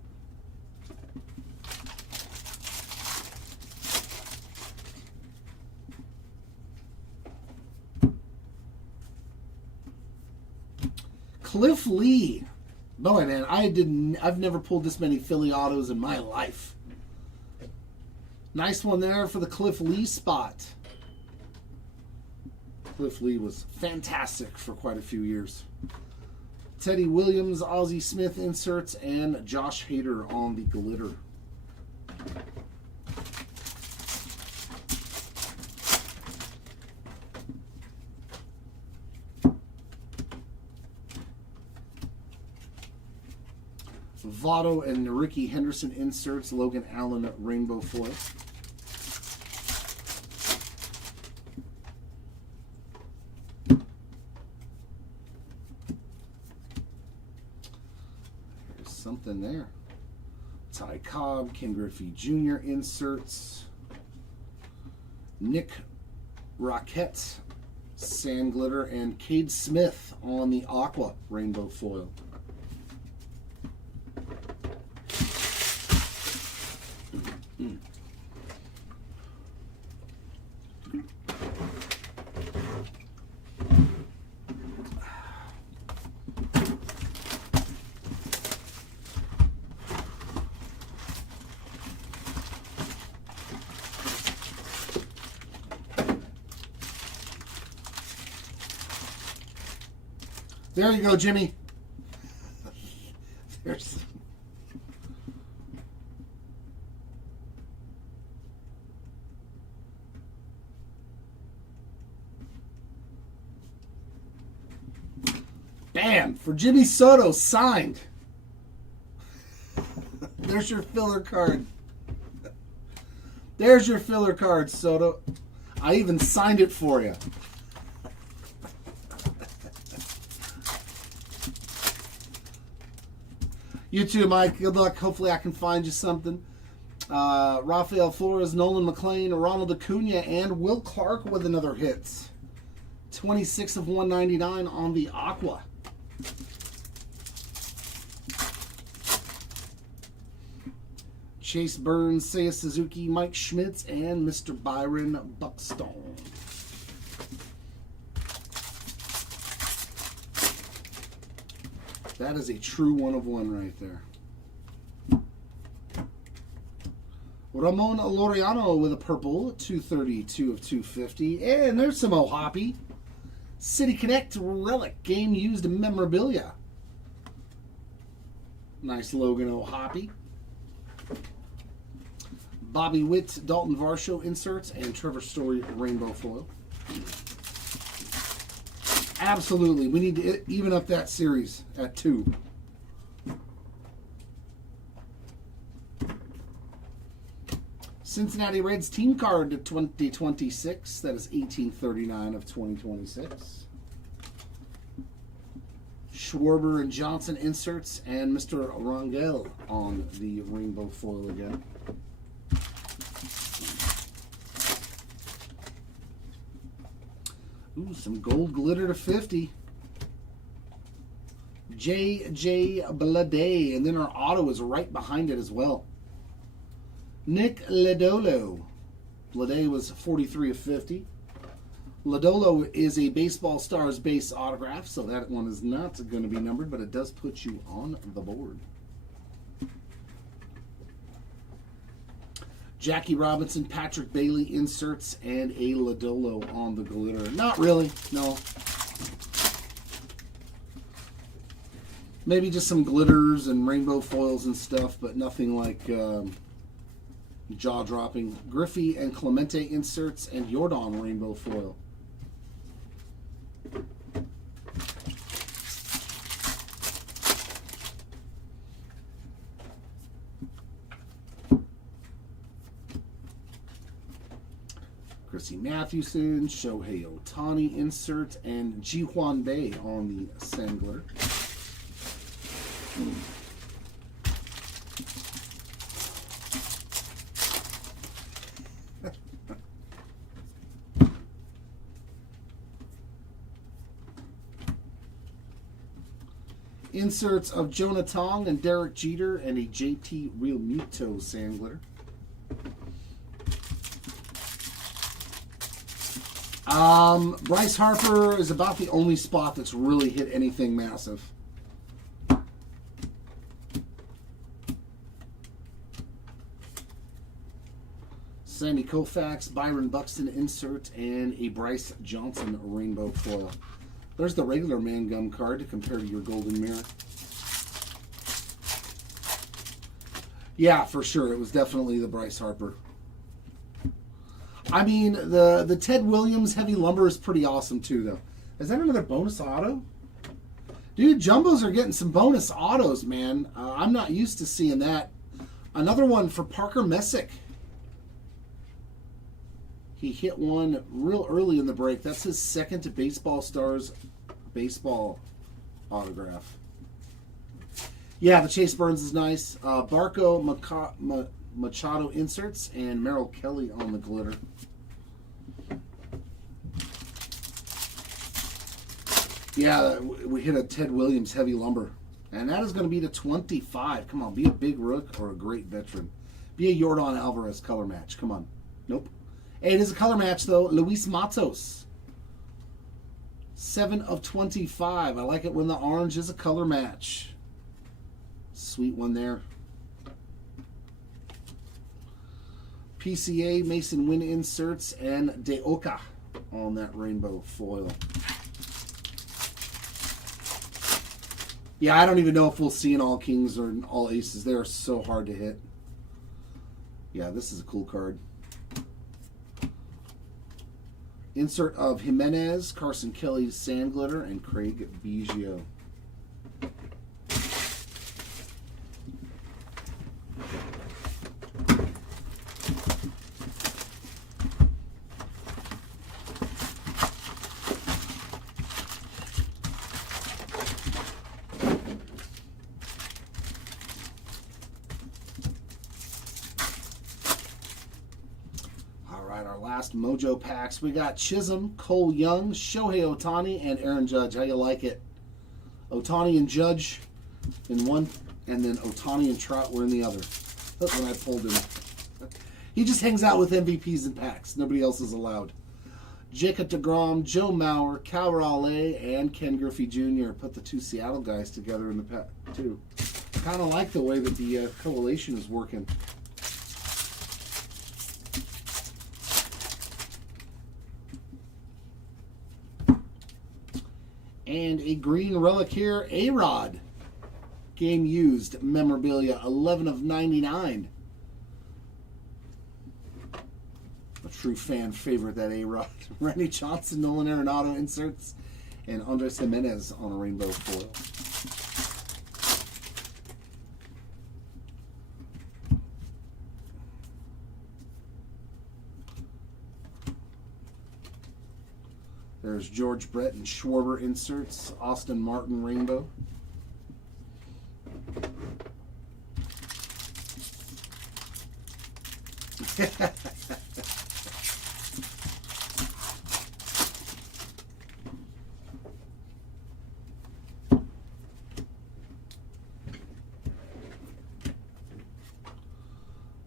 Cliff Lee. Boy, man, I've never pulled this many Philly autos in my life. Nice one there for the Cliff Lee spot. Cliff Lee was fantastic for quite a few years. Teddy Williams, Ozzie Smith inserts, and Josh Hader on the glitter. Votto and Ricky Henderson inserts, Logan Allen rainbow foil. Something there. Ty Cobb, Ken Griffey Jr. inserts. Nick Rockette, sand glitter, and Cade Smith on the aqua rainbow foil. There you go, Jimmy. There's... Bam! For Jimmy Soto, signed. There's your filler card. There's your filler card, Soto. I even signed it for you. You too, Mike. Good luck. Hopefully I can find you something. Rafael Flores, Nolan McLean, Ronald Acuna, and Will Clark with another hit. 26 of 199 on the aqua. Chase Burns, Seiya Suzuki, Mike Schmitz, and Mr. Byron Buxton. That is a true 1 of 1 right there. Ramon Laureano with a purple, 232 of 250. And there's some O'Hoppy. City Connect Relic, game used memorabilia. Nice Logan O'Hoppy. Bobby Witt, Dalton Varsho inserts, and Trevor Story rainbow foil. Absolutely, we need to even up that series at 2. Cincinnati Reds team card to 2026. That is 1839 of 2026. Schwarber and Johnson inserts, and Mr. Rangel on the rainbow foil again. Ooh, some gold glitter to 50. J.J. Blade, and then our auto is right behind it as well. Nick Lodolo. Blade was 43 of 50. Lodolo is a Baseball Stars base autograph, so that one is not going to be numbered, but it does put you on the board. Jackie Robinson, Patrick Bailey inserts, and a Lodolo on the glitter. Not really, no. Maybe just some glitters and rainbow foils and stuff, but nothing like jaw-dropping. Griffey and Clemente inserts, and Jordan rainbow foil. Chrissy Mathewson, Shohei Ohtani insert, and Ji-Hwan Bae on the Sangler. Inserts of Jonah Tong and Derek Jeter, and a JT Real Muto Sangler. Bryce Harper is about the only spot that's really hit anything massive. Sandy Koufax, Byron Buxton insert, and a Bryce Johnson rainbow foil. There's the regular Man Gum card to compare to your Golden Mirror. Yeah, for sure. It was definitely the Bryce Harper. I mean, the Ted Williams Heavy Lumber is pretty awesome too, though. Is that another bonus auto? Dude, Jumbos are getting some bonus autos, man. I'm not used to seeing that. Another one for Parker Messick. He hit one real early in the break. That's his second to Baseball Stars baseball autograph. Yeah, the Chase Burns is nice. Barco Machado inserts, and Merrill Kelly on the glitter. Yeah, we hit a Ted Williams Heavy Lumber. And that is going to be to 25. Come on, be a big rook or a great veteran. Be a Yordan Alvarez color match. Come on. Nope. Hey, it is a color match, though. Luis Matos. 7 of 25. I like it when the orange is a color match. Sweet one there. PCA, Mason Wynn inserts, and Deoka on that rainbow foil. Yeah, I don't even know if we'll see an all kings or an all aces. They are so hard to hit. Yeah, this is a cool card. Insert of Jimenez, Carson Kelly's Sand Glitter, and Craig Biggio. Mojo packs. We got Chisholm, Cole Young, Shohei Ohtani, and Aaron Judge. How you like it? Ohtani and Judge in one, and then Ohtani and Trout were in the other. when I pulled him. He just hangs out with MVPs and packs. Nobody else is allowed. Jacob deGrom, Joe Mauer, Cal Raleigh, and Ken Griffey Jr. Put the two Seattle guys together in the pack, too. Kind of like the way that the coalition is working. And a green relic here, A-Rod. Game used memorabilia, 11 of 99. A true fan favorite, that A-Rod. Randy Johnson, Nolan Arenado inserts, and Andres Jimenez on a rainbow foil. There's George Brett and Schwarber inserts, Austin Martin rainbow.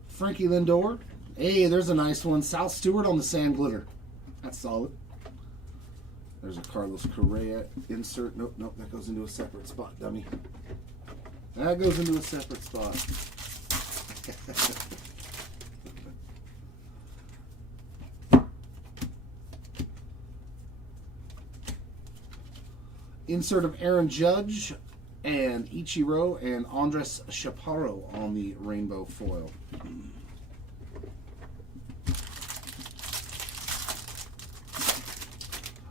Frankie Lindor. Hey, there's a nice one. Sal Stewart on the sand glitter. That's solid. There's a Carlos Correa insert. Nope, nope, that goes into a separate spot, dummy. That goes into a separate spot. Insert of Aaron Judge and Ichiro and Andres Chaparro on the rainbow foil.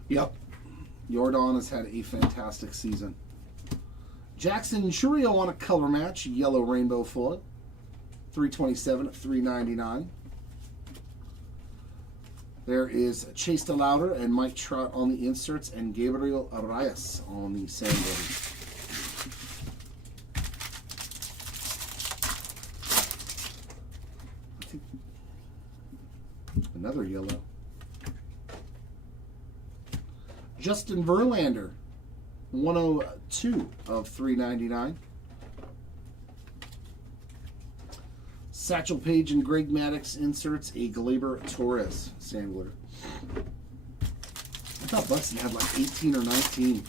Yep. Jordan has had a fantastic season. Jackson Churio on a color match, yellow rainbow foil. 327 at 399. There is Chase DeLauder and Mike Trout on the inserts and Gabriel Arias on the sand glitter. Another yellow. Justin Verlander, 102 of 399. Satchel Paige and Greg Maddux inserts a Gleyber Torres sand glitter. I thought Buxton had like 18 or 19.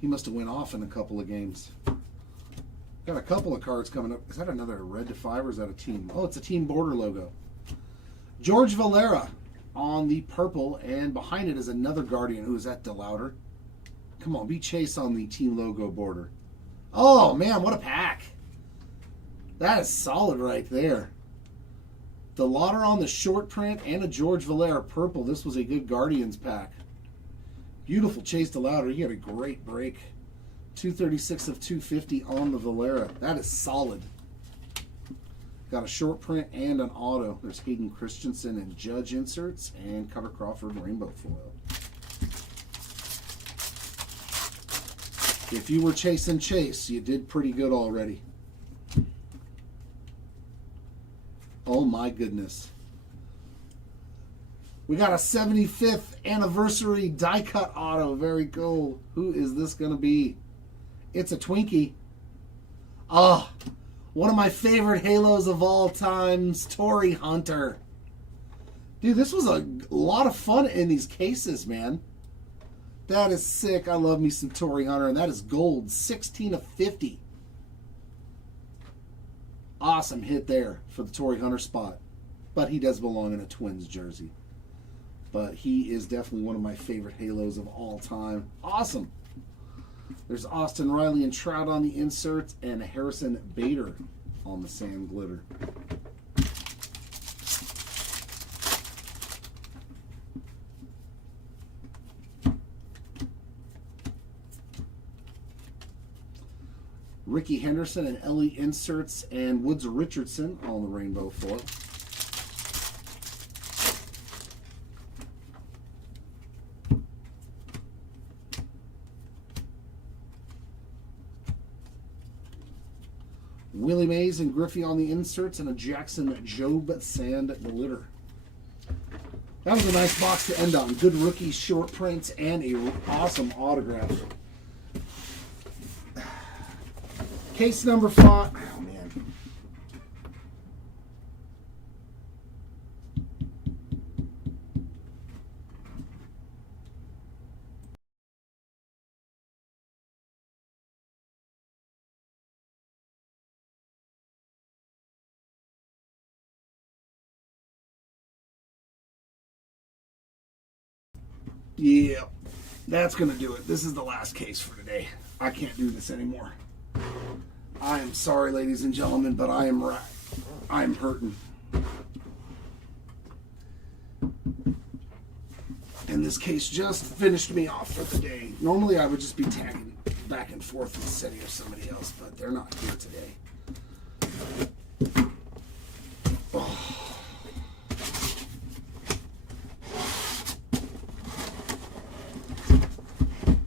He must have went off in a couple of games. Got a couple of cards coming up. Is that another red to 5 or is that a team? Oh, it's a team border logo. George Valera on the purple, and behind it is another Guardian. Who is that, DeLauder? Come on, be Chase on the team logo border. Oh, man, what a pack. That is solid right there. DeLauder on the short print and a George Valera purple. This was a good Guardians pack. Beautiful Chase DeLauder. He had a great break. 236 of 250 on the Valera. That is solid. Got a short print and an auto. There's Hayden Christensen and Judge inserts and Cutter Crawford rainbow foil. If you were chasing Chase, you did pretty good already. Oh my goodness. We got a 75th anniversary die cut auto. Very cool. Who is this going to be? It's a Twinkie. Oh, one of my favorite Halos of all times, Torii Hunter. Dude, this was a lot of fun in these cases, man. That is sick. I love me some Torii Hunter, and that is gold, 16 of 50. Awesome hit there for the Torii Hunter spot. But he does belong in a Twins jersey. But he is definitely one of my favorite Halos of all time. Awesome. There's Austin Riley and Trout on the inserts and Harrison Bader on the sand glitter. Ricky Henderson and Ellie inserts and Woods Richardson on the rainbow foil. Willie Mays and Griffey on the inserts and a Jackson Job sand glitter. That was a nice box to end on. Good rookie short prints and a awesome autograph. Case number 5. Oh man. Yeah, that's going to do it. This is the last case for today. I can't do this anymore. I am sorry, ladies and gentlemen, but I am hurting. And this case just finished me off for the day. Normally I would just be tagging back and forth with City or somebody else, but they're not here today. Oh.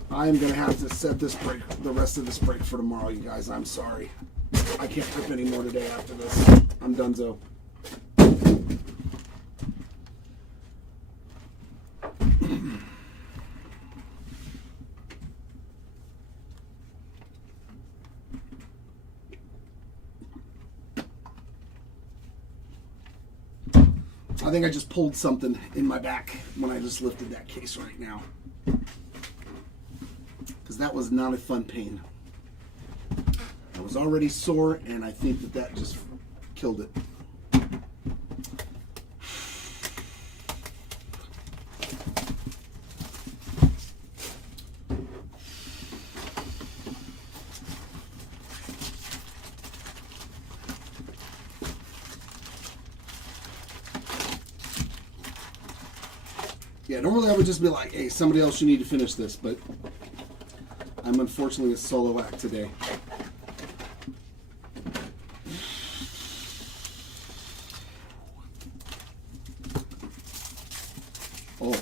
I'm going to have to set this break, the rest of this break for tomorrow, you guys. I'm sorry. I can't rip anymore today after this. I'm donezo. I think I just pulled something in my back when I just lifted that case right now. Because that was not a fun pain. I was already sore, and I think that that just killed it. Yeah, normally I would just be like, hey, somebody else, you need to finish this, but I'm unfortunately a solo act today. Oh,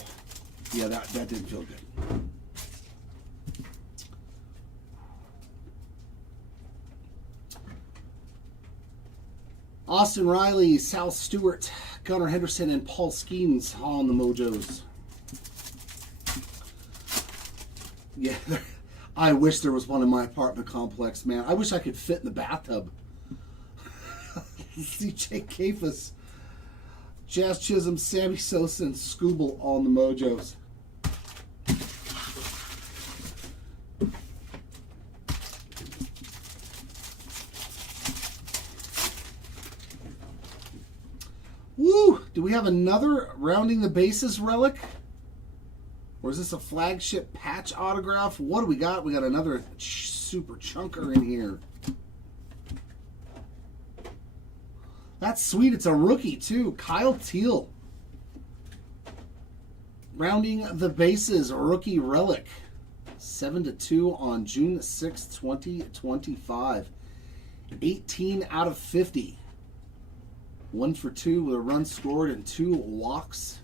yeah, that didn't feel good. Austin Riley, Sal Stewart, Gunnar Henderson, and Paul Skeens on the Mojos. Yeah, I wish there was one in my apartment complex, man. I wish I could fit in the bathtub. CJ Kafis, Jazz Chisholm, Sammy Sosa, and Scooble on the Mojos. Woo! Do we have another Rounding the Bases relic? Or is this a flagship patch autograph? What do we got? We got another super chunker in here. That's sweet. It's a rookie, too. Kyle Teal. Rounding the Bases, rookie relic. 7/2 on June 6, 2025. 18 out of 50. 1 for 2 with a run scored and 2 walks.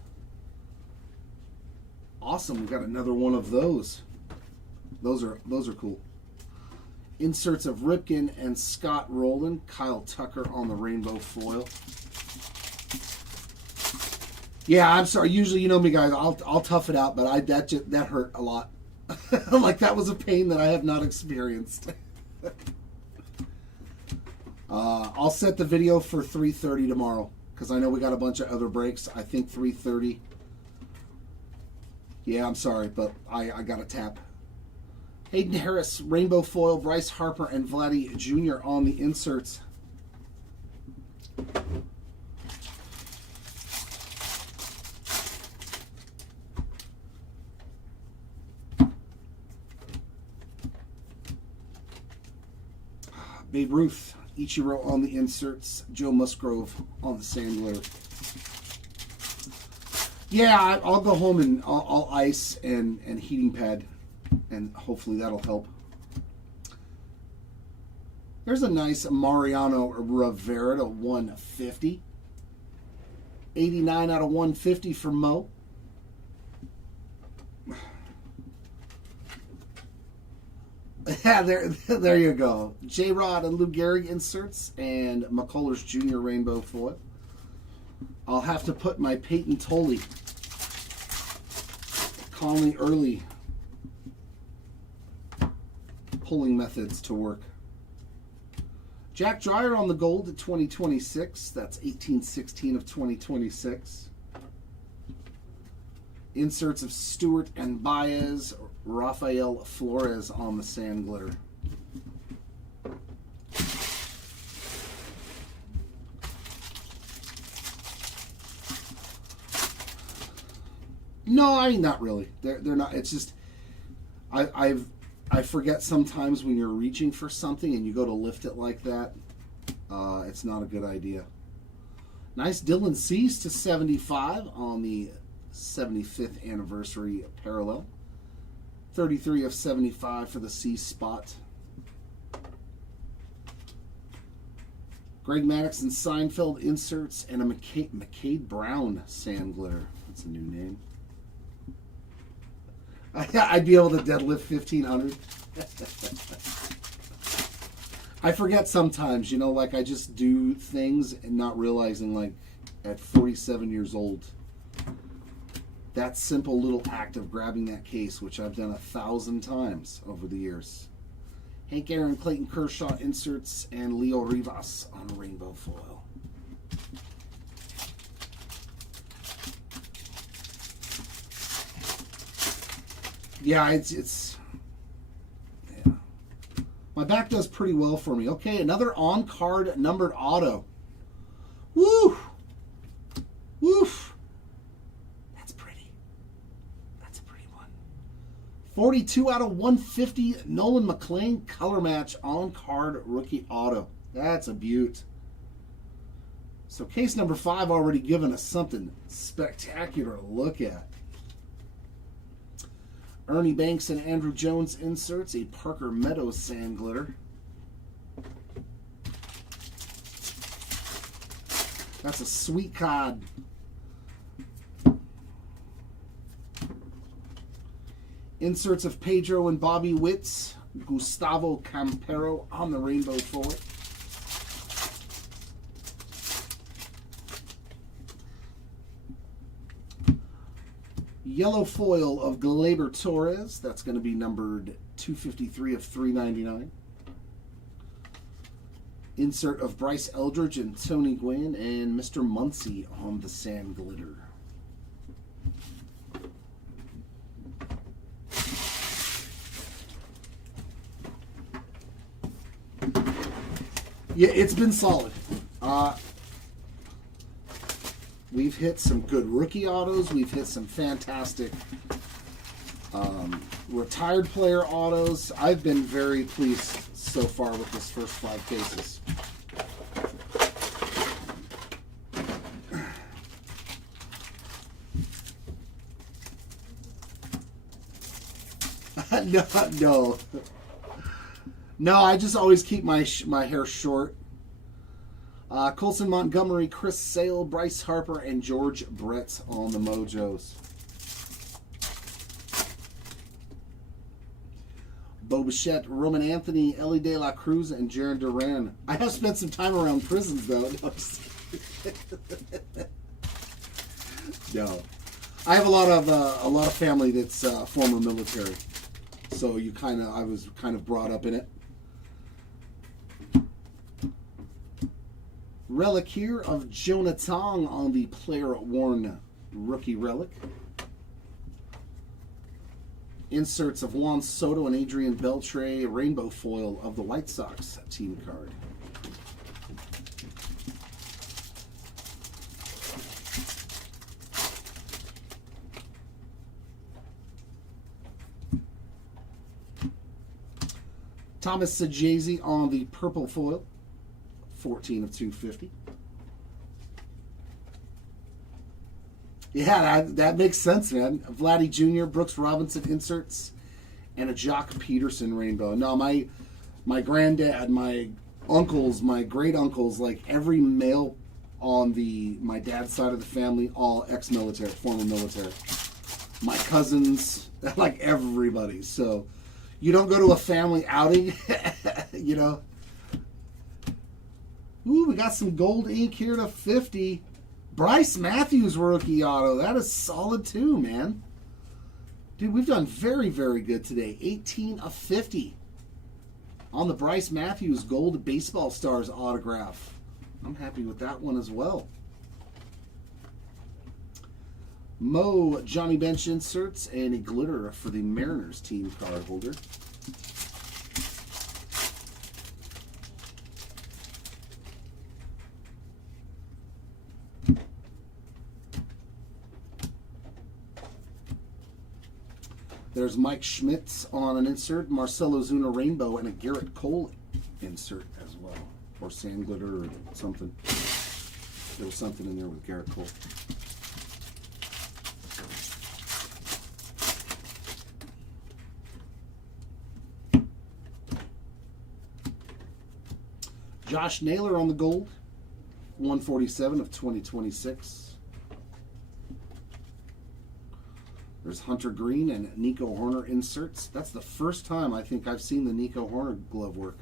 Awesome, we got another one of those. Those are cool. Inserts of Ripken and Scott Rowland. Kyle Tucker on the rainbow foil. Yeah, I'm sorry. Usually, you know me, guys. I'll tough it out, but that hurt a lot. Like that was a pain that I have not experienced. I'll set the video for 3:30 tomorrow because I know we got a bunch of other breaks. I think 3:30. Yeah, I'm sorry, but I got a tap. Hayden Harris, rainbow foil, Bryce Harper, and Vladdy Jr. on the inserts. Babe Ruth, Ichiro on the inserts, Joe Musgrove on the Sandler. Yeah, I'll go home and I'll ice and heating pad, and hopefully that'll help. There's a nice Mariano Rivera to 150. 89 out of 150 for Mo. Yeah, there you go. J-Rod and Lou Gehrig inserts and McCullers Jr. rainbow foil. I'll have to put my Peyton Tolley, Conley Early pulling methods to work. Jack Dreyer on the gold at 2026. That's 18/16 of 2026. Inserts of Stewart and Baez, Rafael Flores on the sand glitter. No, I mean, not really. They're not. It's just I forget sometimes when you're reaching for something and you go to lift it like that. It's not a good idea. Nice Dylan Cease to 75 on the 75th anniversary parallel. 33 of 75 for the Cease spot. Greg Maddox and Seinfeld inserts and a McCade Brown sand glitter. That's a new name. I'd be able to deadlift 1,500. I forget sometimes, you know, like I just do things and not realizing, like at 47 years old, that simple little act of grabbing that case, which I've done 1,000 times over the years. Hank Aaron, Clayton Kershaw inserts, and Leo Rivas on rainbow foil. Yeah, it's yeah. My back does pretty well for me. Okay, another on-card numbered auto. Woo! Woof! That's pretty. That's a pretty one. 42 out of 150, Nolan McLean color match on-card rookie auto. That's a beaut. So case number 5 already given us something spectacular to look at. Ernie Banks and Andrew Jones inserts, a Parker Meadows sand glitter. That's a sweet cod. Inserts of Pedro and Bobby Witts, Gustavo Campero on the rainbow foil. Yellow foil of Gleyber Torres. That's going to be numbered 253 of 399. Insert of Bryce Eldridge and Tony Gwynn and Mr. Muncy on the sand glitter. Yeah, it's been solid. We've hit some good rookie autos. We've hit some fantastic retired player autos. I've been very pleased so far with this first 5 cases. No, I just always keep my hair short. Colson Montgomery, Chris Sale, Bryce Harper, and George Brett on the Mojos. Bo Bichette, Roman Anthony, Ellie De La Cruz, and Jaron Duran. I have spent some time around prisons, though. No, I have a lot of family that's former military, so I was kind of brought up in it. Relic here of Jonah Tong on the player-worn rookie relic. Inserts of Juan Soto and Adrian Beltre, rainbow foil of the White Sox team card. Thomas Sajazi on the purple foil. 14 of 250. Yeah, that makes sense, man. Vladdy Jr., Brooks Robinson inserts, and a Jock Peterson rainbow. No, my granddad, my uncles, my great uncles, like every male on my dad's side of the family, all ex-military, former military. My cousins, like everybody. So you don't go to a family outing, you know. Ooh, we got some gold ink here to 50. Bryce Matthews rookie auto. That is solid too, man. Dude, we've done very, very good today. 18 of 50 on the Bryce Matthews gold baseball stars autograph. I'm happy with that one as well. Mo Johnny Bench inserts and a glitter for the Mariners team card holder. There's Mike Schmitz on an insert, Marcelo Zuna Rainbow, and a Garrett Cole insert as well. Or sand glitter or something. There was something in there with Garrett Cole. Josh Naylor on the gold, 147 of 2026. There's Hunter Green and Nico Horner inserts. That's the first time I think I've seen the Nico Horner glove work.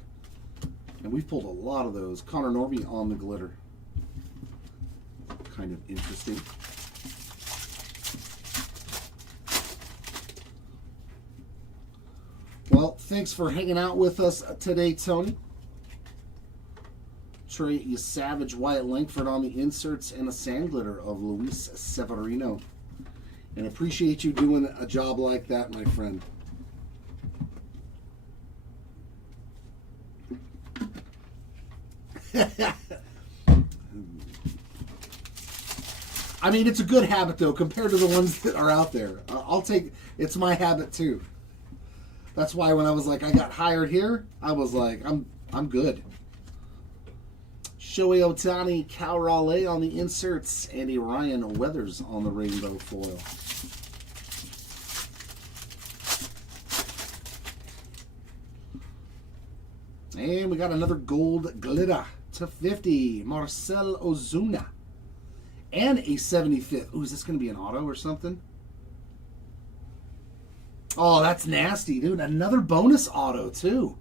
And we've pulled a lot of those. Connor Norby on the glitter. Kind of interesting. Well, thanks for hanging out with us today, Tony. Trey Savage, Wyatt Langford on the inserts, and a sand glitter of Luis Severino. And appreciate you doing a job like that, my friend. I mean, it's a good habit, though, compared to the ones that are out there. I'll take, it's my habit, too. That's why when I was like, I got hired here, I was like, I'm good. Shohei Ohtani, Cal Raleigh on the inserts, and a Ryan Weathers on the rainbow foil. And we got another gold glitter to 50, Marcell Ozuna. And a 75th. Ooh, is this going to be an auto or something? Oh, that's nasty, dude. Another bonus auto, too.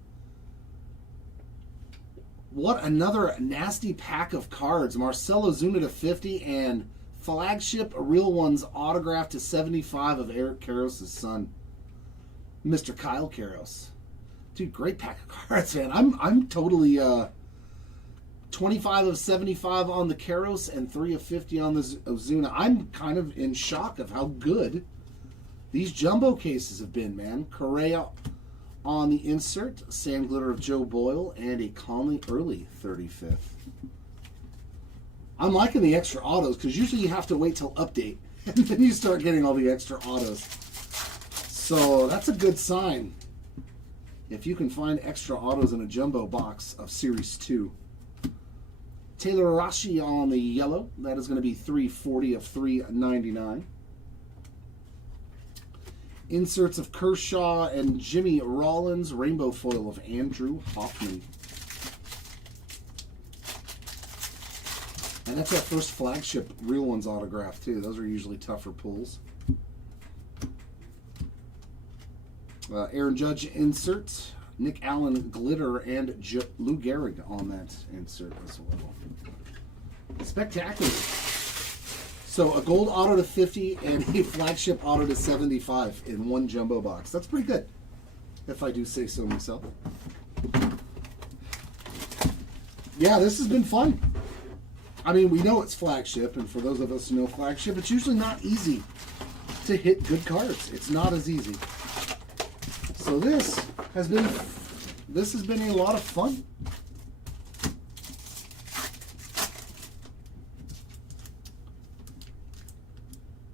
What another nasty pack of cards. Marcell Ozuna to 50 and flagship real ones autographed to 75 of Eric Karros' son, Mr. Kyle Karros. Dude, great pack of cards, man. I'm totally 25 of 75 on the Karros and 3 of 50 on the Ozuna. I'm kind of in shock of how good these jumbo cases have been, man. Correa on the insert, sand glitter of Joe Boyle, and a Conley Early 35th. I'm liking the extra autos because usually you have to wait till update and then you start getting all the extra autos. So that's a good sign if you can find extra autos in a jumbo box of Series 2. Taylor Arashi on the yellow. That is going to be 340 of 399. Inserts of Kershaw and Jimmy Rollins. Rainbow foil of Andrew Hoffman. And that's our first flagship real ones autograph, too. Those are usually tougher pulls. Aaron Judge insert. Nick Allen glitter and Lou Gehrig on that insert as well. Spectacular. So a gold auto to 50 and a flagship auto to 75 in one jumbo box. That's pretty good, if I do say so myself. Yeah, this has been fun. I mean, we know it's flagship, and for those of us who know flagship, it's usually not easy to hit good cards. It's not as easy. So this has been a lot of fun.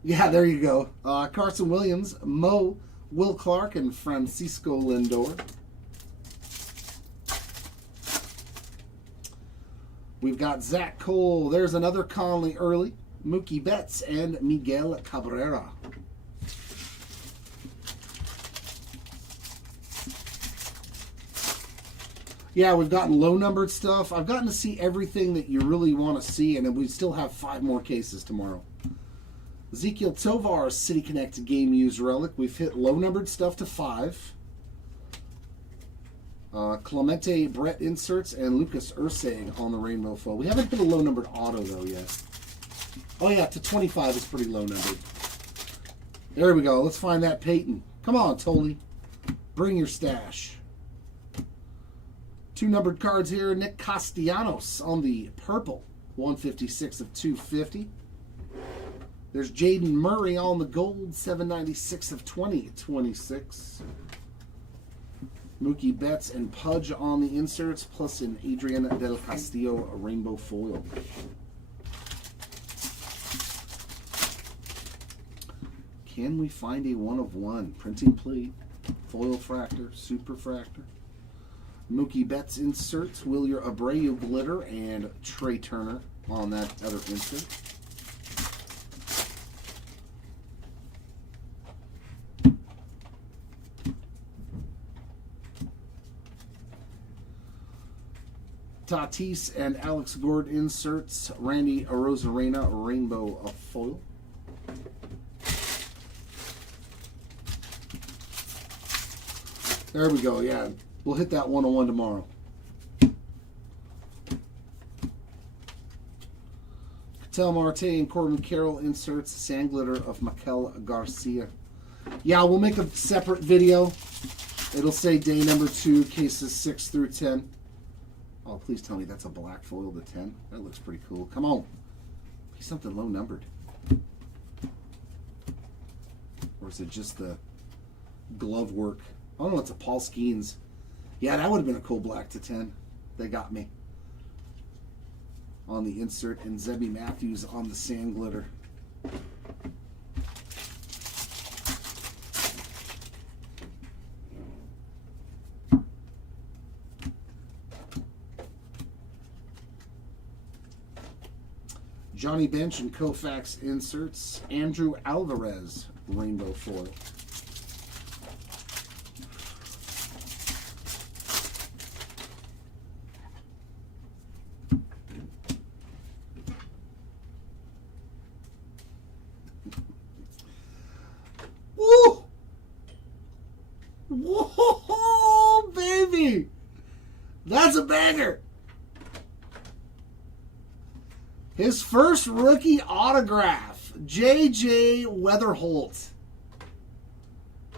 Yeah, there you go. Carson Williams, Mo, Will Clark, and Francisco Lindor. We've got Zach Cole. There's another Conley Early, Mookie Betts, and Miguel Cabrera. Yeah, we've gotten low-numbered stuff. I've gotten to see everything that you really want to see, and then we still have 5 more cases tomorrow. Ezekiel Tovar, City Connect Game Used Relic. We've hit low-numbered stuff to 5. Clemente Brett inserts and Lucas Ursay on the rainbow foil. We haven't hit a low-numbered auto, though, yet. Oh, yeah, to 25 is pretty low-numbered. There we go. Let's find that Peyton. Come on, Toley. Bring your stash. 2 numbered cards here. Nick Castellanos on the purple. 156 of 250. There's Jaden Murray on the gold. 796 of 2026. Mookie Betts and Pudge on the inserts, plus an Adrian Del Castillo rainbow foil. Can we find a 1 of 1? Printing plate, foil fractor, super fractor. Mookie Betts inserts, Wilyer Abreu glitter, and Trey Turner on that other insert. Tatis and Alex Gord inserts, Randy Arozarena rainbow of foil. There we go, yeah. We'll hit that 101 tomorrow. Ketel Marte and Corbin Carroll inserts, sand glitter of Mikel Garcia. Yeah, we'll make a separate video. It'll say day number 2, cases 6 through 10. Oh, please tell me that's a black foil to 10. That looks pretty cool. Come on. Be something low numbered. Or is it just the glove work? I don't know, it's a Paul Skeens. Yeah, that would have been a cool black to 10. They got me. On the insert, and Zebby Matthews on the sand glitter. Johnny Bench and Koufax inserts, Andrew Alvarez rainbow foil. Woo! Whoa, baby! That's a banger! His first rookie autograph, J.J. Weatherholt.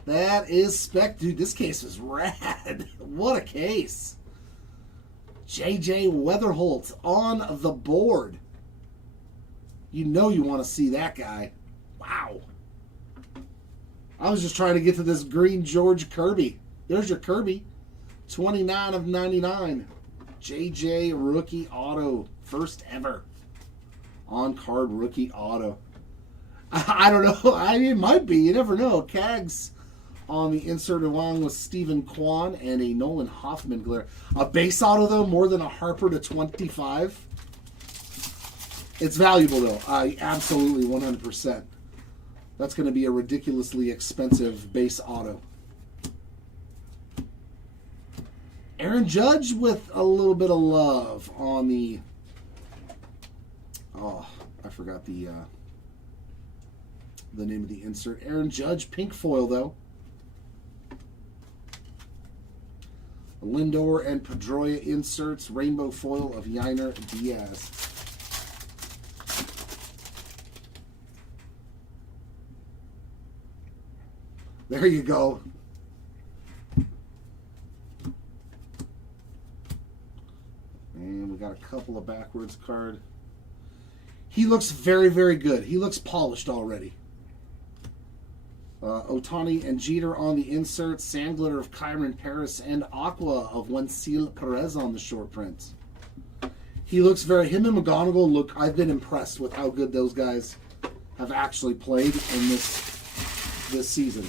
That is spec. Dude, this case is rad. What a case. J.J. Weatherholt on the board. You know you want to see that guy. Wow. I was just trying to get to this green George Kirby. There's your Kirby. 29 of 99. J.J. rookie auto. First ever. On-card rookie auto. I don't know. It might be. You never know. Cags on the insert along with Stephen Kwan and a Nolan Hoffman glitter. A base auto, though, more than a Harper to 25. It's valuable, though. Absolutely 100%. That's going to be a ridiculously expensive base auto. Aaron Judge with a little bit of love on the... Oh, I forgot the name of the insert. Aaron Judge, pink foil, though. Lindor and Pedroia inserts, rainbow foil of Yainer Diaz. There you go. And we got a couple of backwards card. He looks very, very good. He looks polished already. Otani and Jeter on the insert. Sand glitter of Kyron Paris and Aqua of Wenceel Perez on the short print. He looks very... Him and McGonigal look... I've been impressed with how good those guys have actually played in this season.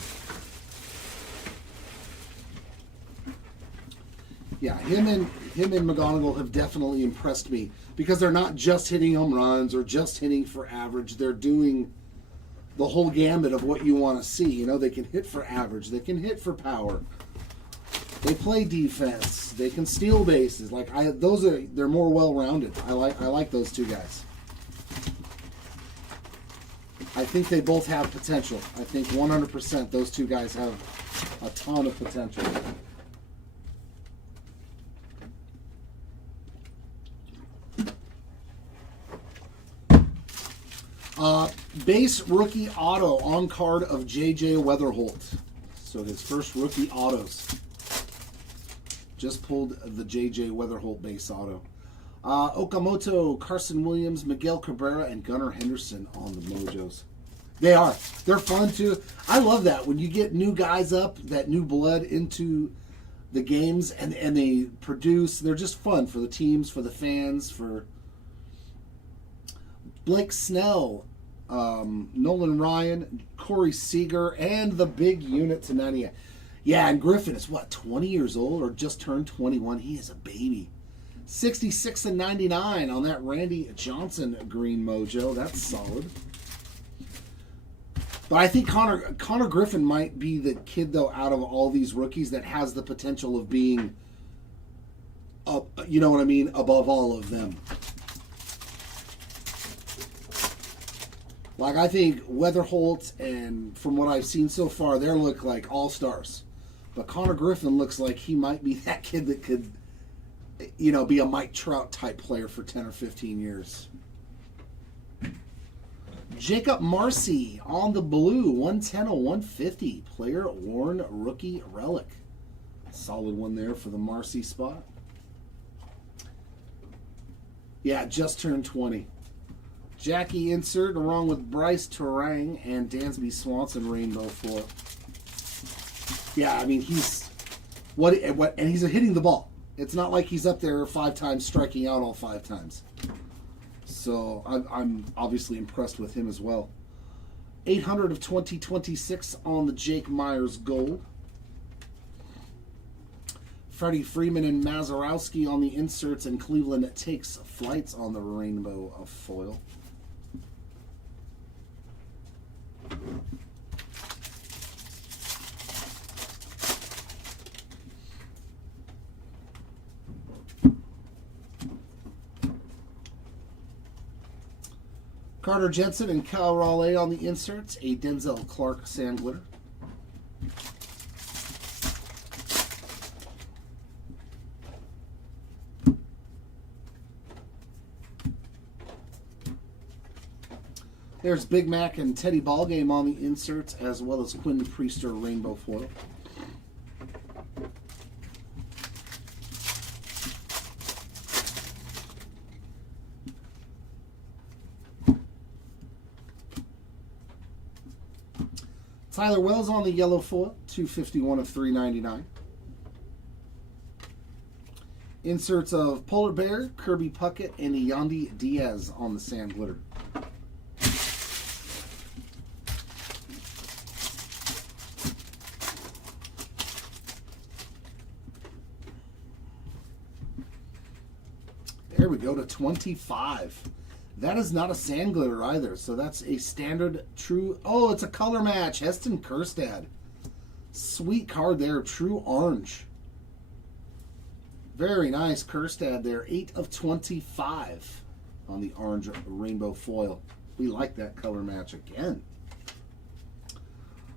Yeah, him and McGonigal have definitely impressed me because they're not just hitting home runs or just hitting for average. They're doing the whole gambit of what you want to see. You know, they can hit for average. They can hit for power. They play defense. They can steal bases. They're more well-rounded. I like those two guys. I think they both have potential. I think 100% those two guys have a ton of potential. Base rookie auto on card of J.J. Weatherholt. So his first rookie autos. Just pulled the J.J. Weatherholt base auto. Okamoto, Carson Williams, Miguel Cabrera, and Gunnar Henderson on the Mojos. They are. They're fun too. I love that when you get new guys up, that new blood into the games, and they produce. They're just fun for the teams, for the fans, for Blake Snell, Nolan Ryan, Corey Seager, and the big unit to 90. Yeah, and Griffin is what, 20 years old or just turned 21? He is a baby. 66 and 99 on that Randy Johnson green mojo. That's solid. But I think Connor Griffin might be the kid, though, out of all these rookies that has the potential of being, you know what I mean, above all of them. Like, I think Weatherholt, and from what I've seen so far, they look like all-stars. But Connor Griffin looks like he might be that kid that could, you know, be a Mike Trout type player for 10 or 15 years. Jacob Marcy on the blue, 110 of 150. Player worn rookie relic. Solid one there for the Marcy spot. Yeah, just turned 20. Jackie insert along with Bryce Terang and Dansby Swanson rainbow foil. Yeah, I mean, he's and he's hitting the ball. It's not like he's up there 5 times striking out all 5 times. So I'm obviously impressed with him as well. 800 of 2026 on the Jake Myers gold. Freddie Freeman and Mazurowski on the inserts, and Cleveland takes flights on the rainbow of foil. Carter Jensen and Kyle Raleigh on the inserts. A Denzel Clark sand glitter. There's Big Mac and Teddy Ballgame on the inserts, as well as Quinn Priester rainbow foil. Tyler Wells on the yellow foil, 251 of 399. Inserts of Polar Bear, Kirby Puckett, and Yandy Diaz on the sand glitter. There we go to 25. That is not a sand glitter either, so that's a standard true. Oh, it's a color match. Heston Kjerstad. Sweet card there. True orange. Very nice Kjerstad there. 8 of 25 on the orange rainbow foil. We like that color match again.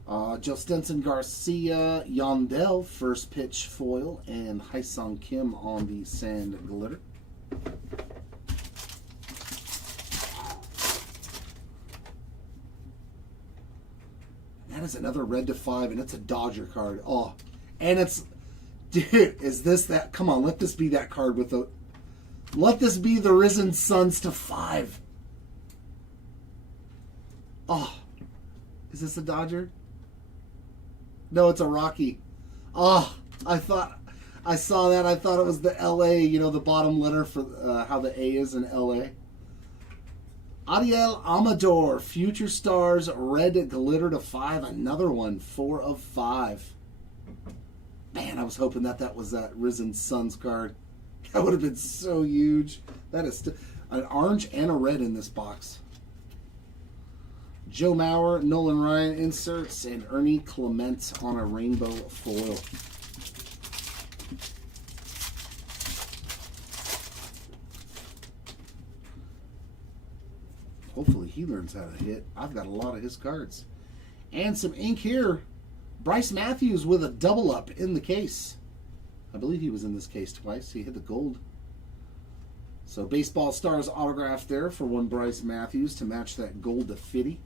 Joe Stenson Garcia, Yandel, first pitch foil, and Haesung Kim on the sand glitter. That is another red to 5, and it's a Dodger card. Oh, and it's, dude, is this that? Come on, let this be that card with the, let this be the Risen Suns to 5. Oh, is this a Dodger? No, it's a Rocky. Oh, I saw that. I thought it was the LA, you know, the bottom letter for how the A is in LA. Ariel Amador, Future Stars, red glitter to 5. Another one, 4 of 5. Man, I was hoping that was that Risen Suns card. That would have been so huge. That is an orange and a red in this box. Joe Mauer, Nolan Ryan inserts, and Ernie Clement on a rainbow foil. Hopefully he learns how to hit. I've got a lot of his cards. And some ink here. Bryce Matthews with a double up in the case. I believe he was in this case twice. He hit the gold. So Baseball Stars autograph there for one Bryce Matthews to match that gold to 50.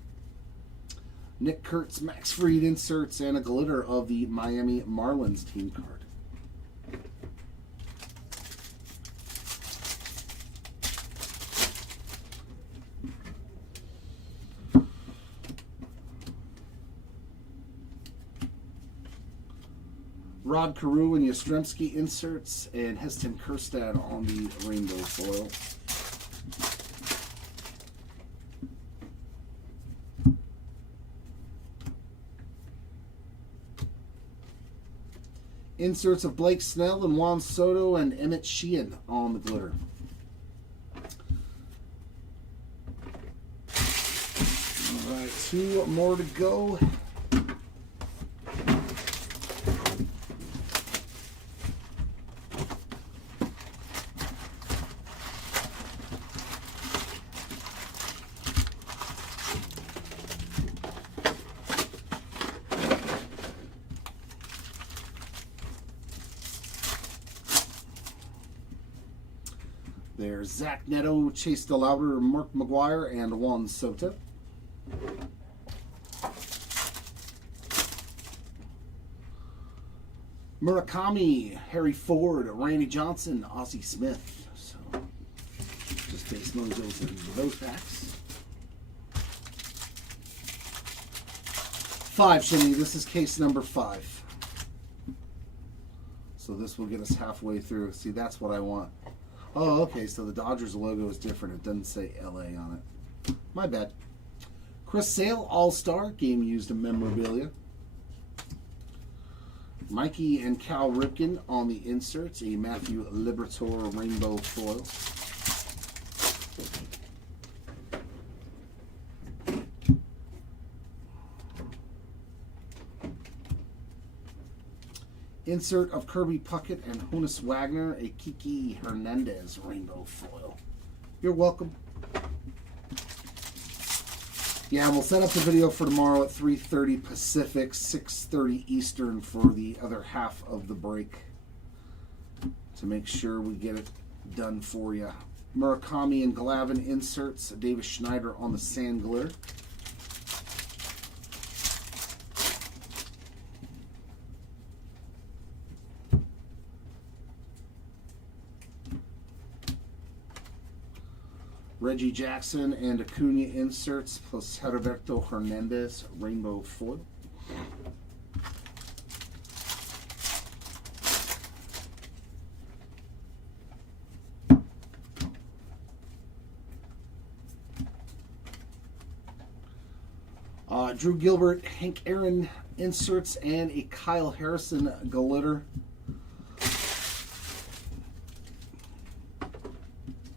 Nick Kurtz, Max Fried inserts, and a glitter of the Miami Marlins team card. Rod Carew and Yastrzemski inserts, and Heston Kjerstad on the rainbow foil. Inserts of Blake Snell and Juan Soto and Emmett Sheehan on the glitter. All right, 2 more to go. There's Zach Neto, Chase DeLauder, Mark McGuire, and Juan Soto. Murakami, Harry Ford, Randy Johnson, Ozzie Smith. So, just base mojos in those packs. 5, Shimmy. This is case number 5. So this will get us halfway through. See, that's what I want. Oh, okay, so the Dodgers logo is different. It doesn't say LA on it. My bad. Chris Sale, All-Star, game used memorabilia. Mikey and Cal Ripken on the inserts, a Matthew Liberatore rainbow foil. Insert of Kirby Puckett and Honus Wagner, a Kiki Hernandez rainbow foil. You're welcome. Yeah, we'll set up the video for tomorrow at 3:30 Pacific, 6:30 Eastern for the other half of the break to make sure we get it done for you. Murakami and Glavine inserts, Davis Schneider on the sand glitter. Reggie Jackson and Acuna inserts plus Heriberto Hernandez rainbow foil. Drew Gilbert, Hank Aaron inserts and a Kyle Harrison glitter.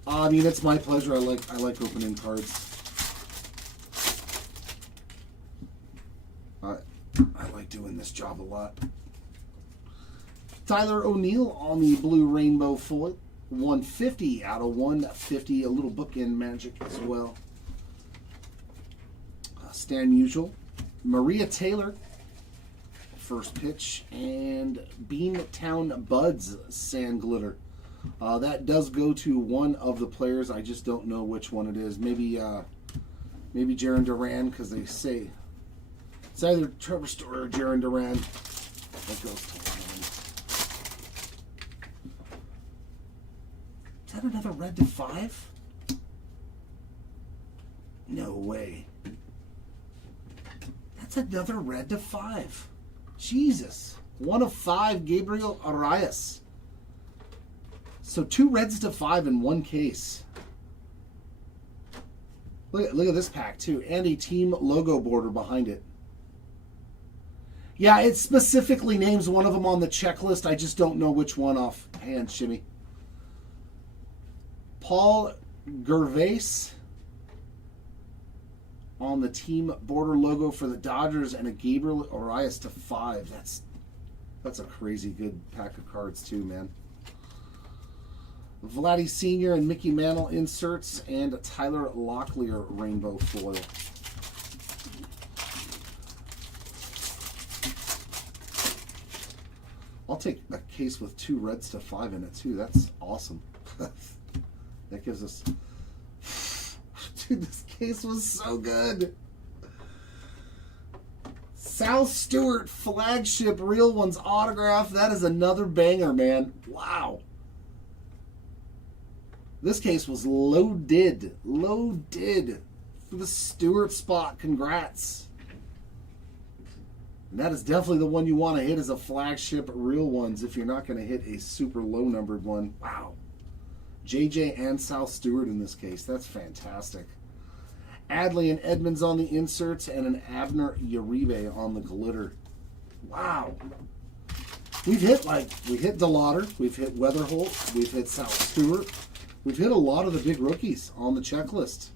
I mean, it's my pleasure. I like opening cards. I like doing this job a lot. Tyler O'Neill on the blue rainbow foil. 150 out of 150. A little bookend magic as well. Stan Musial. Maria Taylor. First pitch. And Beantown Buds sand glitter. That does go to one of the players. I just don't know which one it is. Maybe Jarren Duran, because they say it's either Trevor Story or Jarren Duran. That goes to one of them. Is that another red to 5? No way. That's another red to 5. Jesus. 1 of 5, Gabriel Arias. So 2 reds to 5 in one case. Look at this pack too, and a team logo border behind it. Yeah, it specifically names one of them on the checklist. I just don't know which one offhand, Shimmy. Paul Gervais on the team border logo for the Dodgers and a Gabriel Arias to 5. That's a crazy good pack of cards too, man. Vladdy Sr. and Mickey Mantle inserts, and a Tyler Locklear rainbow foil. I'll take a case with 2 reds to 5 in it too. That's awesome. That gives us... Dude, this case was so good. Sal Stewart flagship real ones autograph. That is another banger, man. Wow. This case was loaded for the Stewart spot. Congrats. And that is definitely the one you want to hit as a flagship real ones if you're not going to hit a super low numbered one. Wow. JJ and Sal Stewart in this case. That's fantastic. Adley and Edmonds on the inserts and an Abner Uribe on the glitter. Wow. we hit DeLauder, we've hit Weatherholt, we've hit Sal Stewart, we've hit a lot of the big rookies on the checklist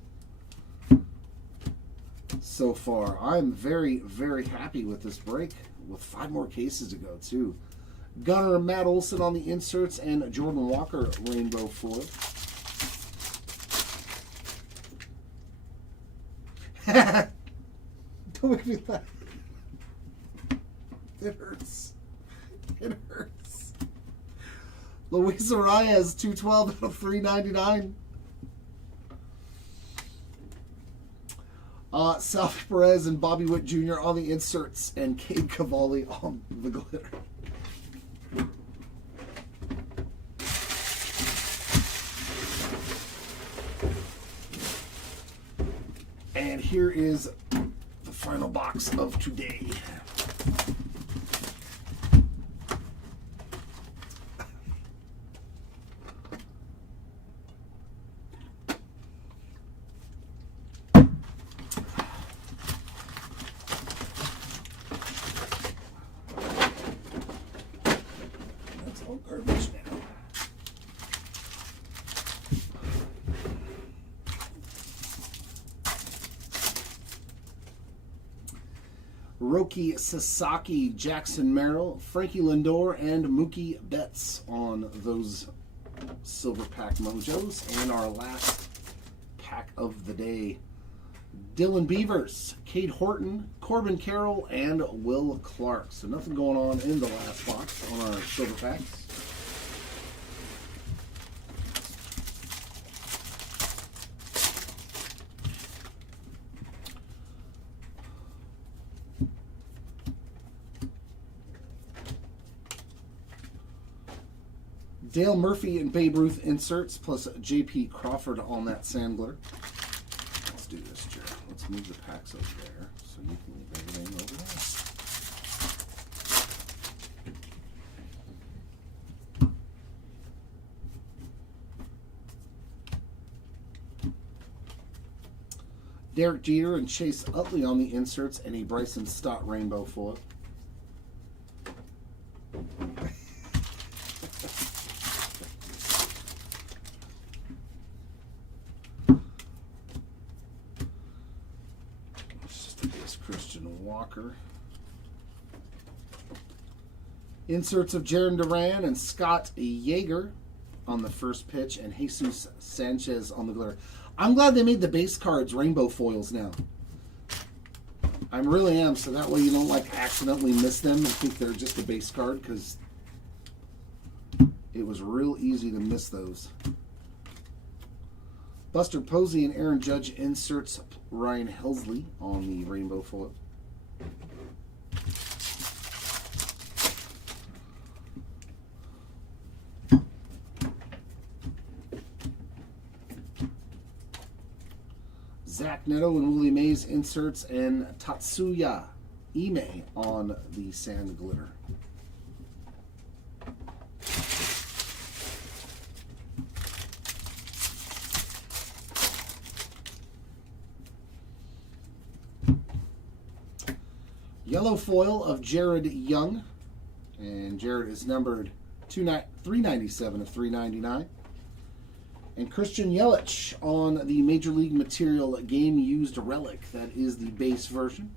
so far. I'm very, very happy with this break, with 5 more cases to go too. Gunnar and Matt Olson on the inserts, and Jordan Walker rainbow foil. Don't make me laugh. It hurts. It hurts. Luis Arias, 212 out of 399. Salvi Perez and Bobby Witt Jr. on the inserts, and Cade Cavalli on the glitter. And here is the final box of today. That's all garbage now. Roki Sasaki, Jackson Merrill, Frankie Lindor, and Mookie Betts on those silver pack mojos. And our last pack of the day, Dylan Beavers, Cade Horton, Corbin Carroll, and Will Clark. So nothing going on in the last box on our silver packs. Dale Murphy and Babe Ruth inserts, plus J.P. Crawford on that sand glitter. Let's do this, Jared. Let's move the packs over there so you can leave everything over there. Derek Jeter and Chase Utley on the inserts, and a Bryson Stott rainbow foil. Christian Walker. Inserts of Jaron Duran and Scott Yeager on the first pitch, and Jesus Sanchez on the glitter. I'm glad they made the base cards rainbow foils now. I really am, so that way you don't like accidentally miss them and think they're just a base card, because it was real easy to miss those. Buster Posey and Aaron Judge inserts, Ryan Helsley on the rainbow foil. Zach Neto and Willie Mays inserts, and Tatsuya Ime on the sand glitter. Yellow foil of Jared Young, and Jared is numbered 397 of 399. And Christian Yelich on the Major League Material Game Used Relic. That is the base version.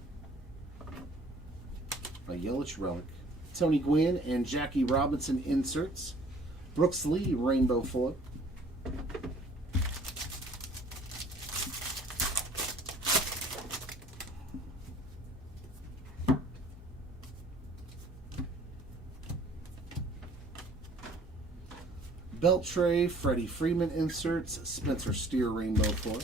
A Yelich relic. Tony Gwynn and Jackie Robinson inserts. Brooks Lee rainbow foil. Beltray, Freddie Freeman inserts, Spencer Steer rainbow foil.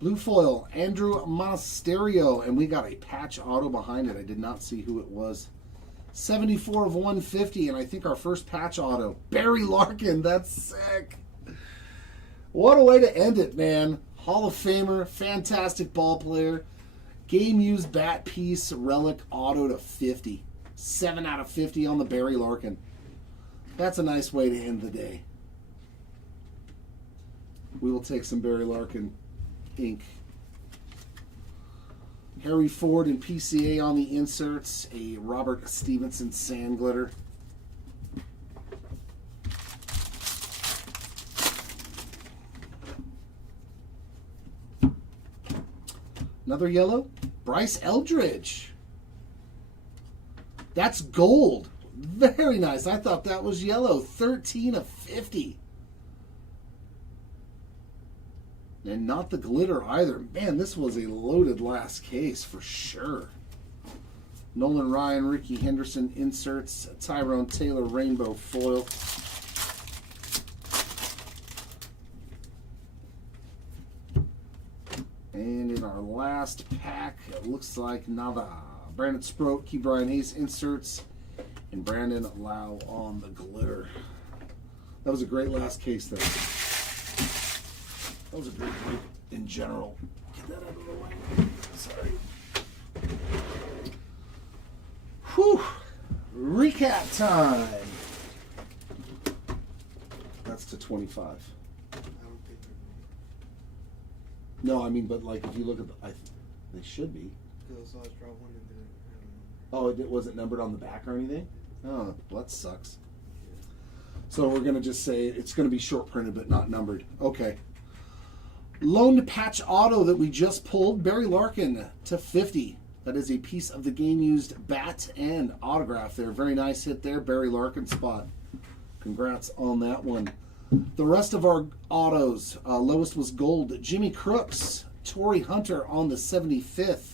Blue foil, Andrew Monasterio, and we got a patch auto behind it. I did not see who it was. 74 of 150, and I think our first patch auto. Barry Larkin, that's sick. What a way to end it, man. Hall of Famer, fantastic ball player. Game used bat piece relic auto to 50. 7 out of 50 on the Barry Larkin. That's a nice way to end the day. We will take some Barry Larkin ink Harry Ford and PCA on the inserts. A Robert Stevenson sand glitter. Another yellow. Bryce Eldridge. That's gold. Very nice. I thought that was yellow. 13 of 50. And not the glitter either. Man, this was a loaded last case for sure. Nolan Ryan, Ricky Henderson inserts. Tyrone Taylor rainbow foil. And in our last pack, it looks like nada. Brandon Sproat, Key Brian Hayes inserts. And Brandon Lau on the glitter. That was a great last case there. That was a great break in general. Get that out of the way. Sorry. Whew. Recap time. That's to 25. I don't think No, I mean, but like if you look at the, they should be. because I draw one and then Oh, it wasn't numbered on the back or anything? Oh, well, that sucks. So we're going to just say it's going to be short printed but not numbered. Okay. Lone patch auto that we just pulled, Barry Larkin to 50. That is a piece of the game used bat and autograph there. Very nice hit there, Barry Larkin spot. Congrats on that one. The rest of our autos, lowest was gold. Jimmy Crooks, Torrey Hunter on the 75th.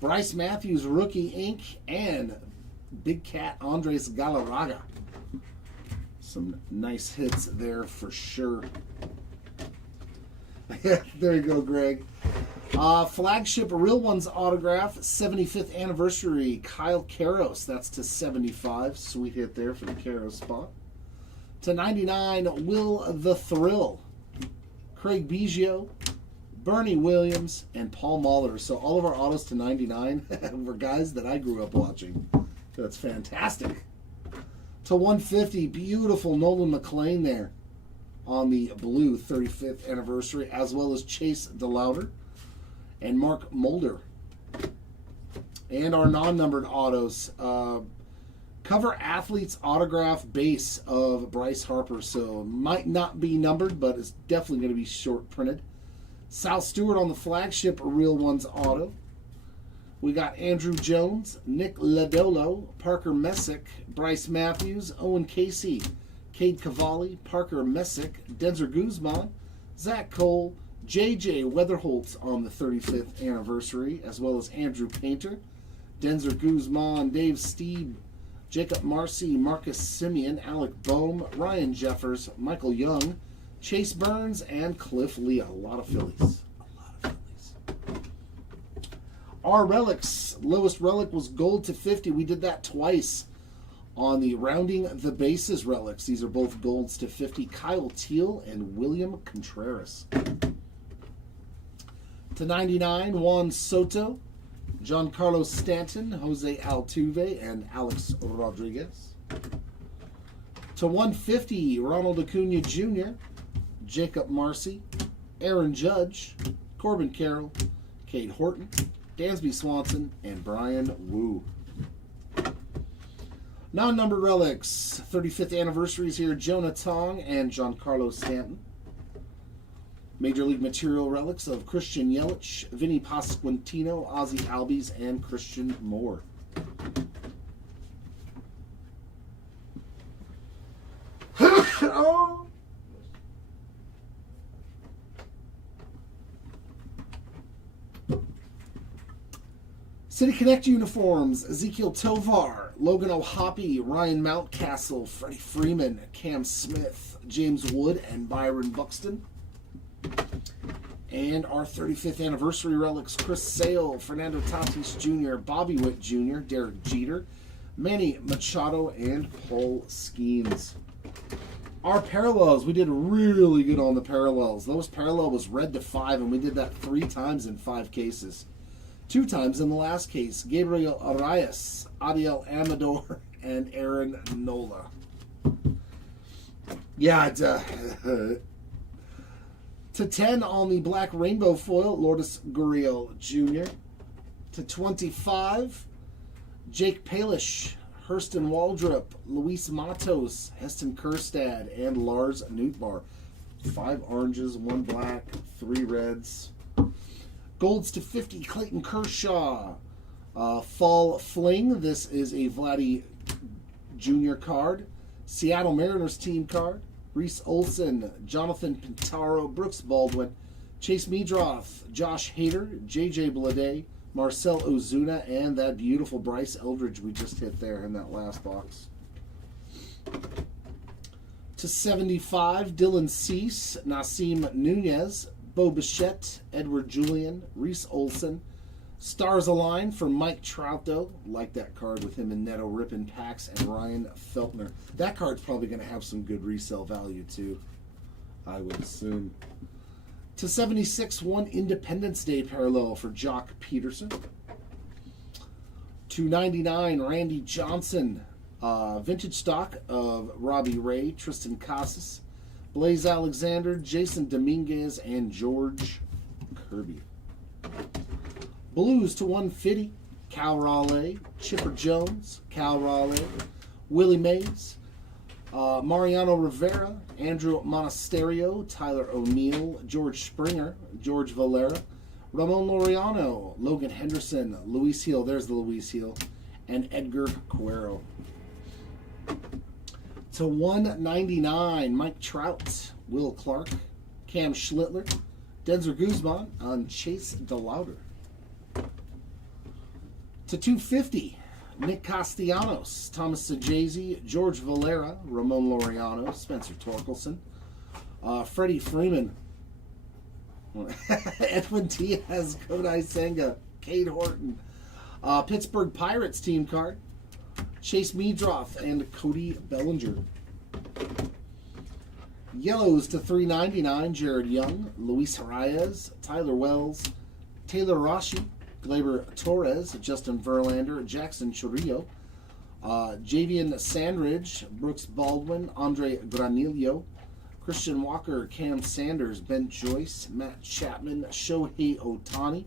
Bryce Matthews, rookie ink, and Big Cat Andres Galarraga. Some nice hits there for sure. There you go, Greg. Flagship Real Ones autograph, 75th anniversary, Kyle Karros. That's to 75. Sweet hit there for the Karros spot. To 99, Will the Thrill, Craig Biggio, Bernie Williams, and Paul Mahler. So all of our autos to 99 were guys that I grew up watching. That's fantastic. To 150, beautiful Nolan McLean there on the blue 35th anniversary, as well as Chase DeLauder and Mark Mulder. And our non-numbered autos. Cover Athletes autograph base of Bryce Harper. So might not be numbered, but it's definitely going to be short printed. Sal Stewart on the flagship Real Ones auto. We got Andrew Jones, Nick Lodolo, Parker Messick, Bryce Matthews, Owen Casey, Cade Cavalli, Parker Messick, Denzer Guzman, Zach Cole, J.J. Weatherholtz on the 35th anniversary, as well as Andrew Painter, Denzer Guzman, Dave Steeb, Jacob Marcy, Marcus Simeon, Alec Boehm, Ryan Jeffers, Michael Young, Chase Burns, and Cliff Leah. A lot of Phillies. Our relics, lowest relic was gold to 50. We did that twice on the Rounding the Bases relics. These are both golds to 50. Kyle Teal and William Contreras. To 99, Juan Soto, Giancarlo Stanton, Jose Altuve, and Alex Rodriguez. To 150, Ronald Acuna Jr., Jacob Marcy, Aaron Judge, Corbin Carroll, Cade Horton, Dansby Swanson, and Brian Wu. Non-numbered relics, 35th anniversaries here, Jonah Tong and Giancarlo Stanton. Major League Material relics of Christian Yelich, Vinny Pasquantino, Ozzie Albies, and Christian Moore. Oh. City Connect uniforms, Ezekiel Tovar, Logan O'Hoppe, Ryan Mountcastle, Freddie Freeman, Cam Smith, James Wood, and Byron Buxton. And our 35th anniversary relics, Chris Sale, Fernando Tatis Jr., Bobby Witt Jr., Derek Jeter, Manny Machado, and Paul Skeens. Our parallels, we did really good on the parallels. Lowest parallel was red to 5, and we did that 3 times in 5 cases. 2 times in the last case, Gabriel Arias, Adiel Amador, and Aaron Nola. Yeah, to 10 on the black rainbow foil, Lourdes Gurriel Jr., /25, Jake Palish, Hurston Waldrop, Luis Matos, Heston Kerstad, and Lars Nootbaar. 5 oranges, 1 black, 3 reds. Golds /50, Clayton Kershaw. Fall Fling, this is a Vladdy Jr. card. Seattle Mariners team card. Reese Olson, Jonathan Pintaro, Brooks Baldwin, Chase Meadroth, Josh Hader, J.J. Bleday, Marcel Ozuna, and that beautiful Bryce Eldridge we just hit there in that last box. /75, Dylan Cease, Nasim Nunez, Bo Bichette, Edward Julian, Reese Olson. Stars Align for Mike Trout, like that card with him and Neto ripping packs, and Ryan Feltner. That card's probably going to have some good resale value too, I would assume. /76, 1 Independence Day parallel for Jock Peterson. /99, Randy Johnson, vintage stock of Robbie Ray, Tristan Casas, Blaze Alexander, Jason Dominguez, and George Kirby. Blues /150, Cal Raleigh, Chipper Jones, Cal Raleigh, Willie Mays, Mariano Rivera, Andrew Monasterio, Tyler O'Neill, George Springer, George Valera, Ramon Laureano, Logan Henderson, Luis Hill, there's the Luis Hill, and Edgar Cuero. /199, Mike Trout, Will Clark, Cam Schlittler, Denzer Guzman, and Chase DeLauder. /250, Nick Castellanos, Thomas Sajazi, George Valera, Ramon Laureano, Spencer Torkelson, Freddie Freeman, Edwin Diaz, Kodai Senga, Cade Horton, Pittsburgh Pirates team card, Chase Meadroth, and Cody Bellinger. Yellows /399, Jared Young, Luis Reyes, Tyler Wells, Taylor Rashi, Gleyber Torres, Justin Verlander, Jackson Churrillo, Javian Sandridge, Brooks Baldwin, Andre Granillo, Christian Walker, Cam Sanders, Ben Joyce, Matt Chapman, Shohei Ohtani,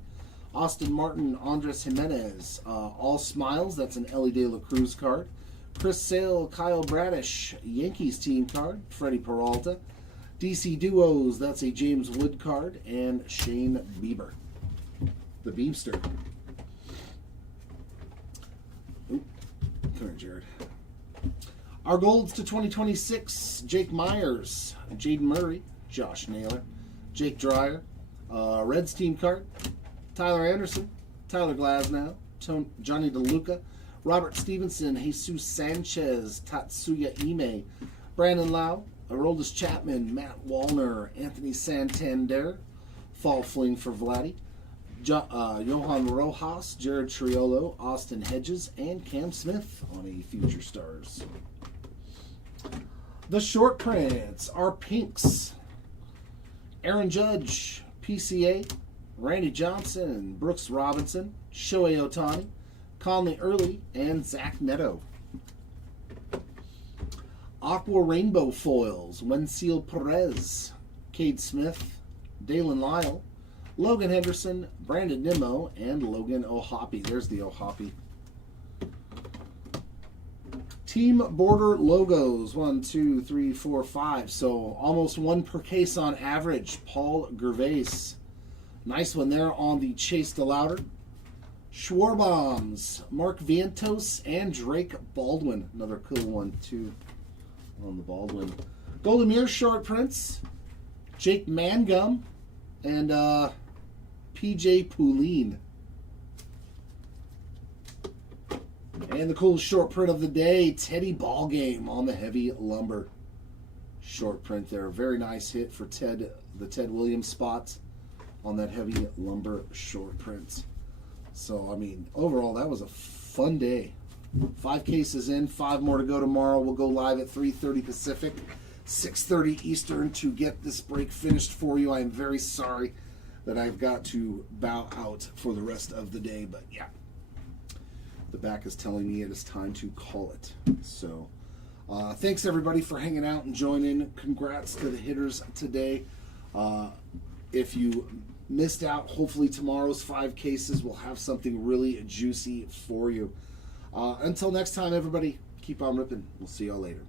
Austin Martin, Andres Jimenez, All Smiles, that's an Ellie De La Cruz card, Chris Sale, Kyle Bradish, Yankees team card, Freddie Peralta, DC Duos, that's a James Wood card, and Shane Bieber. The Beamster. Oop. Come here, Jared. Our golds /2026, Jake Myers, Jaden Murray, Josh Naylor, Jake Dreyer, Reds team card, Tyler Anderson, Tyler Glasnow, Johnny DeLuca, Robert Stevenson, Jesus Sanchez, Tatsuya Ime, Brandon Lau, Aroldis Chapman, Matt Wallner, Anthony Santander, Fall Fling for Vladdy, Johan Rojas, Jared Triolo, Austin Hedges, and Cam Smith on a Future Stars. The short prints are pinks. Aaron Judge, PCA, Randy Johnson, Brooks Robinson, Shohei Ohtani, Conley Early, and Zach Neto. Aqua Rainbow Foils, Wensil Perez, Cade Smith, Dalen Lyle, Logan Henderson, Brandon Nimmo, and Logan O'Hoppe. There's the O'Hoppe. Team border logos, 1, 2, 3, 4, 5. So almost 1 per case on average. Paul Gervais. Nice one there on the Chase DeLauder. Schwarbombs, Mark Vientos, and Drake Baldwin. Another cool one too on the Baldwin. Golden Mirror short prints. Jake Mangum and PJ Poulin. And the cool short print of the day, Teddy Ballgame on the heavy lumber. Short print there. Very nice hit for Ted, the Ted Williams spot on that heavy lumber short print. So, I mean, overall, that was a fun day. 5 cases in, 5 more to go tomorrow. We'll go live at 3:30 Pacific, 6:30 Eastern to get this break finished for you. I am very sorry that I've got to bow out for the rest of the day, but yeah. The back is telling me it is time to call it. So, thanks everybody for hanging out and joining. Congrats to the hitters today. If you missed out. Hopefully tomorrow's 5 cases will have something really juicy for you. Until next time, everybody, keep on ripping. We'll see y'all later.